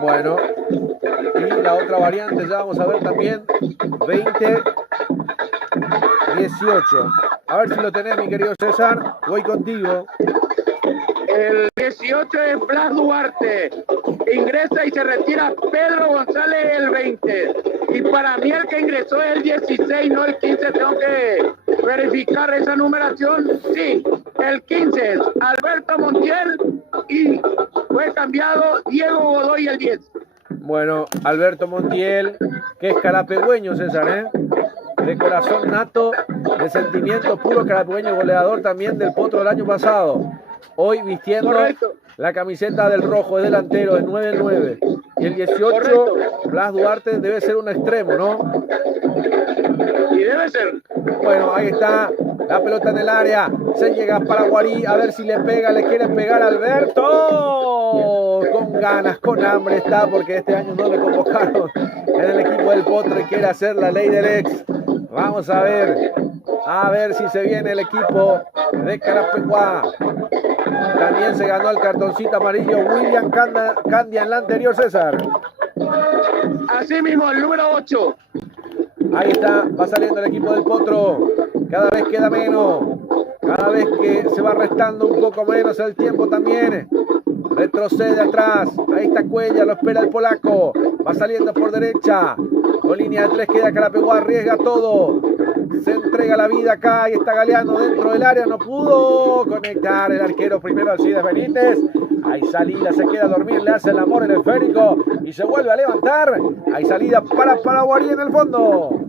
Bueno. Y la otra variante ya vamos a ver también. 20. 18. A ver si lo tenés, mi querido César. Voy contigo. El 18 es Blas Duarte. Ingresa y se retira Pedro González el 20. Y para mí el que ingresó es el 16, no el 15. Tengo que verificar esa numeración. Sí, el 15 es Alberto Montiel y fue cambiado Diego Godoy el 10. Bueno, Alberto Montiel, que es carapegüeño, César, de corazón nato, de sentimiento puro, carapegüeño, goleador también del Potro del año pasado. Hoy vistiendo la camiseta del rojo, es delantero, es 9-9. Y el 18, correcto. Blas Duarte debe ser un extremo, ¿no? Y debe ser. Bueno, ahí está la pelota en el área. Se llega a Paraguarí, a ver si le pega, le quiere pegar a Alberto. Con ganas, con hambre está, porque este año no le convocaron en el equipo del Potro y quiere hacer la ley del ex. Vamos a ver si se viene el equipo de Carapeguá. También se ganó el cartoncito amarillo William Candia en la anterior, César. Así mismo, el número 8. Ahí está, va saliendo el equipo del Potro. Cada vez queda menos. Cada vez que se va restando un poco menos el tiempo también. Retrocede atrás. Ahí está Cuellar, lo espera el polaco. Va saliendo por derecha. Con línea de 3 queda Carapeguá, arriesga todo. Se entrega la vida acá y está Galeano dentro del área. No pudo conectar el arquero primero Alcides Benítez. Hay salida, se queda a dormir, le hace el amor el esférico y se vuelve a levantar. Hay salida para Paraguarí en el fondo.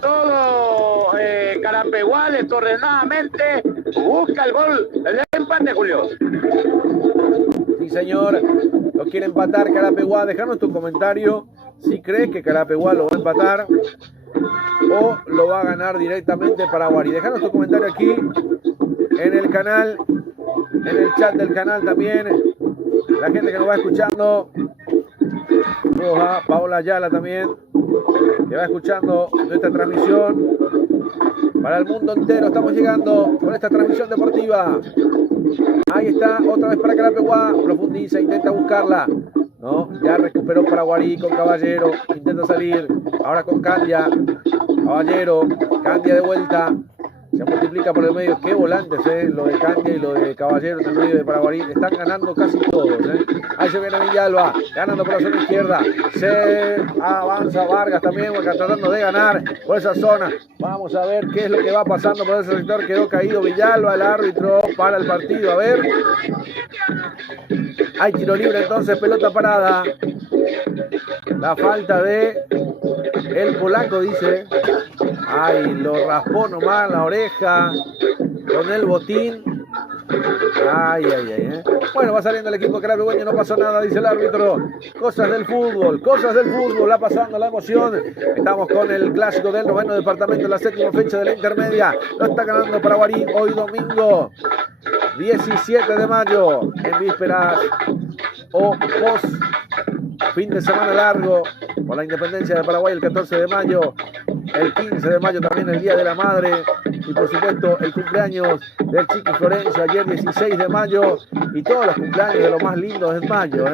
todo Carapeguá desordenadamente busca el gol del empate, Julio. Sí, señor, lo quiere empatar Carapeguá. Déjanos tu comentario si crees que Carapeguá lo va a empatar o lo va a ganar directamente Paraguarí. Déjanos tu comentario aquí en el canal, en el chat del canal también. La gente que nos va escuchando. Saludos a Paola Ayala también, que va escuchando nuestra transmisión para el mundo entero. Estamos llegando con esta transmisión deportiva. Ahí está, otra vez para Carapeguá. Profundiza, intenta buscarla. No, ya recuperó Paraguarí con Caballero. Intenta salir. Ahora con Candia. Caballero, Candia de vuelta. Se multiplica por el medio. Qué volantes, lo de Candia y lo de Caballero en el medio de Paraguarí. Están ganando casi todos. Ahí se viene Villalba, ganando por la zona izquierda. Se avanza Vargas también, tratando de ganar por esa zona. Vamos a ver qué es lo que va pasando por ese sector. Quedó caído Villalba, el árbitro para el partido. A ver. Hay tiro libre entonces, pelota parada. La falta de el polaco, dice. Ay, lo raspó nomás la oreja con el botín. Ay. Bueno, va saliendo el equipo carapegueño, no pasó nada, dice el árbitro. Cosas del fútbol, va pasando la emoción. Estamos con el clásico del 9º departamento de la 7ª fecha de la intermedia. Lo está ganando Paraguarí hoy domingo 17 de mayo, en vísperas o post fin de semana largo por la independencia de Paraguay el 14 de mayo. El 15 de mayo también el Día de la Madre y por supuesto el cumpleaños del Chiqui Florencio ayer 16 de mayo y todos los cumpleaños de los más lindos en mayo.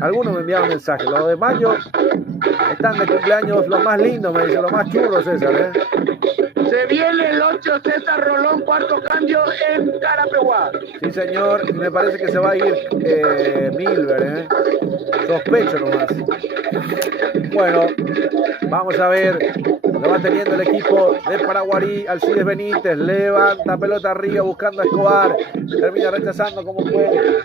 Algunos me enviaban mensajes, los de mayo están de cumpleaños los más lindos, me dicen, los más churros, César. Se viene el 8 César Rolón, cuarto cambio en Carapeguá. Sí, señor, me parece que se va a ir Milber, sospecho nomás. Bueno, vamos a ver. Lo va teniendo el equipo de Paraguarí. Alcides Benítez levanta pelota arriba buscando a Escobar. Termina rechazando como puede.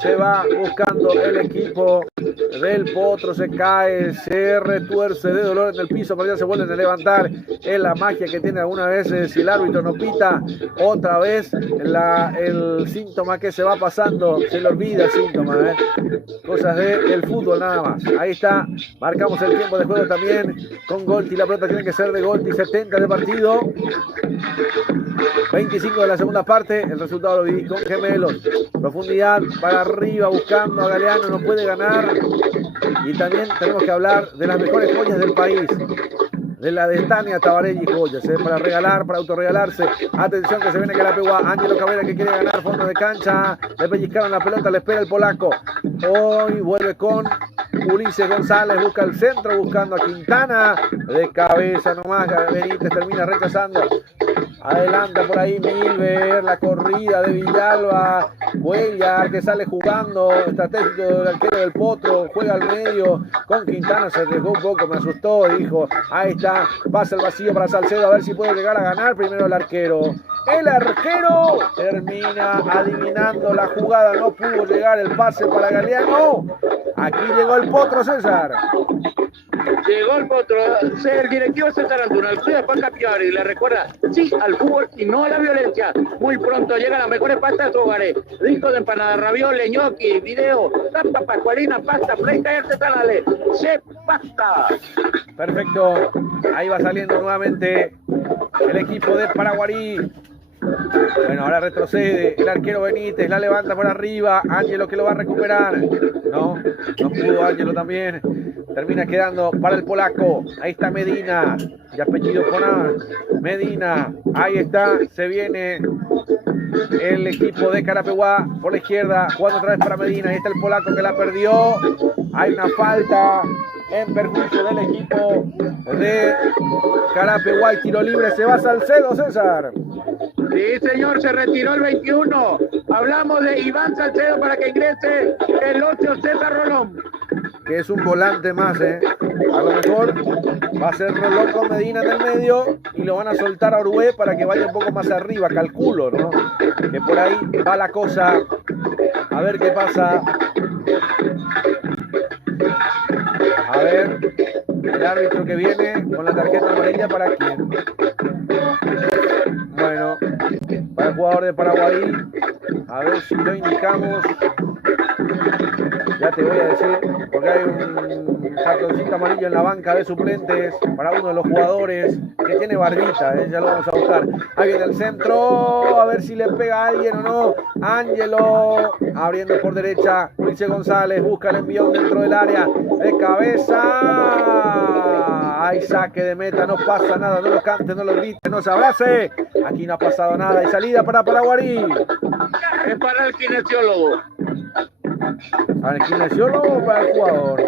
Se va buscando el equipo del Potro. Se cae, se retuerce de dolor en el piso, pero ya se vuelven a levantar. Es la magia que tiene algunas veces. Si el árbitro no pita, otra vez el síntoma que se va pasando. Se le olvida el síntoma. Cosas del fútbol nada más. Ahí está. Marcamos el tiempo de juego también con Golti. La pelota tiene que ser de Golti. 70 de partido. 25 de la segunda parte. El resultado lo viví con Gemelos. Profundidad para arriba buscando a Galeano. No puede ganar. Y también tenemos que hablar de las mejores joyas del país. De la de Tania Tabarelli Joyas, para regalar, para autorregalarse. Atención que se viene Carapeguá. Ángelo Cabrera que quiere ganar fondo de cancha. Le pellizcaron la pelota, le espera el polaco. Hoy vuelve con Ulises González, busca el centro, buscando a Quintana. De cabeza nomás, Benítez termina rechazando. Adelanta por ahí Milber, la corrida de Villalba. Cuellar que sale jugando, estratégico del arquero del Potro, juega al medio con Quintana, se arriesgó un poco, me asustó, dijo, ahí está, pasa el vacío para Salcedo, a ver si puede llegar a ganar primero el arquero. El arquero termina adivinando la jugada, no pudo llegar el pase para Galeano. Aquí llegó el Potro, César. Llegó el Potro, el directivo César Antuna, el club de Juan Capiari, le recuerda, sí al fútbol y no a la violencia. Muy pronto llegan las mejores pastas de su hogares, discos de empanada, ravioles, ñoqui, video, tapa, pascualina, pasta, fresca y artesanales. ¡Se pasta! Perfecto, ahí va saliendo nuevamente el equipo de Paraguarí. Bueno, ahora retrocede el arquero Benítez, la levanta por arriba, Ángelo que lo va a recuperar. No pudo Ángelo también. Termina quedando para el polaco. Ahí está Medina, de apellido Coná. Medina, ahí está, se viene el equipo de Carapeguá por la izquierda, jugando otra vez para Medina. Ahí está el polaco que la perdió. Hay una falta en perjuicio del equipo de Carapeguá. Y tiro libre, se va Salcedo, César. Sí, señor, se retiró el 21. Hablamos de Iván Salcedo para que ingrese el 8 César Rolón. Que es un volante más, A lo mejor va a ser Rolón con Medina en el medio y lo van a soltar a Orué para que vaya un poco más arriba, calculo, ¿no? Que por ahí va la cosa. A ver qué pasa. A ver, El árbitro que viene con la tarjeta amarilla, ¿para quién? Bueno, para el jugador de Paraguay. A ver si lo indicamos. Ya te voy a decir, porque hay un cartoncito amarillo en la banca de suplentes para uno de los jugadores que tiene barbita, ya lo vamos a buscar. Ahí viene el centro, a ver si le pega a alguien o no. Ángelo, abriendo por derecha, Luis González, busca el envión dentro del área, de cabeza. Hay saque de meta, no pasa nada, no lo cante, no lo grite, no se abrace. Aquí no ha pasado nada, hay salida para Paraguay. Es para el kinesiólogo. ¿Para el kinesiólogo o para el jugador?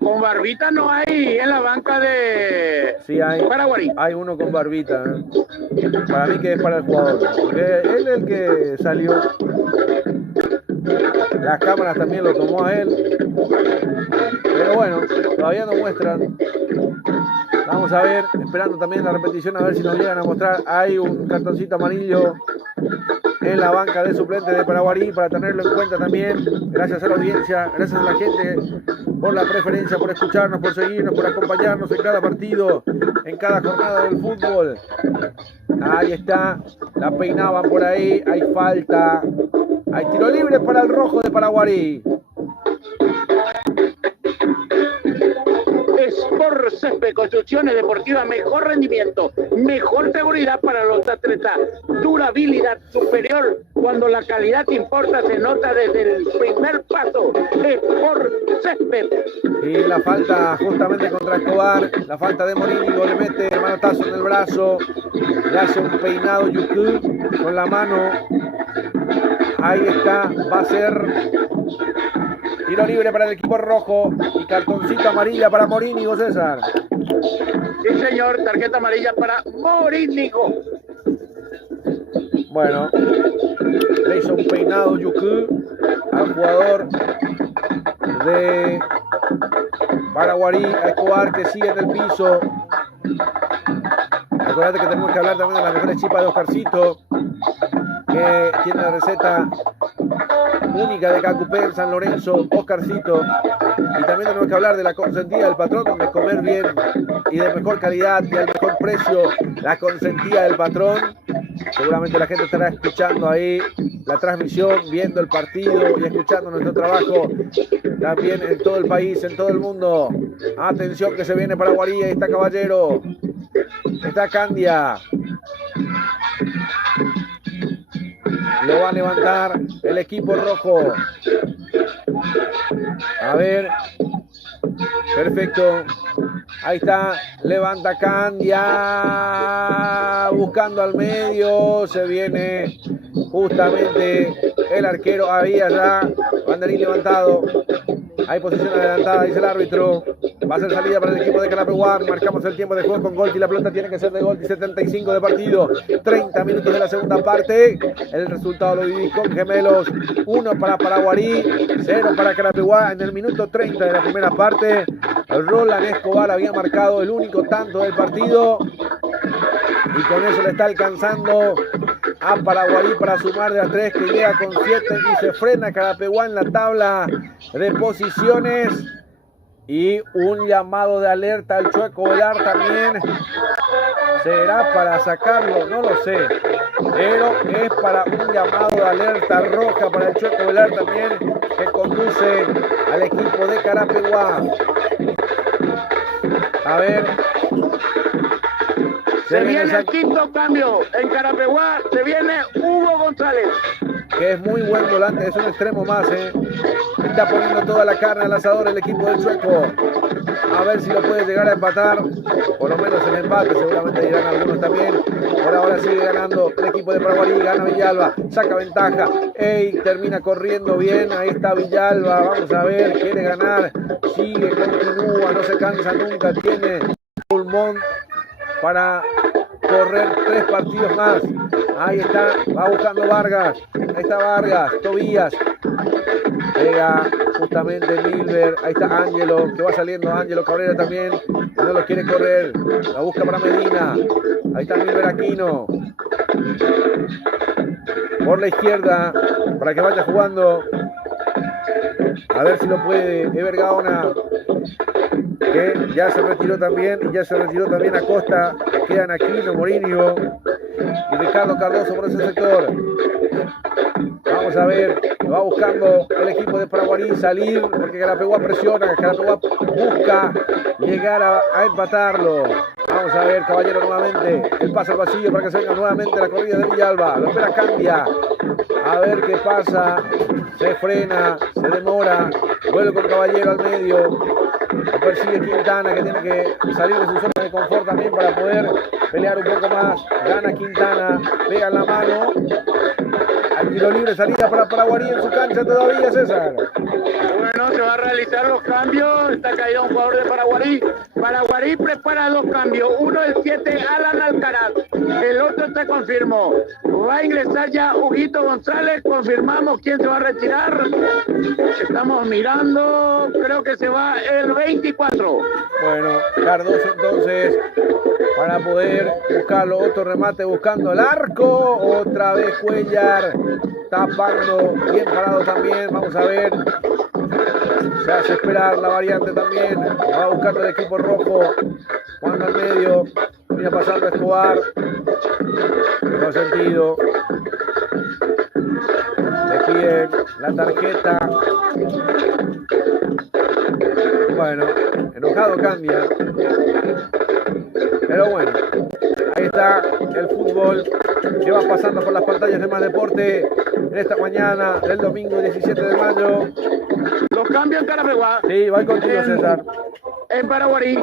Con barbita no hay en la banca de Sí, hay Paraguay. Hay uno con barbita. Para mí que es para el jugador. Porque él es el que salió. Las cámaras también lo tomó a él. Pero bueno, todavía no muestran. Vamos a ver, esperando también la repetición a ver si nos llegan a mostrar. Hay un cartoncito amarillo en la banca de suplentes de Paraguay para tenerlo en cuenta también. Gracias a la audiencia, gracias a la gente por la preferencia, por escucharnos, por seguirnos, por acompañarnos en cada partido, en cada jornada del fútbol. Ahí está, la peinaban por ahí, hay falta, hay tiro libre para el rojo de Paraguay. Sport Césped, construcciones deportivas, mejor rendimiento, mejor seguridad para los atletas, durabilidad superior. Cuando la calidad importa, se nota desde el primer paso. Sport Césped. Y la falta justamente contra Escobar, la falta de Morínigo, le mete el manotazo en el brazo, le hace un peinado Yuku con la mano. Ahí está, va a ser tiro libre para el equipo rojo y cartoncito amarilla para Morínigo, César. Sí, señor, tarjeta amarilla para Morínigo. Bueno, le hizo un peinado Yuku al jugador de Paraguay, a Escobar, que sigue en el piso. Acuérdate que tenemos que hablar también de las mejores chipas de Oscarcito, que tiene la receta única de Cacupé en San Lorenzo, Oscarcito. Y también tenemos que hablar de la consentida del patrón, donde comer bien y de mejor calidad y al mejor precio, la consentida del patrón. Seguramente la gente estará escuchando ahí la transmisión, viendo el partido y escuchando nuestro trabajo también en todo el país, en todo el mundo. Atención que se viene Paraguay, ahí está Caballero, está Candia. Lo va a levantar el equipo rojo. A ver. Perfecto. Ahí está. Levanta Candia. Buscando al medio. Se viene justamente el arquero. Ahí allá. Banderín levantado. Hay posición adelantada, dice el árbitro. Va a ser salida para el equipo de Carapeguá. Marcamos el tiempo de juego con Golti. La pelota tiene que ser de Golti. 75 de partido. 30 minutos de la segunda parte. El resultado lo vivís con Gemelos. 1 para Paraguay, 0 para Carapeguá. En el minuto 30 de la primera parte, Roland Escobar había marcado el único tanto del partido. Y con eso le está alcanzando a Paraguay para sumar de a 3, que llega con 7 y se frena Carapeguá en la tabla de posiciones. Y un llamado de alerta al Chueco Velar también. ¿Será para sacarlo? No lo sé. Pero es para un llamado de alerta roja para el Chueco Velar también, que conduce al equipo de Carapeguá. A ver. Se viene el quinto cambio en Carapeguá. Se viene Hugo González, que es muy buen volante, es un extremo más, está poniendo toda la carne al asador el equipo del Chueco. A ver si lo puede llegar a empatar, por lo menos el empate, seguramente dirán algunos también. Por ahora sigue ganando el equipo de Paraguay, gana Villalba, saca ventaja, termina corriendo bien, ahí está Villalba, vamos a ver, quiere ganar, sigue, continúa, no se cansa nunca, tiene pulmón para correr 3 partidos más. Ahí está, va buscando Vargas, ahí está Vargas, Tobías, pega justamente Milber, ahí está Ángelo, que va saliendo Ángelo Cabrera también, no lo quiere correr, la busca para Medina, ahí está Milber Aquino, por la izquierda, para que vaya jugando, a ver si lo puede, Ever Gaona, que ya se retiró también, y ya se retiró también Acosta. Quedan Aquino, Mourinho y Ricardo Cardoso por ese sector. Vamos a ver, lo va buscando el equipo de Paraguarí salir, porque Carapeguá presiona, Carapeguá busca llegar a empatarlo. Vamos a ver, Caballero nuevamente, el pase al vacío para que se venga nuevamente la corrida de Villalba. Lo espera, cambia, a ver qué pasa, se frena, se demora, vuelve con Caballero al medio, lo persigue Quintana, que tiene que salir de su zona de confort también para poder pelear un poco más. Gana Quintana, pega en la mano. Hay tiro libre, salida para Paraguarí en su cancha todavía, César. Bueno, se va a realizar los cambios. Está caído un jugador de Paraguarí. Paraguarí prepara dos cambios. Uno, el 7, Alan Alcaraz. El otro se confirmó. Va a ingresar ya Huguito González. Confirmamos quién se va a retirar. Estamos mirando. Creo que se va el 24. Bueno, Cardoso entonces, para poder buscarlo, otro remate buscando el arco. Otra vez Cuellar tapando, bien parado también. Vamos a ver, se hace esperar la variante también. Va buscando el equipo rojo, Juan al medio, viene pasando Escobar, no sentido. Le piden la tarjeta. Bueno, enojado cambia. Pero bueno, ahí está el fútbol que va pasando por las pantallas de Más Deporte en esta mañana del domingo 17 de mayo. Los cambios en Carapeguá. Sí, voy contigo, César. En Paraguarí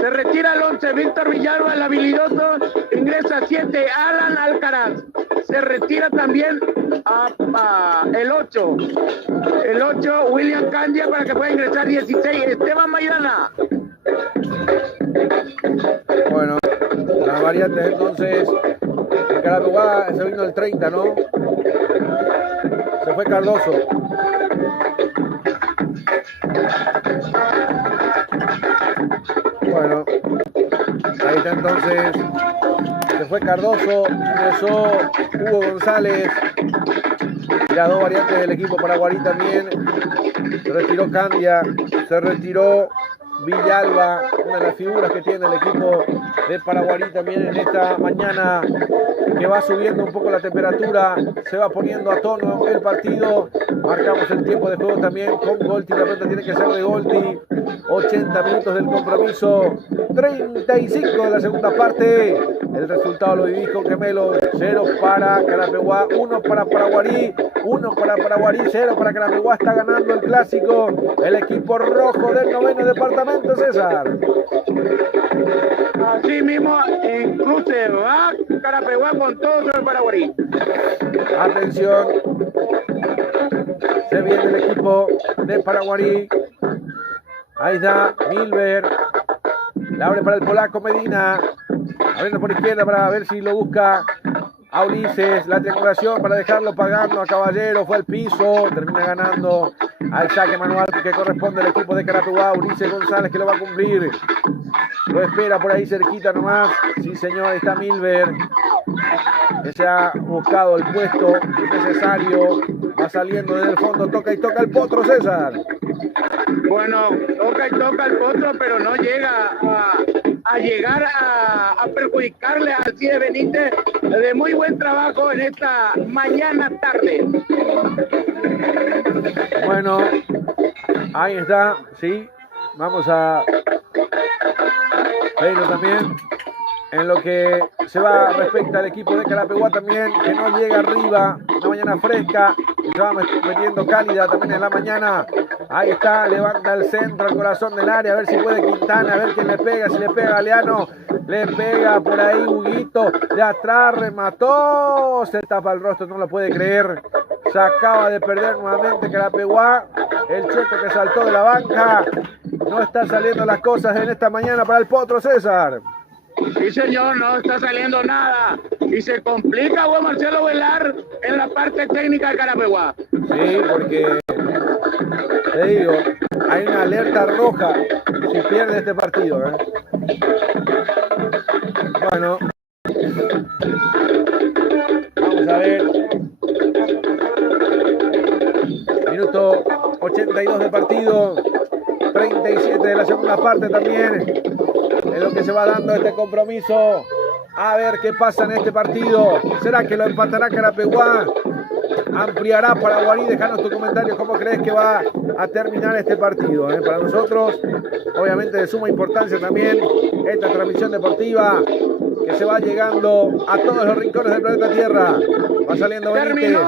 se retira el 11, Víctor Villalba, el habilidoso. Ingresa 7, Alan Alcaraz. Se retira también el 8. El 8, William Candia, para que pueda ingresar 16, Esteban Maidana. Bueno, las variantes entonces. En Carapeguá se vino el 30, ¿no? Se fue Cardoso. Bueno, ahí está entonces. Se fue Cardoso, ingresó Hugo González. Y las dos variantes del equipo paraguarí también. Se retiró Candia, se retiró Villalba, una de las figuras que tiene el equipo de Paraguarí también en esta mañana, que va subiendo un poco la temperatura, se va poniendo a tono el partido. Marcamos el tiempo de juego también con Golti, la pelota tiene que ser de Golti. 80 minutos del compromiso, 35 de la segunda parte. El resultado lo vivís con Gemelos. 0 para Carapeguá, 1 para Paraguarí, 1 para Paraguarí, 0 para Carapeguá. Está ganando el clásico el equipo rojo del noveno departamento, César. Así mismo, incluso va Carapeguá con todo sobre Paraguarí. Atención, se viene el equipo de Paraguarí. Ahí está Milber, la abre para el polaco Medina, abriendo por izquierda para ver si lo busca a Ulises, la triangulación para dejarlo pagando a Caballero, fue al piso, termina ganando al saque manual que corresponde al equipo de Carapeguá. Ulises González, que lo va a cumplir, lo espera por ahí cerquita nomás. Sí, señor, ahí está Milber, que se ha buscado el puesto necesario, va saliendo desde el fondo, toca y toca el potro, César. Bueno, toca y toca el potro, pero no llega a llegar a perjudicarle a Alcides Benítez, de muy buen trabajo en esta mañana tarde. Bueno, ahí está, sí, vamos a verlo también. En lo que se va respecta al equipo de Carapeguá también, que no llega arriba, una mañana fresca, y se va metiendo cálida también en la mañana. Ahí está, levanta el centro al corazón del área, a ver si puede Quintana, a ver quién le pega, si le pega Galeano, le pega por ahí Huguito, de atrás remató, se tapa el rostro, no lo puede creer. Se acaba de perder nuevamente Carapeguá, el checo que saltó de la banca. No está saliendo las cosas en esta mañana para el potro, César. Sí, señor, no está saliendo nada. Y se complica Juan Marcelo Velar en la parte técnica de Carapeguá. Sí, porque te digo, hay una alerta roja si pierde este partido, ¿eh? Bueno, vamos a ver. Minuto 82 de partido, 37 de la segunda parte también en lo que se va dando este compromiso. A ver qué pasa en este partido. ¿Será que lo empatará Carapeguá? ¿Ampliará Paraguarí? Déjanos tu comentario. ¿Cómo crees que va a terminar este partido? Para nosotros, obviamente de suma importancia también esta transmisión deportiva que se va llegando a todos los rincones del planeta Tierra. Va saliendo Benítez.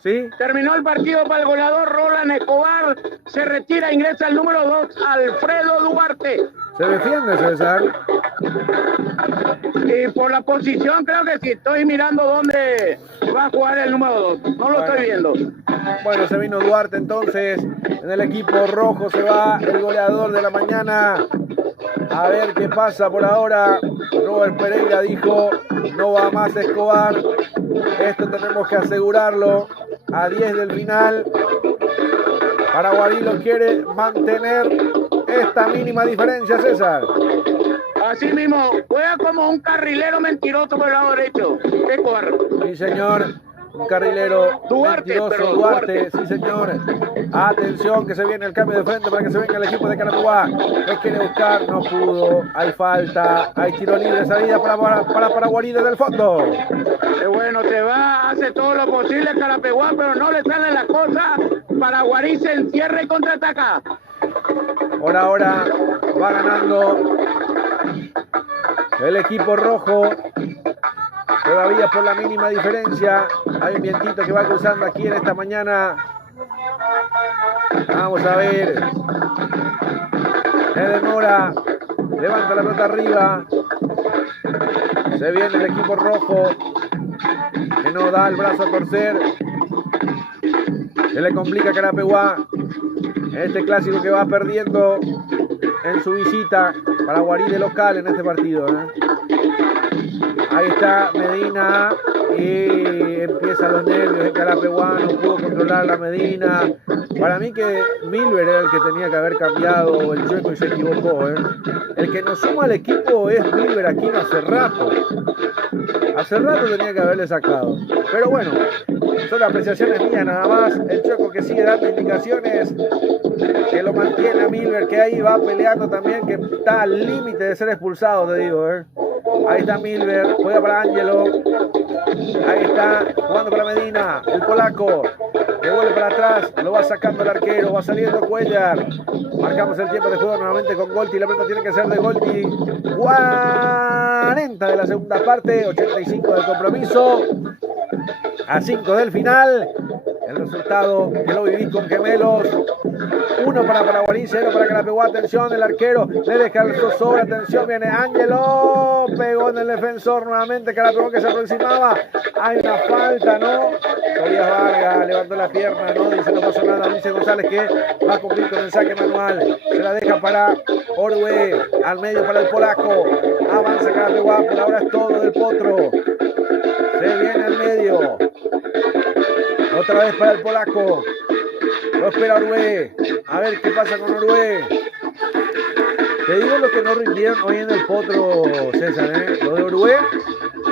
¿Sí? Terminó el partido para el goleador Roland Escobar. Se retira, ingresa el número 2, Alfredo Duarte. ¿Se defiende, César? Y por la posición creo que sí. Estoy mirando dónde va a jugar el número 2. No lo estoy viendo. Bueno, se vino Duarte entonces. En el equipo rojo se va el goleador de la mañana. A ver qué pasa por ahora. Robert Pereira dijo, no va más Escobar. Esto tenemos que asegurarlo. A 10 del final. Paraguarí lo quiere mantener esta mínima diferencia, César. Así mismo, juega como un carrilero mentiroso por el lado derecho. Escobar. Sí, señor. Un carrilero Duarte, mentiroso, Duarte, sí señor. Atención que se viene el cambio de frente para que se venga el equipo de Carapeguá. Lo quiere buscar, no pudo. Hay falta, hay tiro libre, salida para Paraguarí desde el fondo. Bueno, se va, hace todo lo posible Carapeguá, pero no le salen las cosas. Paraguarí se encierra y contraataca. Por ahora va ganando el equipo rojo. Todavía por la mínima diferencia. Hay un vientito que va cruzando aquí en esta mañana. Vamos a ver. Se demora. Levanta la pelota arriba. Se viene el equipo rojo. Que no da el brazo a torcer. Se le complica a Carapeguá. Este clásico que va perdiendo en su visita. Paraguarí de local en este partido. Ahí está Medina y empiezan los nervios de Carapeguá, no pudo controlar la Medina. Para mí que Milver era el que tenía que haber cambiado el Chueco y se equivocó. El que nos suma al equipo es Milver Aquino hace rato. Hace rato tenía que haberle sacado. Pero bueno, son apreciaciones mías nada más. El Chueco que sigue dando indicaciones, que lo mantiene a Milver, que ahí va peleando también, que está al límite de ser expulsado, te digo. Ahí está Milver, juega para Ángelo. Ahí está, jugando para Medina, el polaco. Que vuelve para atrás, lo va sacando el arquero, va saliendo Cuellar. Marcamos el tiempo de juego nuevamente con Golti. La pelota tiene que ser de Golti. 40 de la segunda parte, 85 del compromiso. A 5 del final. El resultado que lo vivís con gemelos. 1 para Paraguarí, 0 para Carapeguá. Atención, el arquero le deja el sobre. Atención, viene Ángelo. Pegó en el defensor nuevamente. Carapeguá que se aproximaba. Hay una falta, ¿no? Tobías Vargas levantó la pierna, ¿no? Dice no pasó nada. Dice González que va a cumplir con el saque manual. Se la deja para Orue. Al medio para el polaco. Avanza Carapeguá. Por ahora es todo del Potro. Se viene al medio. Otra vez para el polaco. Lo espera Orue. A ver qué pasa con Orue. Te digo lo que no rindieron hoy en el Potro, César. Lo de Orue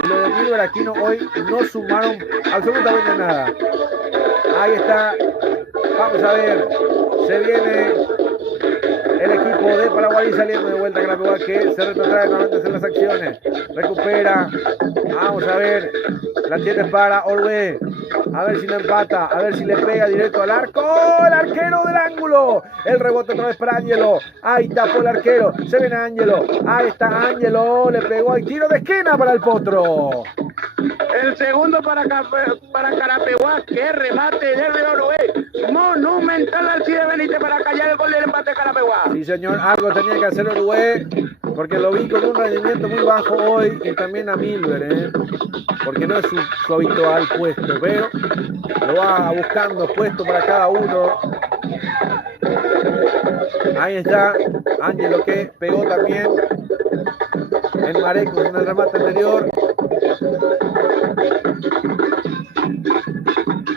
y lo de Milver Aquino hoy no sumaron absolutamente nada. Ahí está. Vamos a ver. Se viene el equipo de Paraguay saliendo de vuelta. Carapeguá que se retrotrae nuevamente en las acciones. Recupera. Vamos a ver. La tiene para Orue. A ver si lo empata, a ver si le pega directo al arco. ¡Oh, el arquero del ángulo! El rebote otra vez para Ángelo. Ahí tapó el arquero. Se viene Ángelo. Ahí está Ángelo. Le pegó al tiro de esquina para el Potro. El segundo para Carapeguá. ¡Qué remate de Orue! Monumental Alcide Benítez para callar el gol del empate de Carapeguá. Sí, señor. Algo tenía que hacer Orue, porque lo vi con un rendimiento muy bajo hoy. Y también a Milver, porque no es su habitual puesto, pero lo va buscando puesto para cada uno. Ahí está Ángelo que pegó también en Mareco en el remate anterior.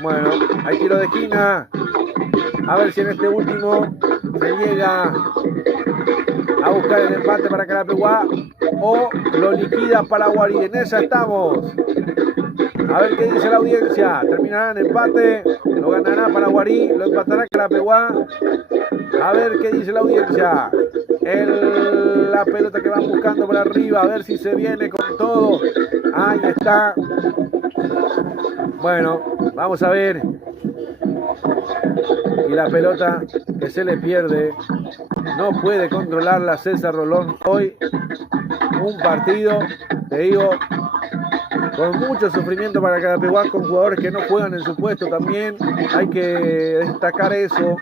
Bueno, hay tiro de esquina. A ver si en este último se llega a buscar el empate para Carapeguá o lo liquida Paraguarí. En esa estamos. A ver qué dice la audiencia. Terminará en empate. Lo ganará Paraguarí. Lo empatará Carapeguá. A ver qué dice la audiencia. La pelota que van buscando por arriba, a ver si se viene con todo. Ahí está. Bueno, vamos a ver. Y la pelota que se le pierde. No puede controlarla César Rolón. Hoy un partido, te digo, con mucho sufrimiento para Carapeguá, con jugadores que no juegan en su puesto también. Hay que destacar eso,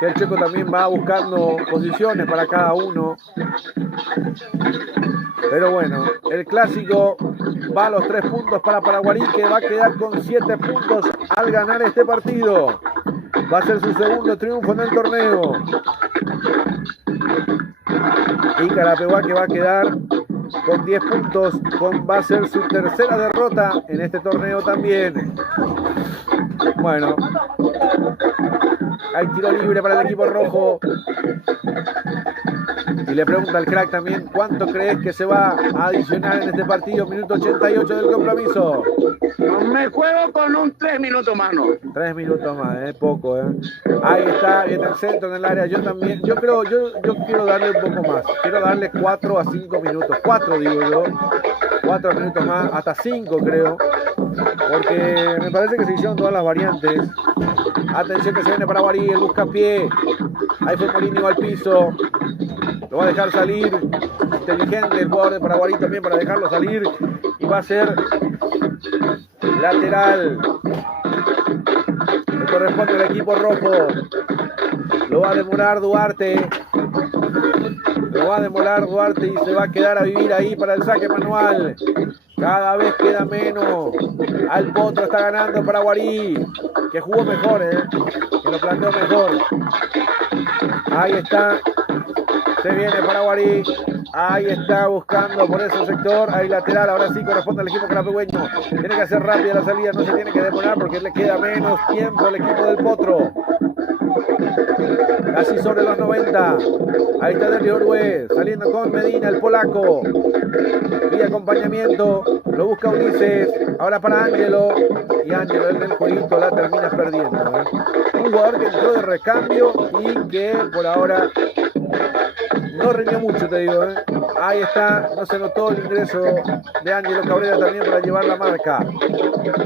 que el Checo también va buscando posiciones para cada uno. Pero bueno, el clásico va a los 3 puntos para Paraguarí, que va a quedar con 7 puntos al ganar este partido. Va a ser su segundo triunfo en el torneo. Y Carapeguá, que va a quedar con 10 puntos, va a ser su tercera derrota en este torneo también. Bueno, hay tiro libre para el equipo rojo. Y le pregunta al crack también, ¿cuánto crees que se va a adicionar en este partido? Minuto 88 del compromiso. Me juego con un 3 minutos más, ¿no? 3 minutos más, poco, Ahí está, viene el centro en el área. Yo también, yo quiero darle un poco más. Quiero darle 4 a 5 minutos. 4 digo yo. 4 minutos más, hasta 5 creo. Porque me parece que se hicieron todas las variantes. Atención que se viene para Guarí, el buscapié. Ahí fue Morínigo al piso. Lo va a dejar salir. Inteligente el jugador de Paraguarí también para dejarlo salir. Y va a ser lateral. Le corresponde al equipo rojo. Lo va a demorar Duarte. Lo va a demorar Duarte y se va a quedar a vivir ahí para el saque manual. Cada vez queda menos. Al Potro está ganando Paraguarí, que jugó mejor, que lo planteó mejor. Ahí está. Se viene Paraguarí. Ahí está buscando por ese sector. Ahí lateral. Ahora sí corresponde al equipo carapegüeño. Tiene que hacer rápida la salida. No se tiene que demorar porque le queda menos tiempo al equipo del Potro. Casi sobre los 90. Ahí está Derry Orue saliendo con Medina, el polaco. Y acompañamiento. Lo busca Ulises. Ahora para Ángelo. Y Ángelo en el jueguito la termina perdiendo. Un jugador que entró de recambio y que por ahora no rindió mucho, te digo. Ahí está. No se notó el ingreso de Ángelo Cabrera también para llevar la marca.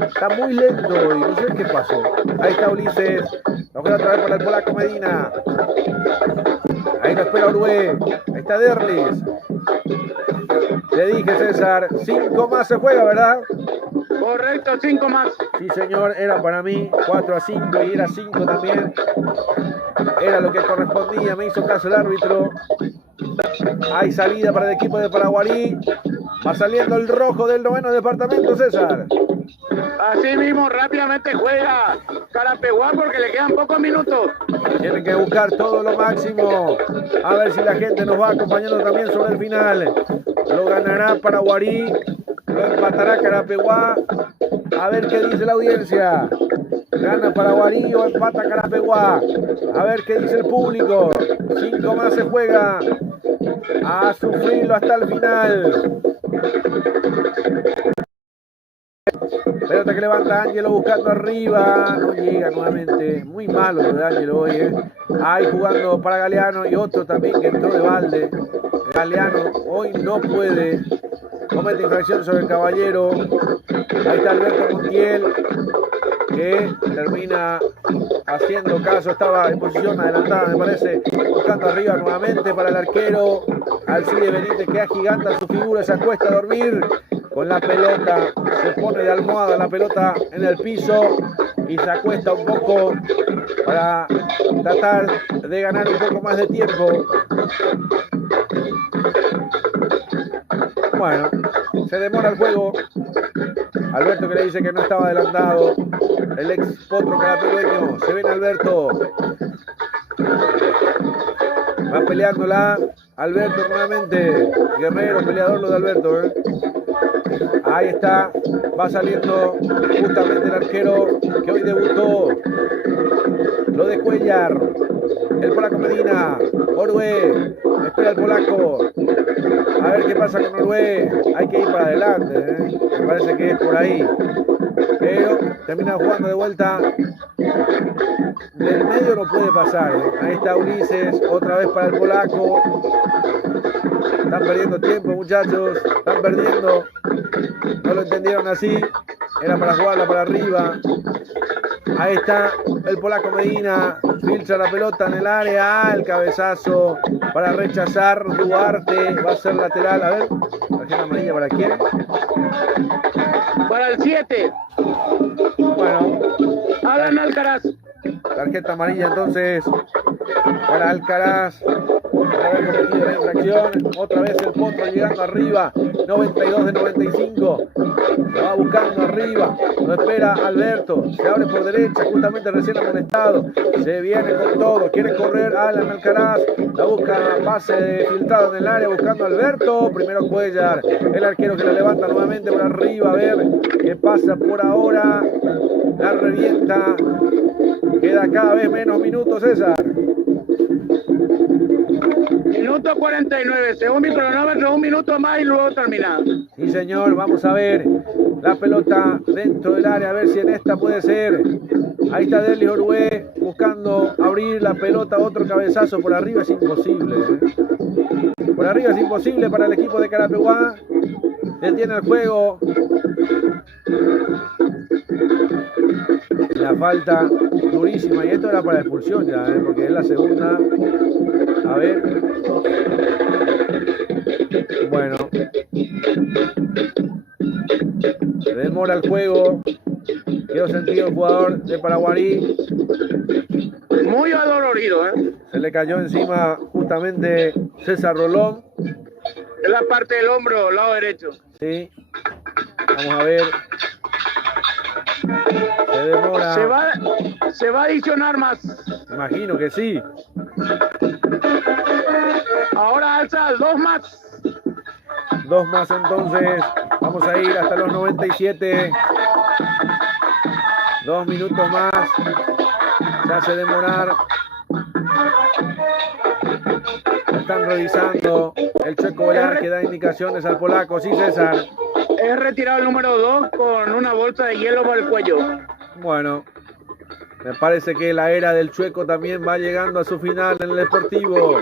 Está muy lento hoy. No sé qué pasó. Ahí está Ulises. Lo juega otra vez para el polaco Medina. Ahí lo espera Orue. Ahí está Derlis. Le dije, César, 5 más se juega, ¿verdad? Correcto, 5 más. Sí, señor, era para mí 4 a 5 y era 5 también. Era lo que correspondía, me hizo caso el árbitro. Hay salida para el equipo de Paraguarí. Va saliendo el rojo del 9º departamento, César. Así mismo, rápidamente juega Carapeguá porque le quedan pocos minutos. Tienen que buscar todo lo máximo. A ver si la gente nos va acompañando también sobre el final. Lo ganará Paraguarí. Lo empatará Carapeguá. A ver qué dice la audiencia. Gana Paraguarí o empata Carapeguá. A ver qué dice el público. 5 más se juega. A sufrirlo hasta el final. Pelota que levanta Ángelo buscando arriba. No llega nuevamente. Muy malo lo de Ángelo hoy. Ahí jugando para Galeano y otro también que entró de balde. Galeano hoy no puede. Comete infracción sobre el Caballero. Ahí está Alberto Montiel, que termina haciendo caso. Estaba en posición adelantada, me parece. Buscando arriba nuevamente para el arquero Alcide Benítez, que agiganta su figura, se acuesta a dormir con la pelota. Se pone de almohada la pelota en el piso y se acuesta un poco para tratar de ganar un poco más de tiempo. Bueno, se demora el juego. Alberto que le dice que no estaba adelantado. El ex potro carapegueño. Se viene Alberto. Va peleándola. Alberto nuevamente. Guerrero, peleador lo de Alberto. Ahí está. Va saliendo justamente el arquero que hoy debutó. Lo de Cuellar. El polaco Medina. Orue. Espera el polaco. A ver qué pasa con Orue. Hay que ir para adelante, ¿eh? Me parece que es por ahí. Pero termina jugando de vuelta. Del medio no puede pasar, ¿eh? Ahí está Ulises. Otra vez para el polaco. Están perdiendo tiempo, muchachos. Están perdiendo. No lo entendieron así. Era para jugarla para arriba. Ahí está el polaco Medina. Filtra la pelota en el área. El cabezazo para rechazar. Duarte va a ser lateral. A ver. Tarjeta amarilla para quién. Para el 7. Bueno. Alan Alcaraz. Tarjeta amarilla entonces para Alcaraz. Para haber cometido la infracción. Otra vez el Potro llegando arriba. 92 de 95. Lo va buscando arriba. Lo espera Alberto. Se abre por derecha. Justamente recién amonestado. Se viene con todo. Quiere correr Alan Alcaraz. La busca. Pase filtrado en el área. Buscando a Alberto. Primero Cuellar. El arquero que la levanta nuevamente por arriba. A ver qué pasa por ahora. La revienta. Queda cada vez menos minutos, César. Minuto 49, según mi cronómetro, un minuto más y luego termina. Sí, señor, vamos a ver la pelota dentro del área, a ver si en esta puede ser. Ahí está Derlis Orue buscando abrir la pelota, otro cabezazo por arriba, es imposible. Por arriba es imposible para el equipo de Carapeguá. Detiene el juego. La falta durísima, y esto era para expulsión ya, porque es la segunda. A ver. Bueno. Se demora el juego. Quedó sentido el jugador de Paraguarí. Muy adolorido, ¿eh? Se le cayó encima justamente César Rolón. En la parte del hombro, lado derecho. Sí. Vamos a ver. Se demora. Se va a adicionar más. Imagino que sí. Ahora alza 2 más. 2 más entonces. Vamos a ir hasta los 97. 2 minutos más. Se hace demorar. Lo están revisando. El Chueco Velar que da indicaciones al polaco. Sí, César. Es retirado el número 2 con una bolsa de hielo por el cuello. Bueno, me parece que la era del Chueco también va llegando a su final en el Deportivo.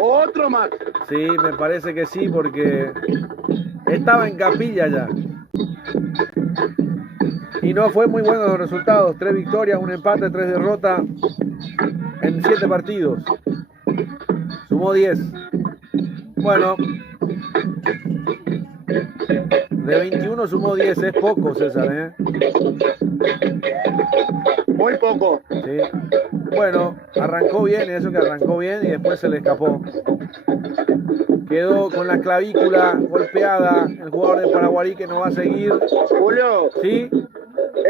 Otro más. Sí, me parece que sí, porque estaba en capilla ya. Y no fue muy buenos los resultados. 3 victorias, 1 empate, 3 derrotas en 7 partidos. Sumó 10. Bueno, de 21 sumó 10, es poco, César, ¿eh? Muy poco. Sí. Bueno, arrancó bien, eso que arrancó bien y después se le escapó. Quedó con la clavícula golpeada el jugador de Paraguarí, que no va a seguir. Julio. ¿Sí?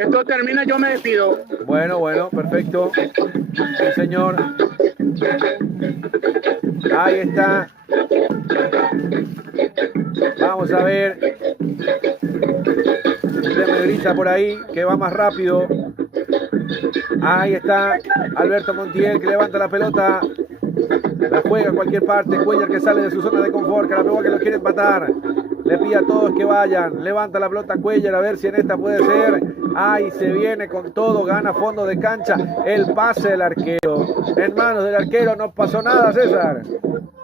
Esto termina, yo me despido. Bueno, perfecto. Sí, señor. Ahí está. Vamos a ver. Usted me grita por ahí que va más rápido. Ahí está Alberto Montiel, que levanta la pelota. La juega a cualquier parte. Cuellar, que sale de su zona de confort. Carapeguá, que lo quiere empatar. Le pide a todos que vayan. Levanta la pelota Cuellar, a ver si en esta puede ser. Ahí se viene con todo. Gana fondo de cancha. El pase del arquero. En manos del arquero. No pasó nada, César.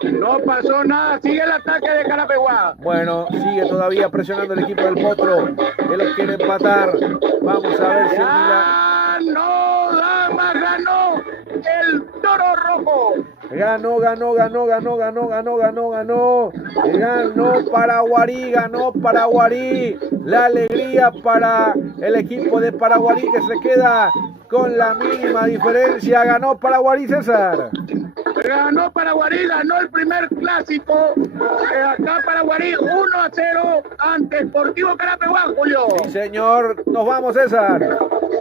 No pasó nada. Sigue el ataque de Carapeguá. Bueno, sigue todavía presionando el equipo del Potro, que lo quiere empatar. Vamos a ver si ganó, damas, ganó el Toro Rojo. Ganó Paraguarí. La alegría para el equipo de Paraguarí, que se queda con la mínima diferencia. Ganó Paraguarí, César. Ganó Paraguarí, ganó el primer clásico. Acá Paraguarí 1-0 ante Sportivo Carapeguá, Julio. Sí, señor. Nos vamos, César.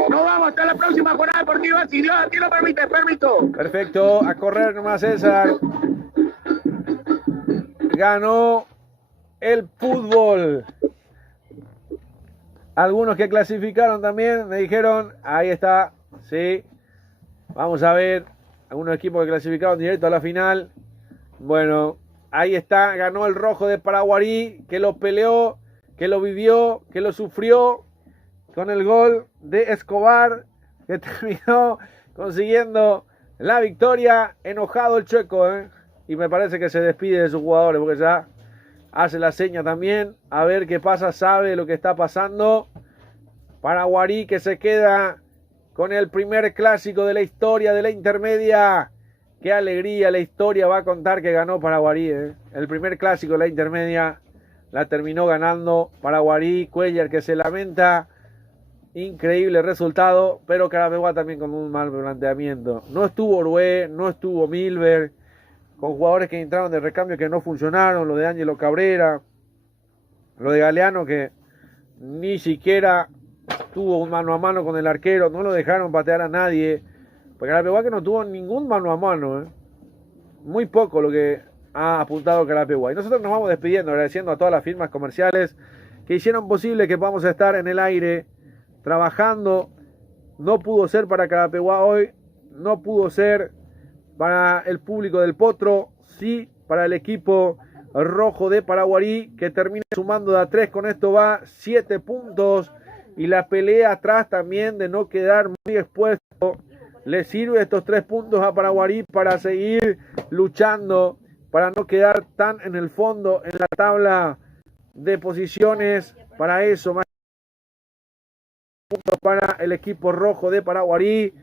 Nos vamos hasta la próxima jornada deportiva, si Dios aquí lo permite, permito. Perfecto, a correr nomás, César. Ganó el fútbol. Algunos que clasificaron también me dijeron, ahí está, sí. Vamos a ver, algunos equipos que clasificaron directo a la final. Bueno, ahí está, ganó el rojo de Paraguarí, que lo peleó, que lo vivió, que lo sufrió, con el gol de Escobar, que terminó consiguiendo la victoria. Enojado el Chueco, y me parece que se despide de sus jugadores, porque ya hace la seña también, a ver qué pasa, sabe lo que está pasando. Paraguarí que se queda con el primer clásico de la historia de la intermedia. Qué alegría, la historia va a contar que ganó Paraguarí. El primer clásico de la intermedia la terminó ganando Paraguarí. Cuellar que se lamenta. Increíble resultado, pero Carapeguá también con un mal planteamiento. No estuvo Orué, no estuvo Milberg, con jugadores que entraron de recambio que no funcionaron. Lo de Ángelo Cabrera, lo de Galeano que ni siquiera tuvo un mano a mano con el arquero, no lo dejaron patear a nadie. Porque Carapeguá que no tuvo ningún mano a mano, muy poco lo que ha apuntado Carapeguá. Y nosotros nos vamos despidiendo, agradeciendo a todas las firmas comerciales que hicieron posible que podamos estar en el aire trabajando. No pudo ser para Carapeguá hoy, no pudo ser para el público del Potro, sí para el equipo rojo de Paraguarí, que termina sumando de a 3. Con esto va 7 puntos. Y la pelea atrás también de no quedar muy expuesto. Le sirve estos 3 puntos a Paraguarí para seguir luchando, para no quedar tan en el fondo en la tabla de posiciones. Para eso, más puntos para el equipo rojo de Paraguarí.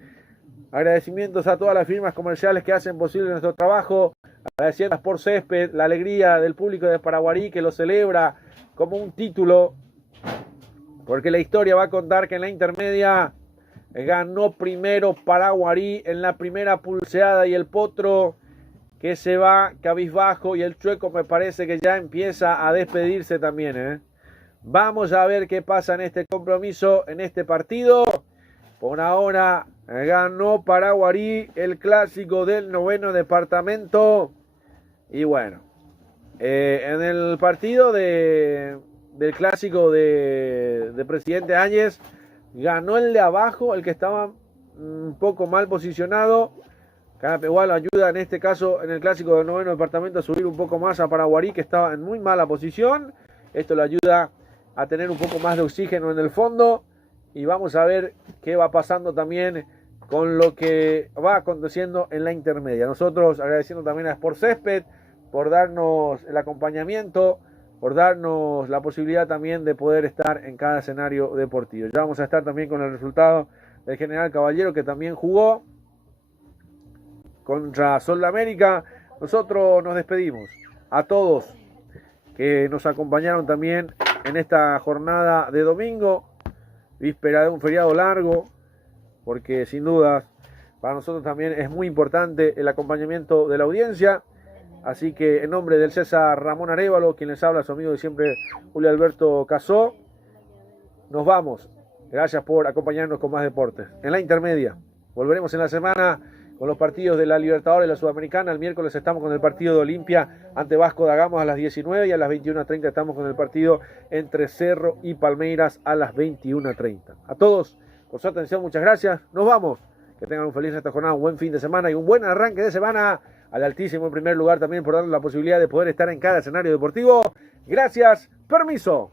Agradecimientos a todas las firmas comerciales que hacen posible nuestro trabajo. Agradeciendo a Sport Césped, la alegría del público de Paraguarí que lo celebra como un título. Porque la historia va a contar que en la intermedia ganó primero Paraguarí en la primera pulseada, y el Potro que se va cabizbajo, y el Chueco me parece que ya empieza a despedirse también. Vamos a ver qué pasa en este compromiso, en este partido. Por ahora ganó Paraguarí el clásico del 9º departamento. Y bueno, en el partido del clásico de Presidente Áñez, ganó el de abajo, el que estaba un poco mal posicionado. Carapeguá lo ayuda en este caso en el clásico del 9º departamento a subir un poco más a Paraguarí, que estaba en muy mala posición. Esto le ayuda a tener un poco más de oxígeno en el fondo. Y vamos a ver qué va pasando también con lo que va aconteciendo en la intermedia. Nosotros agradeciendo también a Sport Césped por darnos el acompañamiento, por darnos la posibilidad también de poder estar en cada escenario deportivo. Ya vamos a estar también con el resultado del General Caballero, que también jugó contra Sol de América. Nosotros nos despedimos a todos que nos acompañaron también en esta jornada de domingo, víspera de un feriado largo, porque sin dudas para nosotros también es muy importante el acompañamiento de la audiencia. Así que en nombre del César Ramón Arévalo, quien les habla, su amigo de siempre, Julio Alberto Casó, nos vamos. Gracias por acompañarnos con más deportes. En la intermedia, volveremos en la semana con los partidos de la Libertadores y la Sudamericana. El miércoles estamos con el partido de Olimpia ante Vasco da Gama a las 19, y a las 21:30 estamos con el partido entre Cerro y Palmeiras a las 21:30. A todos, por su atención, muchas gracias. Nos vamos. Que tengan un feliz esta jornada, un buen fin de semana y un buen arranque de semana. Al Altísimo en primer lugar también por darnos la posibilidad de poder estar en cada escenario deportivo. Gracias, permiso.